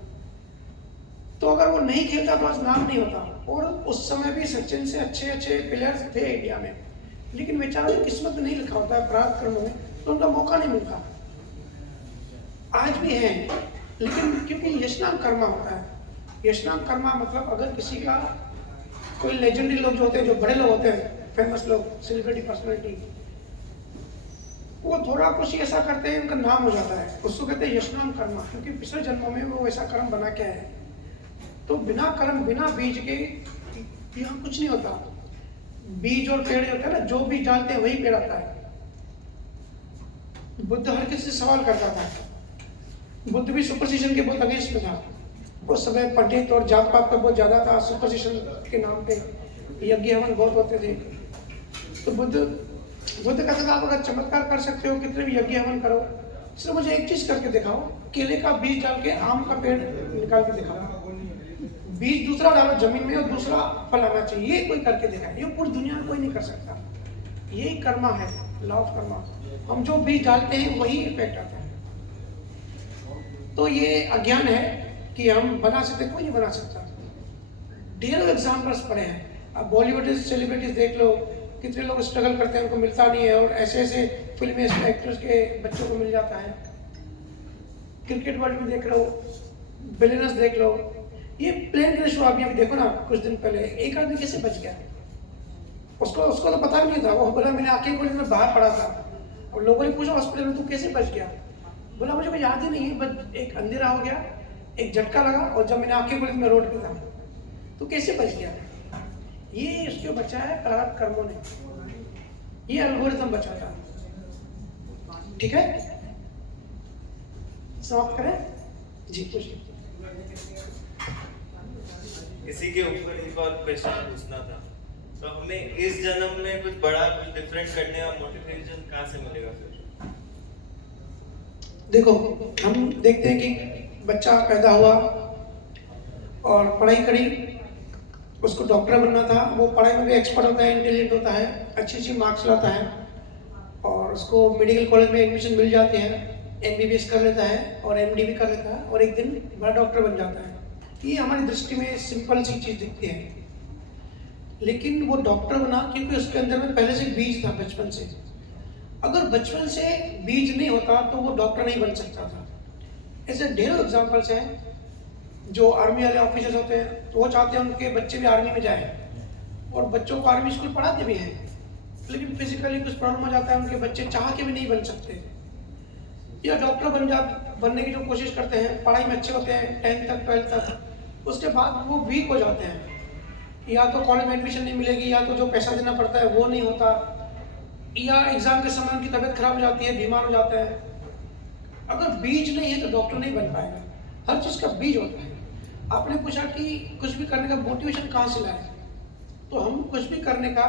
तो अगर वो नहीं खेलता तो आज नाम नहीं होता। और उस समय भी सचिन से अच्छे अच्छे प्लेयर्स थे इंडिया में, लेकिन बेचारों की किस्मत में नहीं लिखा होता है प्रारब्ध कर्मों में, तो उनका मौका नहीं मिलता। आज भी है, लेकिन क्योंकि यशनाम कर्मा होता है। यशनाम कर्मा मतलब अगर किसी का कोई लेजेंडरी लोग जो होते हैं, जो बड़े लोग होते हैं, फेमस लोग, सेलिब्रिटी पर्सनैलिटी, वो थोड़ा कुछ ऐसा करते हैं, उनका नाम हो जाता है, उसको कहते हैं यशनाम कर्मा, क्योंकि पिछले जन्मों में वो वैसा कर्म बना के आए। तो बिना कर्म, बिना बीज के यहाँ कुछ नहीं होता। बीज और पेड़ होता है ना, जो बीज डालते हैं वही पेड़ आता है। बुद्ध हर किसी से सवाल करता था। बुद्ध भी सुपरस्टिशन के बहुत अगेंस्ट में था। उस समय पंडित और जात पात का बहुत ज्यादा था, सुपरस्टिशन के नाम पे यज्ञ हवन बहुत होते थे। तो बुद्ध कहता था, आप अगर चमत्कार कर सकते हो, कितने भी यज्ञ हवन करो, सिर्फ मुझे एक चीज करके दिखाओ, केले का बीज डाल के आम का पेड़ निकाल के दिखाओ। बीज दूसरा डालो जमीन में और दूसरा फल आना चाहिए, ये कोई करके दिखाए। ये पूरी दुनिया में कोई नहीं कर सकता। यही कर्मा है, लॉ ऑफ कर्मा। हम जो बीज डालते हैं वही इफेक्ट आता है। तो ये अज्ञान है कि हम बना सकते, कोई नहीं बना सकता। ढेरों एग्जाम्पल्स पड़े हैं। अब बॉलीवुड सेलिब्रिटीज देख लो, कितने लोग स्ट्रगल करते हैं, उनको मिलता नहीं है, और ऐसे ऐसे फिल्मी एक्टर्स के बच्चों को मिल जाता है। क्रिकेट वर्ल्ड में देख लो, बिलियनर्स देख लो। ये प्लेन क्रैश हुआ अभी देखो ना, कुछ दिन पहले एक आदमी कैसे बच गया, उसको तो पता भी नहीं था। वो बोला मैंने आंखें खोली, मैं बाहर पड़ा था, और लोगों ने पूछा हॉस्पिटल में तू कैसे बच गया, बोला मुझे कोई याद ही नहीं है, बस एक अंधेरा हो गया, एक झटका लगा, और जब मैंने आंखें खोली तो मैं रोड पे था। तो कैसे बच गया? ये उसको बचा है प्रारब्ध कर्मों ने, ये एल्गोरिथम बचा था। ठीक है, समाप्त करें जी। पूछिए। इसी के ऊपर एक और क्वेश्चन पूछना था। तो हमें इस जन्म में कुछ बड़ा, कुछ डिफरेंट करने का मोटिवेशन कहाँ से मिलेगा फिर? देखो, हम देखते हैं कि बच्चा पैदा हुआ और पढ़ाई करी, उसको डॉक्टर बनना था, वो पढ़ाई में भी एक्सपर्ट होता है, इंटेलिजेंट होता है, अच्छी मार्क्स लाता है, और उसको मेडिकल कॉलेज में एडमिशन मिल जाती है, MBBS कर लेता है और MD भी कर लेता है, और एक दिन बड़ा डॉक्टर बन जाता है। ये हमारी दृष्टि में सिंपल सी चीज़ दिखती है, लेकिन वो डॉक्टर बना क्योंकि उसके अंदर में पहले से बीज था, बचपन से। अगर बचपन से बीज नहीं होता तो वो डॉक्टर नहीं बन सकता था। ऐसे ढेरों एग्जाम्पल्स हैं। जो आर्मी वाले ऑफिसर्स होते हैं तो वो चाहते हैं उनके बच्चे भी आर्मी में जाए, और बच्चों को आर्मी स्कूल पढ़ाते भी हैं, लेकिन फिजिकली कुछ प्रॉब्लम हो जाता है, उनके बच्चे चाह के भी नहीं बन सकते। या डॉक्टर बनने की जो कोशिश करते हैं, पढ़ाई में अच्छे होते हैं 10th तक 12th तक, उसके बाद वो वीक हो जाते हैं, या तो कॉलेज में एडमिशन नहीं मिलेगी, या तो जो पैसा देना पड़ता है वो नहीं होता, या एग्जाम के समय उनकी तबीयत खराब हो जाती है, बीमार हो जाते हैं। अगर बीज नहीं है तो डॉक्टर नहीं बन पाएगा। हर चीज़ का बीज होता है। आपने पूछा कि कुछ भी करने का मोटिवेशन कहाँ से लाए, तो हम कुछ भी करने का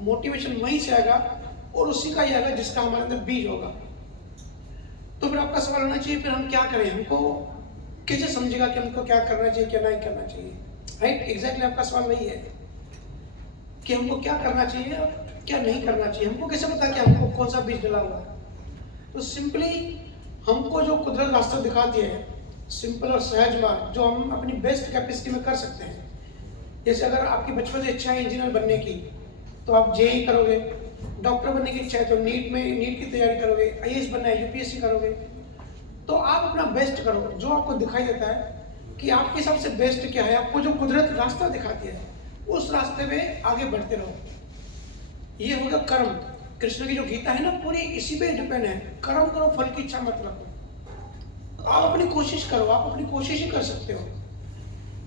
मोटिवेशन वहीं से आएगा, और उसी का ही आएगा जिसका हमारे अंदर बीज होगा। तो फिर आपका सवाल होना चाहिए, फिर हम क्या करें, हमको कैसे समझेगा कि हमको क्या करना चाहिए, क्या नहीं करना चाहिए, राइट? एग्जैक्टली आपका सवाल वही है कि हमको क्या करना चाहिए और क्या नहीं करना चाहिए। हमको कैसे पता कि हमको कौन सा बीज डला हुआ है? तो सिंपली हमको जो कुदरत रास्ता दिखाती है, सिंपल और सहज मार्ग, जो हम अपनी बेस्ट कैपेसिटी में कर सकते हैं। जैसे अगर आपकी बचपन से इच्छा है इंजीनियर बनने की, तो आप JEE करोगे। डॉक्टर बनने की इच्छा है तो नीट की तैयारी करोगे। IAS बनना है UPSC करोगे। तो आप अपना बेस्ट करो, जो आपको दिखाई देता है कि आपके हिसाब से बेस्ट क्या है, आपको जो कुदरत रास्ता दिखाती है उस रास्ते में आगे बढ़ते रहो। ये होगा कर्म। कृष्ण की जो गीता है ना, पूरी इसी पे डिपेंड है। कर्म करो, फल की इच्छा मत रखो। आप अपनी कोशिश करो, आप अपनी कोशिश ही कर सकते हो।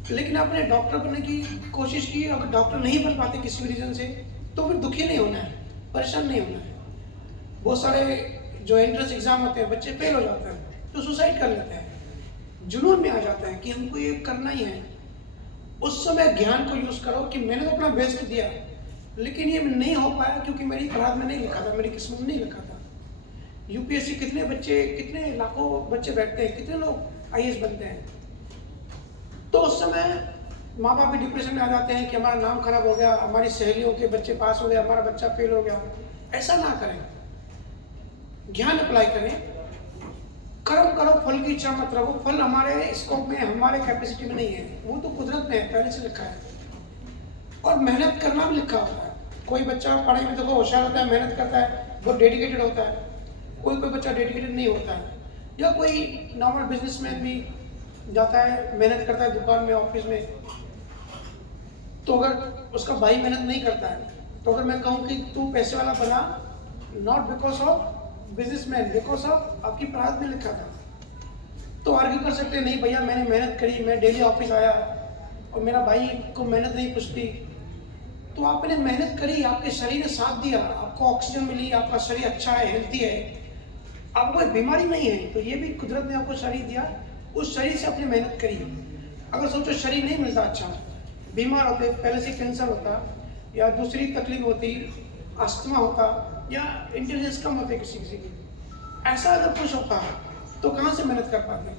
लेकिन आपने डॉक्टर बनने की कोशिश की, अगर डॉक्टर नहीं बन पाते किसी भी रीजन से, तो फिर दुखी नहीं होना है, परेशान नहीं होना है। बहुत सारे जो एंट्रेंस एग्जाम होते हैं, बच्चे फेल हो जाते हैं तो सुसाइड कर लेते हैं, जुनून में आ जाते हैं कि हमको ये करना ही है। उस समय ज्ञान को यूज करो कि मैंने तो अपना बेस्ट दिया, लेकिन ये नहीं हो पाया क्योंकि मेरी प्रारब्ध में नहीं लिखा था, मेरी किस्मत में नहीं लिखा था। UPSC कितने बच्चे, कितने लाखों बच्चे बैठते हैं, कितने लोग IAS बनते हैं। तो उस समय माँ बाप भी डिप्रेशन में आ जाते हैं कि हमारा नाम खराब हो गया, हमारी सहेलियों के बच्चे पास हो गए, हमारा बच्चा फेल हो गया। ऐसा ना करें, ज्ञान अप्लाई करें, कर्म करो, फल की इच्छा मत रखो। फल हमारे स्कोप में, हमारे कैपेसिटी में नहीं है, वो तो कुदरत में है, पहले से लिखा है। और मेहनत करना भी लिखा होता है। कोई बच्चा पढ़ाई में देखो होशियार होता है, मेहनत करता है, बहुत डेडिकेटेड होता है। कोई बच्चा डेडिकेटेड नहीं होता है। या कोई नॉर्मल बिजनेसमैन भी जाता है, मेहनत करता है दुकान में, ऑफिस में, तो अगर उसका भाई मेहनत नहीं करता है, तो अगर मैं कहूँ कि तू पैसे वाला बना, not because of businessman, because of आपकी प्रारब्ध में लिखा था, तो आर्ग्यू कर सकते हैं नहीं भैया मैंने मेहनत करी, मैं डेली ऑफिस आया और मेरा भाई को मेहनत नहीं पूछती। तो आपने मेहनत करी, आपके शरीर ने साथ दिया, आपको ऑक्सीजन मिली, आपका शरीर अच्छा है, हेल्थी है, आपको कोई बीमारी नहीं है, तो ये भी कुदरत ने आपको शरीर दिया, उस शरीर से आपने मेहनत करी। अगर सोचो शरीर नहीं मिलता अच्छा, बीमार होते, पहले से कैंसर होता या दूसरी तकलीफ होती, अस्थमा होता या इंटेलिजेंस कम होते किसी की, ऐसा अगर कुछ होता तो कहाँ से मेहनत कर पाते।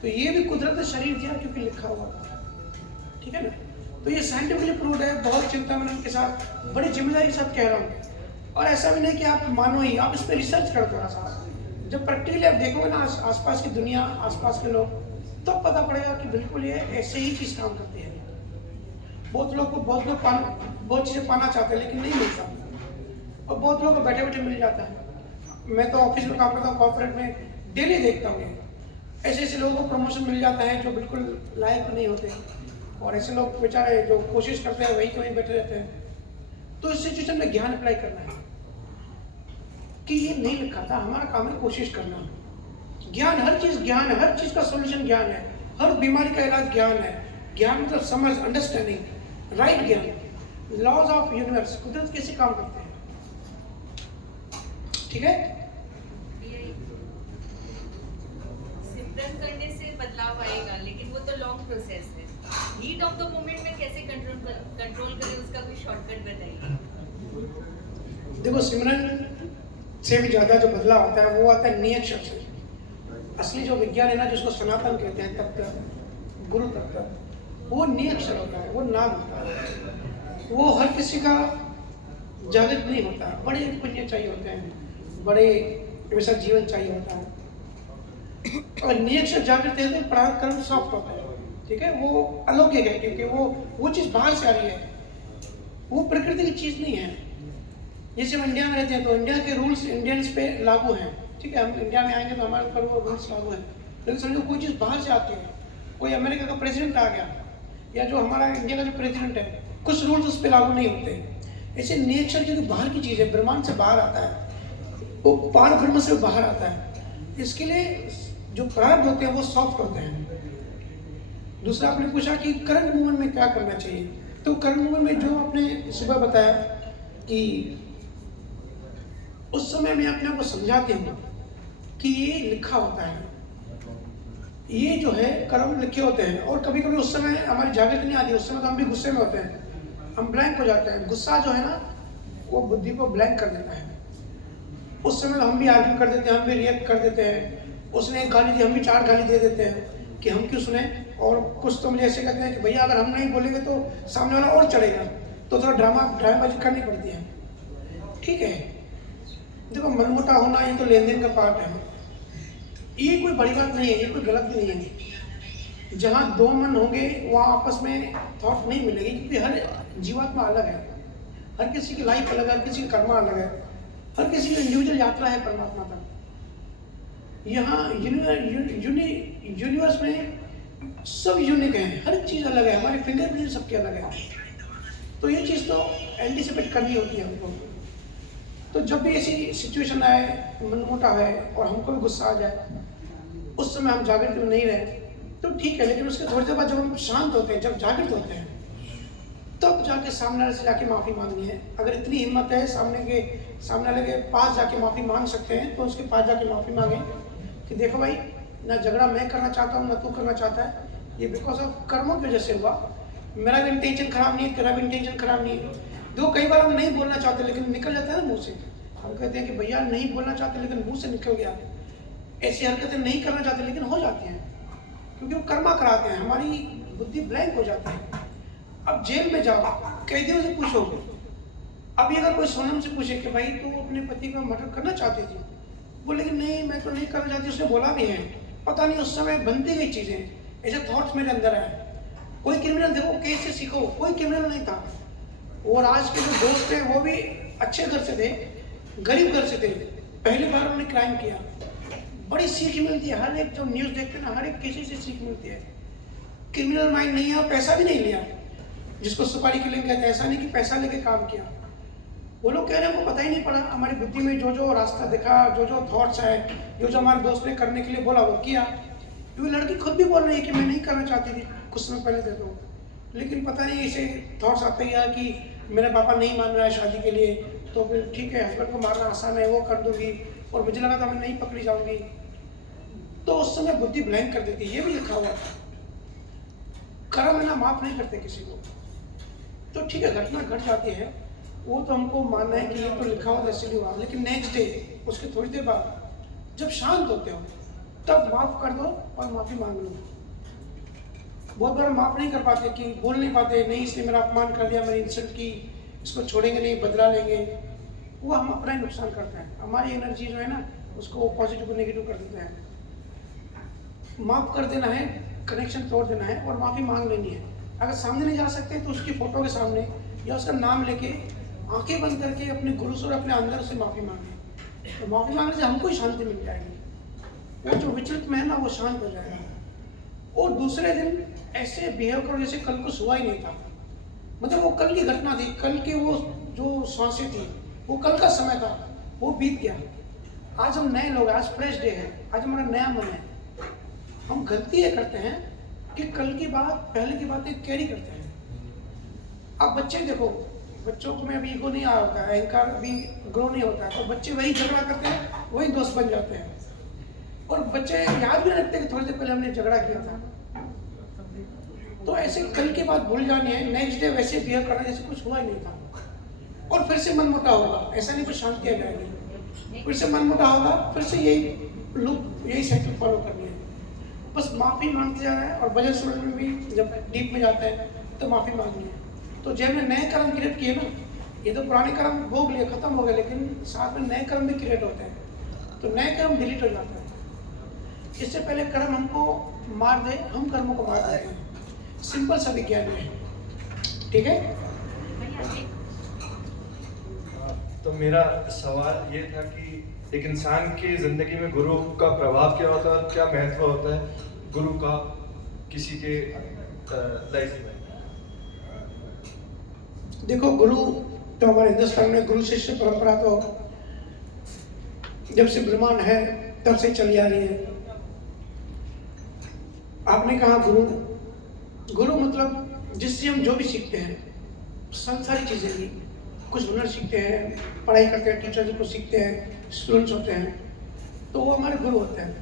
तो ये भी कुदरत ने शरीर दिया क्योंकि लिखा हुआ था, ठीक है ना। तो ये साइंटिफिकली प्रूव्ड है, बहुत चिंता मैंने उनके साथ बड़ी जिम्मेदारी के साथ कह रहा हूँ। और ऐसा भी नहीं कि आप मानो ही, आप इस पर रिसर्च करो थोड़ा सा। जब प्रैक्टिकली आप देखोगे ना आसपास की दुनिया, आसपास के लोग, तब तो पता पड़ेगा कि बिल्कुल ये ऐसे ही चीज़ काम करती है। बहुत लोग बहुत चीज़ें पाना चाहते हैं लेकिन नहीं मिलता, और बहुत लोग को बैठे बैठे मिल जाता है। मैं तो ऑफिस में काम करता हूँ, कॉर्पोरेट में, डेली देखता हूँ ऐसे ऐसे लोगों को प्रमोशन मिल जाता है जो बिल्कुल लायक नहीं होते, और ऐसे लोग बेचारे जो कोशिश करते हैं वही तो वहीं बैठे रहते हैं। तो इस सिचुएशन में ज्ञान अप्लाई करना है कि ये नहीं लिखा था, हमारा काम है कोशिश करना। ज्ञान, हर चीज़ ज्ञान है, हर चीज़ का सॉल्यूशन ज्ञान है, हर बीमारी का इलाज ज्ञान है। ज्ञान मतलब समझ, अंडरस्टैंडिंग, राइट ज्ञान। लॉज ऑफ यूनिवर्स, कुदरत कैसे काम करते हैं, ठीक है। सिमरन करने से बदलाव आएगा, लेकिन वो तो लॉन्ग प्रोसेस है। हीट ऑफ द मोमेंट में कैसे कंट्रोल करें, उसका कोई शॉर्टकट बताइए। देखो, सिमरन से भी ज़्यादा जो बदलाव आता है वो आता है नियक्षर से। असली जो विज्ञान है ना, जिसको सनातन कहते हैं, तत्व, गुरु तत्व, वो नियक्षर होता है, वो नाम होता है। वो हर किसी का जागृत नहीं होता, बड़े पुण्य चाहिए होते हैं, बड़े वैसा जीवन चाहिए होता है। और नियक्षर जागृत है तो प्रारब्ध कर्म सॉफ्ट होता है, ठीक है। वो अलौकिक है क्योंकि वो चीज़ बाहर से आ रही है, वो प्रकृति की चीज़ नहीं है। जैसे हम इंडिया में रहते हैं तो इंडिया के रूल्स इंडियंस पे लागू हैं, ठीक है। हम इंडिया में आएंगे तो हमारे ऊपर वो रूल्स लागू हैं। लेकिन समझो कोई चीज़ बाहर से आती है, कोई अमेरिका का प्रेसिडेंट आ गया, या जो हमारा इंडिया का जो प्रेसिडेंट है, कुछ रूल्स उस पर लागू नहीं होते। ऐसे नियक्षर जो बाहर की चीज़ है, ब्रह्मांड से बाहर आता है, वो पार ब्रह्म से बाहर आता है। इसके लिए जो प्रारब्ध होते हैं वो सॉफ्ट होते हैं। दूसरा आपने पूछा कि करंट मूवमेंट में क्या करना चाहिए, तो करंट मूवमेंट में जो आपने सुबह बताया कि उस समय मैं अपने आप को समझाती हूँ कि ये लिखा होता है, ये जो है कर्म लिखे होते हैं। और कभी कभी उस समय हमारी जागृति नहीं आती, उस समय तो हम भी गुस्से में होते हैं, हम ब्लैंक हो जाते हैं। गुस्सा जो है ना, वो बुद्धि को ब्लैंक कर देता है। उस समय तो हम भी आर्ग्यू कर देते हैं, हम भी रिएक्ट कर देते हैं। उसने एक गाली दी, हम भी 4 गाली दे देते हैं कि हम क्यों सुने। और कुछ तो मुझे ऐसे कहते हैं कि भैया अगर हम नहीं बोलेंगे तो सामने वाला और चढ़ेगा, तो थोड़ा ड्रामेबाजी करनी पड़ती है, ठीक है। देखो, मनमुटा होना ये तो लेन देन का पार्ट है, ये कोई बड़ी बात नहीं है, ये कोई गलत भी नहीं है। जहाँ 2 मन होंगे वहाँ आपस में थॉट नहीं मिलेगी, क्योंकि हर जीवात्मा अलग है, हर किसी की लाइफ अलग है, हर किसी की कर्मा अलग है, हर किसी की इंडिविजुअल यात्रा है परमात्मा तक। यहाँ यूनिवर्स में सब यूनिक है, हर चीज़ अलग है, हमारे फिंगरप्रिंट सबके अलग है। तो ये चीज़ तो एंटिसिपेट करनी होती है हमको। तो जब भी ऐसी सिचुएशन आए, मनमुटा है और हमको भी गुस्सा आ जाए, उस समय हम जागृत में नहीं रहे तो ठीक है। लेकिन उसके थोड़ी देर बाद जब हम शांत होते हैं, जब जागृत होते हैं, तब जाके सामने वाले से जाके माफ़ी मांगनी है। अगर इतनी हिम्मत है सामने वाले के पास जाके माफ़ी मांग सकते हैं, तो उसके पास जाके माफ़ी मांगे कि देखो भाई, ना झगड़ा मैं करना चाहता हूँ ना तू करना चाहता है, ये बिकॉज ऑफ कर्मों की वजह से हुआ। मेरा भी इंटेंशन खराब नहीं है, तेरा भी इंटेंशन खराब नहीं है। जो कई बार हम नहीं बोलना चाहते लेकिन निकल जाता है ना मुँह से। हम कहते हैं कि भैया नहीं बोलना चाहते लेकिन मुँह से निकल गया। ऐसी हरकतें नहीं करना चाहते लेकिन हो जाती हैं, क्योंकि वो कर्मा कराते हैं, हमारी बुद्धि ब्लैंक हो जाती है। अब जेल में जाओ, कैदियों से पूछोगे। अभी अगर कोई सोनम से पूछे कि भाई तू अपने पति का मर्डर करना चाहती थी, बोले कि नहीं मैं तो नहीं करना चाहती, उसने बोला भी है। पता नहीं उस समय बनती गई चीज़ें, ऐसे थॉट्स मेरे अंदर आए। कोई क्रिमिनल देखो कैसे सीखो, कोई क्रिमिनल नहीं था। और आज के जो दोस्त थे वो भी अच्छे घर से थे, गरीब घर से थे, पहली बार उन्होंने क्राइम किया। बड़ी सीख मिलती है, हर एक जो न्यूज़ देखते हैं ना, हर एक किसी से सीख मिलती है। क्रिमिनल माइंड नहीं है और पैसा भी नहीं लिया, जिसको सुपारी किलिंग कहते हैं। ऐसा नहीं कि पैसा लेके काम किया। वो लोग कह रहे हैं वो पता ही नहीं पड़ा, हमारी बुद्धि में जो जो रास्ता दिखा, जो जो थॉट्स आए, जो जो हमारे दोस्त ने करने के लिए बोला वो किया। क्योंकि लड़की खुद भी बोल रही है कि मैं नहीं करना चाहती थी कुछ समय पहले से, तो लेकिन पता नहीं ऐसे थॉट्स आते हैं कि मेरा पापा नहीं मान रहा है शादी के लिए, तो फिर ठीक है हस्बैंड को मारना आसान है, वो कर दूंगी, और मुझे लगा था मैं नहीं पकड़ी जाऊंगी। तो उस समय बुद्धि ब्लैंक कर देती है। ये भी लिखा हुआ था, कर्म है ना, माफ नहीं करते किसी को। तो ठीक है घटना घट जाती है, वो तो हमको मानना है कि ये तो लिखा हुआ इसलिए हुआ। लेकिन नेक्स्ट डे, उसके थोड़ी देर बाद जब शांत होते हो तब माफ कर दो और माफी मांग लो। बहुत बार माफ नहीं कर पाते, कि बोल नहीं पाते, नहीं इसने मेरा अपमान कर दिया, मेरी इंसल्ट की, इसको छोड़ेंगे नहीं, बदला लेंगे। वो हम अपना ही नुकसान करते हैं। हमारी एनर्जी जो है ना उसको पॉजिटिव को नेगेटिव कर देते हैं। माफ कर देना है, कनेक्शन तोड़ देना है और माफी मांग लेनी है। अगर सामने नहीं जा सकते तो उसकी फोटो के सामने या उसका नाम लेके आंखें बंद करके अपने गुरु से और अपने अंदर से माफी मांगे। तो माफी मांगने से हमको ही शांति मिल जाएगी। वो जो विचलित में है ना वो शांत हो जाएगा। और दूसरे दिन ऐसे बिहेव करो जैसे कल कुछ हुआ ही नहीं था। मतलब वो कल की घटना थी, कल की वो जो सांसें थी, वो कल का समय था, वो बीत गया। आज हम नए लोग हैं, आज फ्रेश डे है, आज हमारा नया मन है। हम गलती ये करते हैं कि कल की बात, पहले की बातें कैरी करते हैं। अब बच्चे देखो, बच्चों में अभी ईगो नहीं आया होता है, अहंकार अभी ग्रो नहीं होता है, तो बच्चे वही झगड़ा करते हैं, वही दोस्त बन जाते हैं। और बच्चे याद भी नहीं रखते कि थोड़ी देर पहले हमने झगड़ा किया था। तो ऐसे कल की बात भूल जानी है, नेक्स्ट डे वैसे बिहेव करना जैसे कुछ हुआ ही नहीं था। और फिर से मन मोटा होगा, ऐसा नहीं कुछ शांति आ जाएगी, फिर से मन मोटा होगा, फिर से यही लूप, यही साइकिल फॉलो करनी है। बस माफ़ी मांगते जाना है। और भजन सुनने में भी जब डीप में जाते हैं तो माफ़ी मांगनी है। तो जब हमने नए कर्म क्रिएट किए ना, ये तो पुराने कर्म भोग लिए, खत्म हो गए, लेकिन साथ में नए कर्म भी क्रिएट होते हैं। तो नए कर्म डिलीट हो जाते हैं। इससे पहले कर्म हमको मार दे, हम कर्मों को मार देते हैं। सिंपल सा विज्ञान है, ठीक है। तो मेरा सवाल ये था कि एक इंसान की जिंदगी में गुरु का प्रभाव क्या होता है और क्या महत्व होता है गुरु का किसी के लाइफ में? देखो, गुरु तो हमारे हिंदुस्तान में गुरु शिष्य परंपरा तो जब से ब्रह्मांड है तब से चली आ रही है। आपने कहा गुरु, गुरु मतलब जिससे हम जो भी सीखते हैं, सारी चीज़ें ही, कुछ हुनर सीखते हैं, पढ़ाई करते हैं, टीचर को सीखते हैं, स्टूडेंट्स होते हैं, तो वो हमारे गुरु होते हैं।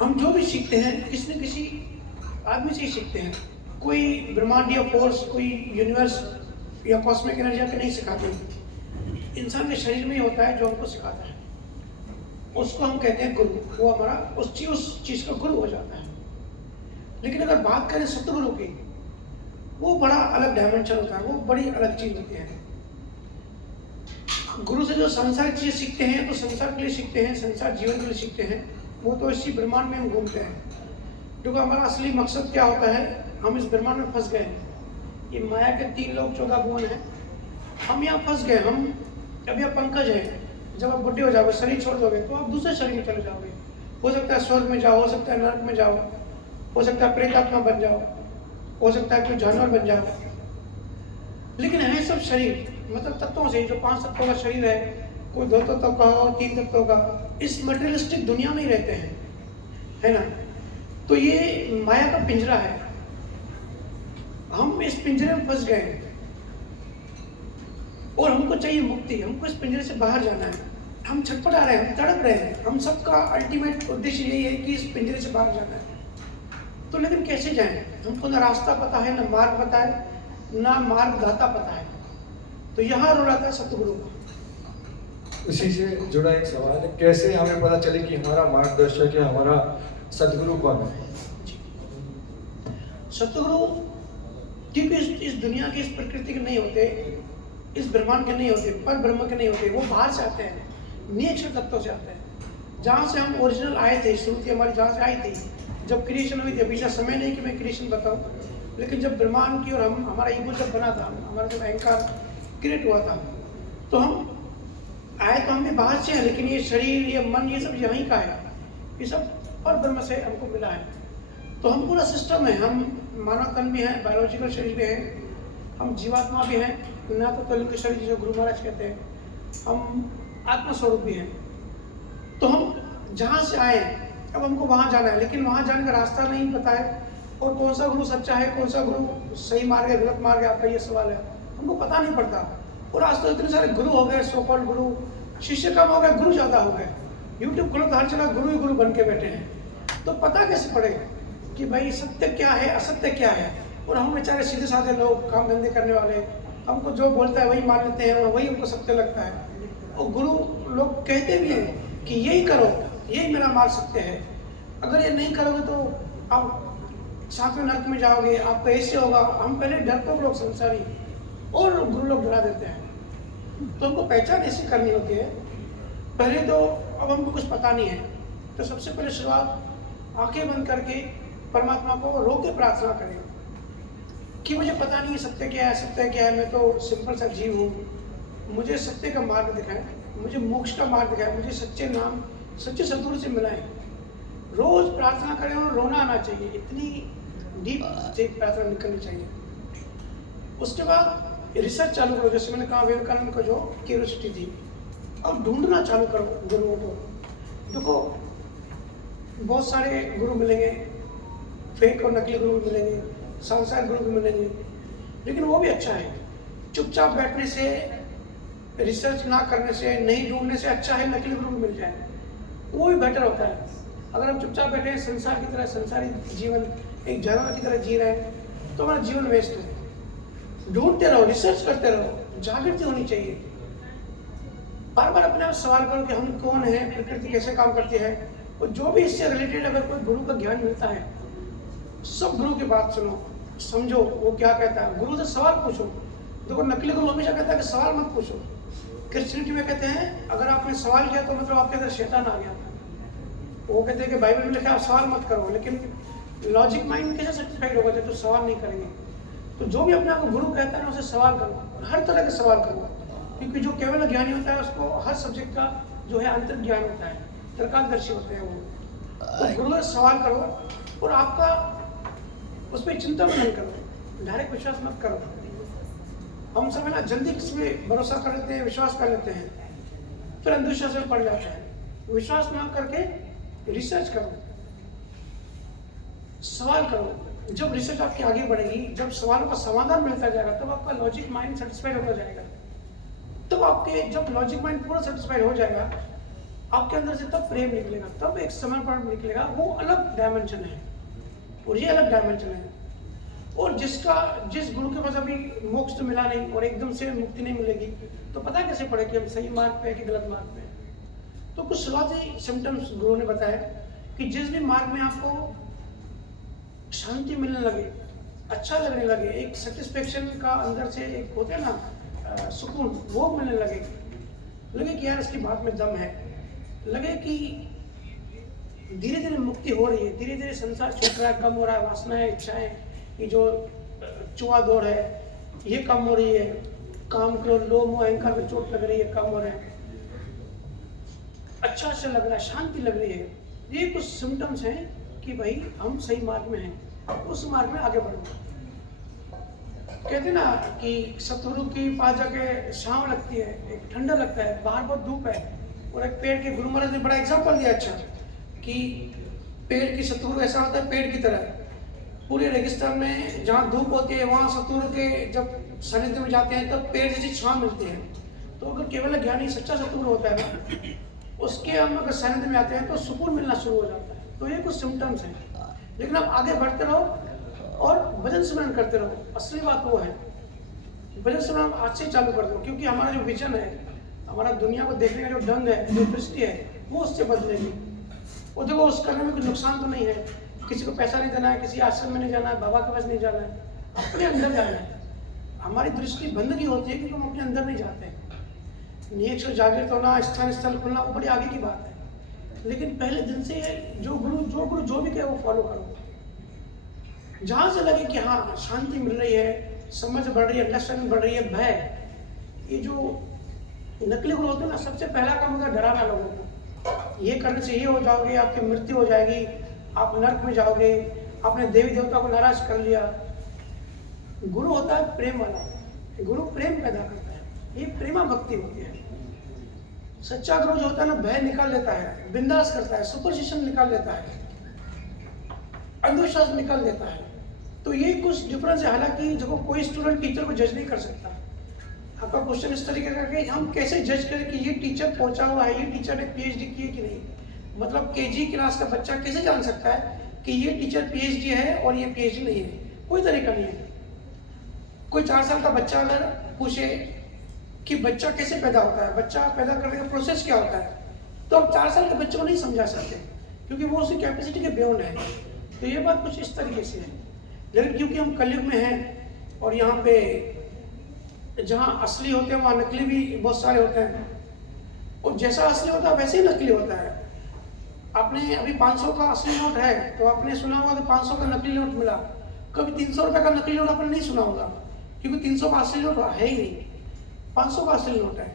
हम जो भी सीखते हैं किसी न किसी आदमी से ही सीखते हैं। कोई ब्रह्मांडीय फोर्स, कोई यूनिवर्स या कॉस्मिक एनर्जी के नहीं सिखाते। इंसान के शरीर में ही होता है जो हमको सिखाता है, उसको हम कहते हैं गुरु। वो हमारा उस चीज़ का गुरु हो जाता है। लेकिन अगर बात करें सतगुरु की, वो बड़ा अलग डायमेंशन होता है, वो बड़ी अलग चीज़ होती है। गुरु से जो संसार चीज़ सीखते हैं तो संसार के लिए सीखते हैं, संसार जीवन के लिए सीखते हैं। वो तो इसी ब्रह्मांड में हम घूमते हैं, क्योंकि हमारा असली मकसद क्या होता है, हम इस ब्रह्मांड में फंस गए हैं। ये माया के 3 लोक 14 भुवन हैं, हम यहाँ फंस गए। हम अभी आप पंकज हैं, जब आप बुढ़े हो जाओगे, शरीर छोड़ दोगे तो आप दूसरे शरीर में चले जाओगे। हो सकता है स्वर्ग में जाओ, हो सकता है नरक में जाओ, हो सकता है प्रेतात्मा बन जाओ, हो सकता है कोई जानवर बन जाओ। लेकिन है सब शरीर, मतलब तत्वों से, जो 5 तत्वों का शरीर है, कोई 2 तत्वों का और 3 तत्वों का, इस मटेरियलिस्टिक दुनिया में ही रहते हैं, है ना। तो ये माया का पिंजरा है, हम इस पिंजरे में फंस गए हैं और हमको चाहिए मुक्ति। हमको इस पिंजरे से बाहर जाना है। हम छटपटा रहे हैं, हम तड़प रहे हैं। हम सबका अल्टीमेट उद्देश्य यही है कि इस पिंजरे से बाहर जाना है। तो लेकिन कैसे जाएं? हमको ना रास्ता पता है, ना मार्ग पता है, ना मार्गदाता पता है। तो यहाँ रोल आता है सतगुरु का। उसी से जुड़ा एक सवाल है, कैसे हमें पता चले कि हमारा मार्गदर्शक या हमारा सदगुरु कौन है? सतगुरु क्योंकि इस दुनिया की, इस प्रकृति के नहीं होते, इस ब्रह्मांड के नहीं होते, पर ब्रह्म के नहीं होते। वो बाहर से आते हैं, नेचर तत्वों से आते हैं, जहाँ से हम ओरिजिनल आए थे, श्रुति हमारी जहाँ से आई थी, जब क्रिएशन हुई थी। अभी का समय नहीं कि मैं क्रिएशन बताऊँ, लेकिन जब ब्रह्मांड की और हमारा ईगो जब बना था, हमारा जब अहंकार क्रिएट हुआ था, तो हम आए तो हमने बाहर से हैं, लेकिन ये शरीर, ये मन, ये सब यहीं का है, ये सब पर ब्रह्म से हमको मिला है। तो हम पूरा सिस्टम है, हम मानव तन भी हैं, बायोलॉजिकल शरीर भी हैं, हम जीवात्मा भी हैं, ना तो तलिंग शरीर जो गुरु महाराज कहते हैं, हम आत्मस्वरूप भी हैं। तो हम जहाँ से आए, अब हमको वहाँ जाना है, लेकिन वहाँ जाने का रास्ता नहीं पता है, और कौन सा गुरु सच्चा है, कौन सा गुरु सही मार्ग है, गलत मार्ग है, आपका ये सवाल है, हमको पता नहीं पड़ता। और आज तो इतने सारे गुरु हो गए, सोकॉल्ड गुरु, शिष्य कम हो गए, गुरु ज़्यादा हो गए। यूट्यूब खोलो तो हर जगह गुरु ही गुरु बन के बैठे हैं। तो पता कैसे पड़े कि भाई सत्य क्या है, असत्य क्या है? और हम बेचारे सीधे साधे लोग, काम धंधे करने वाले, हमको जो बोलता है वही मान लेते हैं और वही हमको सत्य लगता है। और गुरु लोग कहते भी हैं कि यही करो, यही मेरा मार्ग सत्य है, अगर ये नहीं करोगे तो आप सातवें नरक में जाओगे, आपको ऐसे होगा। हम पहले डरपोक लोग, संसारी, और गुरु लोग डरा देते हैं। तो हमको पहचान ऐसी करनी होती है। पहले तो अब हमको कुछ पता नहीं है, तो सबसे पहले शुरुआत आंखें बंद करके परमात्मा को रो के प्रार्थना करें कि मुझे पता नहीं सत्य क्या है, सत्य क्या है, मैं तो सिंपल सा जीव हूँ, मुझे सत्य का मार्ग दिखाएं, मुझे मोक्ष का मार्ग दिखाएं, मुझे सच्चे नाम, सच्चे सद्गुरु से मिलाएं। रोज प्रार्थना करें और रोना आना चाहिए, इतनी डीप से प्रार्थना करनी चाहिए। उसके बाद रिसर्च चालू करो, जैसे मैंने कहा विवेकानंद को जो क्यूरियोसिटी थी, अब ढूंढना चालू करो गुरुओं को। देखो बहुत सारे गुरु मिलेंगे, फेक और नकली गुरु मिलेंगे, सांसारिक गुरु भी मिलेंगे, लेकिन वो भी अच्छा है। चुपचाप बैठने से, रिसर्च ना करने से, नहीं ढूंढने से अच्छा है नकली गुरु भी मिल जाए, वो भी बेटर होता है। अगर हम चुपचाप बैठे हैं, संसार की तरह, संसारी जीवन एक जानवर की तरह जी रहे हैं, तो हमारा जीवन वेस्ट है। ढूंढते रहो, रिसर्च करते रहो, जागृति होनी चाहिए। बार बार अपने आप सवाल करो कि हम कौन है, प्रकृति कैसे काम करती है, और जो भी इससे रिलेटेड अगर कोई गुरु का ज्ञान मिलता है, सब गुरु की बात सुनो, समझो वो क्या कहता है। गुरु से सवाल पूछो। देखो नकली गुरु हमेशा कहता है कि सवाल मत पूछो। क्रिश्चियनिटी में कहते हैं अगर आपने सवाल किया तो मतलब आपके अंदर शैतान आ गया। वो कहते हैं कि बाइबल में लिखा है आप सवाल मत करो, लेकिन लॉजिक माइंड कैसे सेटिस्फाइड होगा जब तो सवाल नहीं करेंगे। तो जो भी अपने आप को गुरु कहता है ना, उसे सवाल करो, हर तरह के सवाल करो, क्योंकि जो केवल ज्ञानी होता है उसको हर सब्जेक्ट का जो है अंतर ज्ञान होता है, तर्कदर्शी होते हैं वो। तो गुरु से सवाल करो और आपका उस पर चिंता भी नहीं करो, डायरेक्ट विश्वास मत करो। हम सब है ना जल्दी किसी पे भरोसा कर लेते हैं, विश्वास कर लेते हैं, फिर अंधविश्वास में पड़ जाते हैं। विश्वास ना करके रिसर्च करो, सवाल करो। जब रिसर्च आपकी आगे बढ़ेगी, जब सवालों का समाधान मिलता जाएगा, तब आपका लॉजिक माइंड सेटिस्फाइड होता जाएगा। तब आपके जब लॉजिक माइंड पूरा सेटिस्फाइड हो जाएगा, आपके अंदर से तब प्रेम निकलेगा, तब एक समर्पण निकलेगा। वो अलग डायमेंशन है और ये अलग डायमेंशन है। और जिस गुरु के पास अभी मोक्ष तो मिला नहीं और एकदम से मुक्ति नहीं मिलेगी, तो पता कैसे पड़े कि हम सही मार्ग पे कि गलत मार्ग पे। तो कुछ शुरुआती सिम्टम्स गुरु ने बताया कि जिस भी मार्ग में आपको शांति मिलने लगे, अच्छा लगने लगे, एक सेटिस्फेक्शन का अंदर से एक होते हैं ना सुकून, वो मिलने लगे कि यार इसकी बात में दम है, लगे कि धीरे धीरे मुक्ति हो रही है, धीरे धीरे संसार छूट रहा है, कम हो रहा है, वासनाएं, इच्छाएं, ये जो चुआ दौड़ है ये कम हो रही है, काम क्रोध लोभ मोह अहंकार में चोट लग रही है, कम हो रहा है, अच्छा अच्छा लग रहा है, शांति लग रही है। ये कुछ सिम्टम्स हैं कि भाई हम सही मार्ग में हैं, उस मार्ग में आगे बढ़ो। कहते ना कि सतगुरु की पास जाके छांव लगती है, एक ठंडा लगता है, बाहर बहुत धूप है, और एक पेड़ के गुरु महाराज ने बड़ा एग्जाम्पल दिया अच्छा कि पेड़ की सतगुरु ऐसा होता है, पेड़ की तरह पूरे रेगिस्तान में जहाँ धूप होती है वहाँ सतगुरु के जब सानिध्य में जाते हैं तब पेड़ जैसी छांव मिलती है। तो अगर केवल ज्ञानी सच्चा सतगुरु होता है ना, उसके हम अगर सानिध्य में आते हैं तो सुकून मिलना शुरू हो जाता है। तो ये कुछ सिम्टम्स हैं, लेकिन आप आगे बढ़ते रहो और भजन स्मरण करते रहो। असली बात वो है, भजन स्मरण आज से चालू कर दो, क्योंकि हमारा जो विजन है, हमारा दुनिया को देखने का जो ढंग है, जो दृष्टि है, वो उससे बदलेगी। वो देखो उस करने में कोई नुकसान तो नहीं है, किसी को पैसा नहीं देना है, किसी आश्रम में नहीं जाना है, बाबा के पास नहीं जाना है, अपने अंदर जाना है। हमारी दृष्टि बंदगी होती है क्योंकि हम अपने अंदर नहीं जाते हैं। नेक्स्ट जागृत होना, स्थान स्थल खुलना, वो बड़ी आगे की बात है। लेकिन पहले दिन से जो गुरु जो भी कहे वो फॉलो करो। जहाँ से लगे कि हाँ शांति मिल रही है, समझ बढ़ रही है, अंडरस्टैंडिंग बढ़ रही है, भय, ये जो नकली गुरु होते हैं ना, सबसे पहला काम होता है डराना लोगों को। ये करने से ये हो जाओगे, आपकी मृत्यु हो जाएगी, आप नरक में जाओगे, आपने देवी देवता को नाराज कर लिया। गुरु होता है प्रेम वाला, गुरु प्रेम पैदा करता है, ये प्रेमा भक्ति होती है। सच्चा गुरु जो होता है ना, भय निकाल लेता है, बिंदास करता है, सुपरस्टिशन निकाल लेता है, अंधविश्वास निकाल देता है। तो ये कुछ डिफरेंस है। हालांकि जब कोई स्टूडेंट टीचर को जज नहीं कर सकता। आपका क्वेश्चन इस तरीके का कि हम कैसे जज करें कि ये टीचर पहुंचा हुआ है, ये टीचर ने पीएचडी की है कि नहीं। मतलब केजी क्लास का बच्चा कैसे जान सकता है कि ये टीचर पीएचडी है और ये पीएचडी नहीं है? कोई तरीका नहीं है। कोई 4 साल का बच्चा अगर पूछे कि बच्चा कैसे पैदा होता है, बच्चा पैदा करने का प्रोसेस क्या होता है, तो आप 4 साल के बच्चे को नहीं समझा सकते, क्योंकि वो उसकी कैपेसिटी के बियॉन्ड है। तो ये बात कुछ इस तरीके से है। लेकिन क्योंकि हम कलयुग में हैं और यहाँ पे जहाँ असली होते हैं वहाँ नकली भी बहुत सारे होते हैं, और जैसा असली होता है वैसे ही नकली होता है। आपने अभी 500 का असली नोट है तो आपने सुना होगा कि 500 का नकली नोट मिला। कभी 300 रुपये का नकली नोट आपने नहीं सुना होगा, क्योंकि 300 का असली नोट है ही नहीं, 500 का असली नोट है।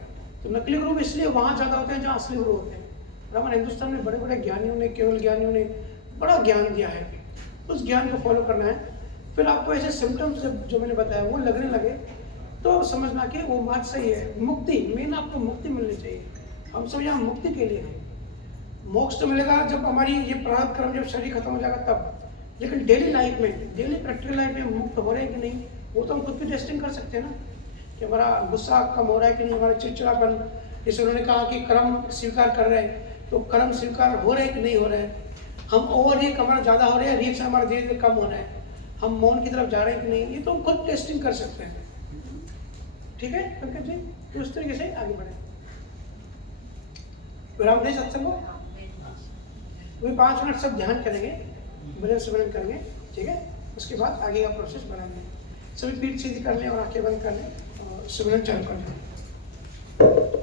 तो नकली गुरु इसलिए वहाँ ज़्यादा होते हैं जहाँ असली गुरु होते हैं। और हमारे हिंदुस्तान में बड़े बड़े ज्ञानियों ने, केवल ज्ञानियों ने बड़ा ज्ञान दिया है, उस ज्ञान को फॉलो करना है। फिर आपको ऐसे सिम्टम्स जो मैंने बताया वो लगने लगे तो समझना कि वो बात सही है। मुक्ति, मेन आपको मुक्ति मिलनी चाहिए। हम सब यहाँ मुक्ति के लिए हैं। मोक्ष तो मिलेगा जब हमारी ये प्रारब्ध कर्म, जब शरीर खत्म हो जाएगा तब। लेकिन डेली लाइफ में, डेली प्रैक्टिकल लाइफ में मुक्त हो रहे हैं कि नहीं, वो तो हम खुद भी टेस्टिंग कर सकते हैं ना, कि हमारा गुस्सा कम हो रहा है कि नहीं, हमारा चिड़चिड़ापन, जैसे उन्होंने कहा कि कर्म स्वीकार कर रहे हैं, तो कर्म स्वीकार हो रहे हैं कि नहीं हो रहे हैं। हम ओवर रिएक्ट हमारा ज़्यादा हो रहा है, रिएक्शन हमारा धीरे धीरे कम हो रहा है, हम मौन की तरफ जा रहे हैं कि नहीं, ये तो हम खुद टेस्टिंग कर सकते हैं। ठीक है पंकज जी, तो उस तरीके से आगे बढ़े। विराम दे सत्संग को, वही 5 मिनट सब ध्यान करेंगे, भजन सिमरन करेंगे, ठीक है। उसके बाद आगे का प्रोसेस बढ़ाएंगे। सभी पीठ सीधी कर लें और आंखें बंद कर लें और सिमरन चालू कर लें।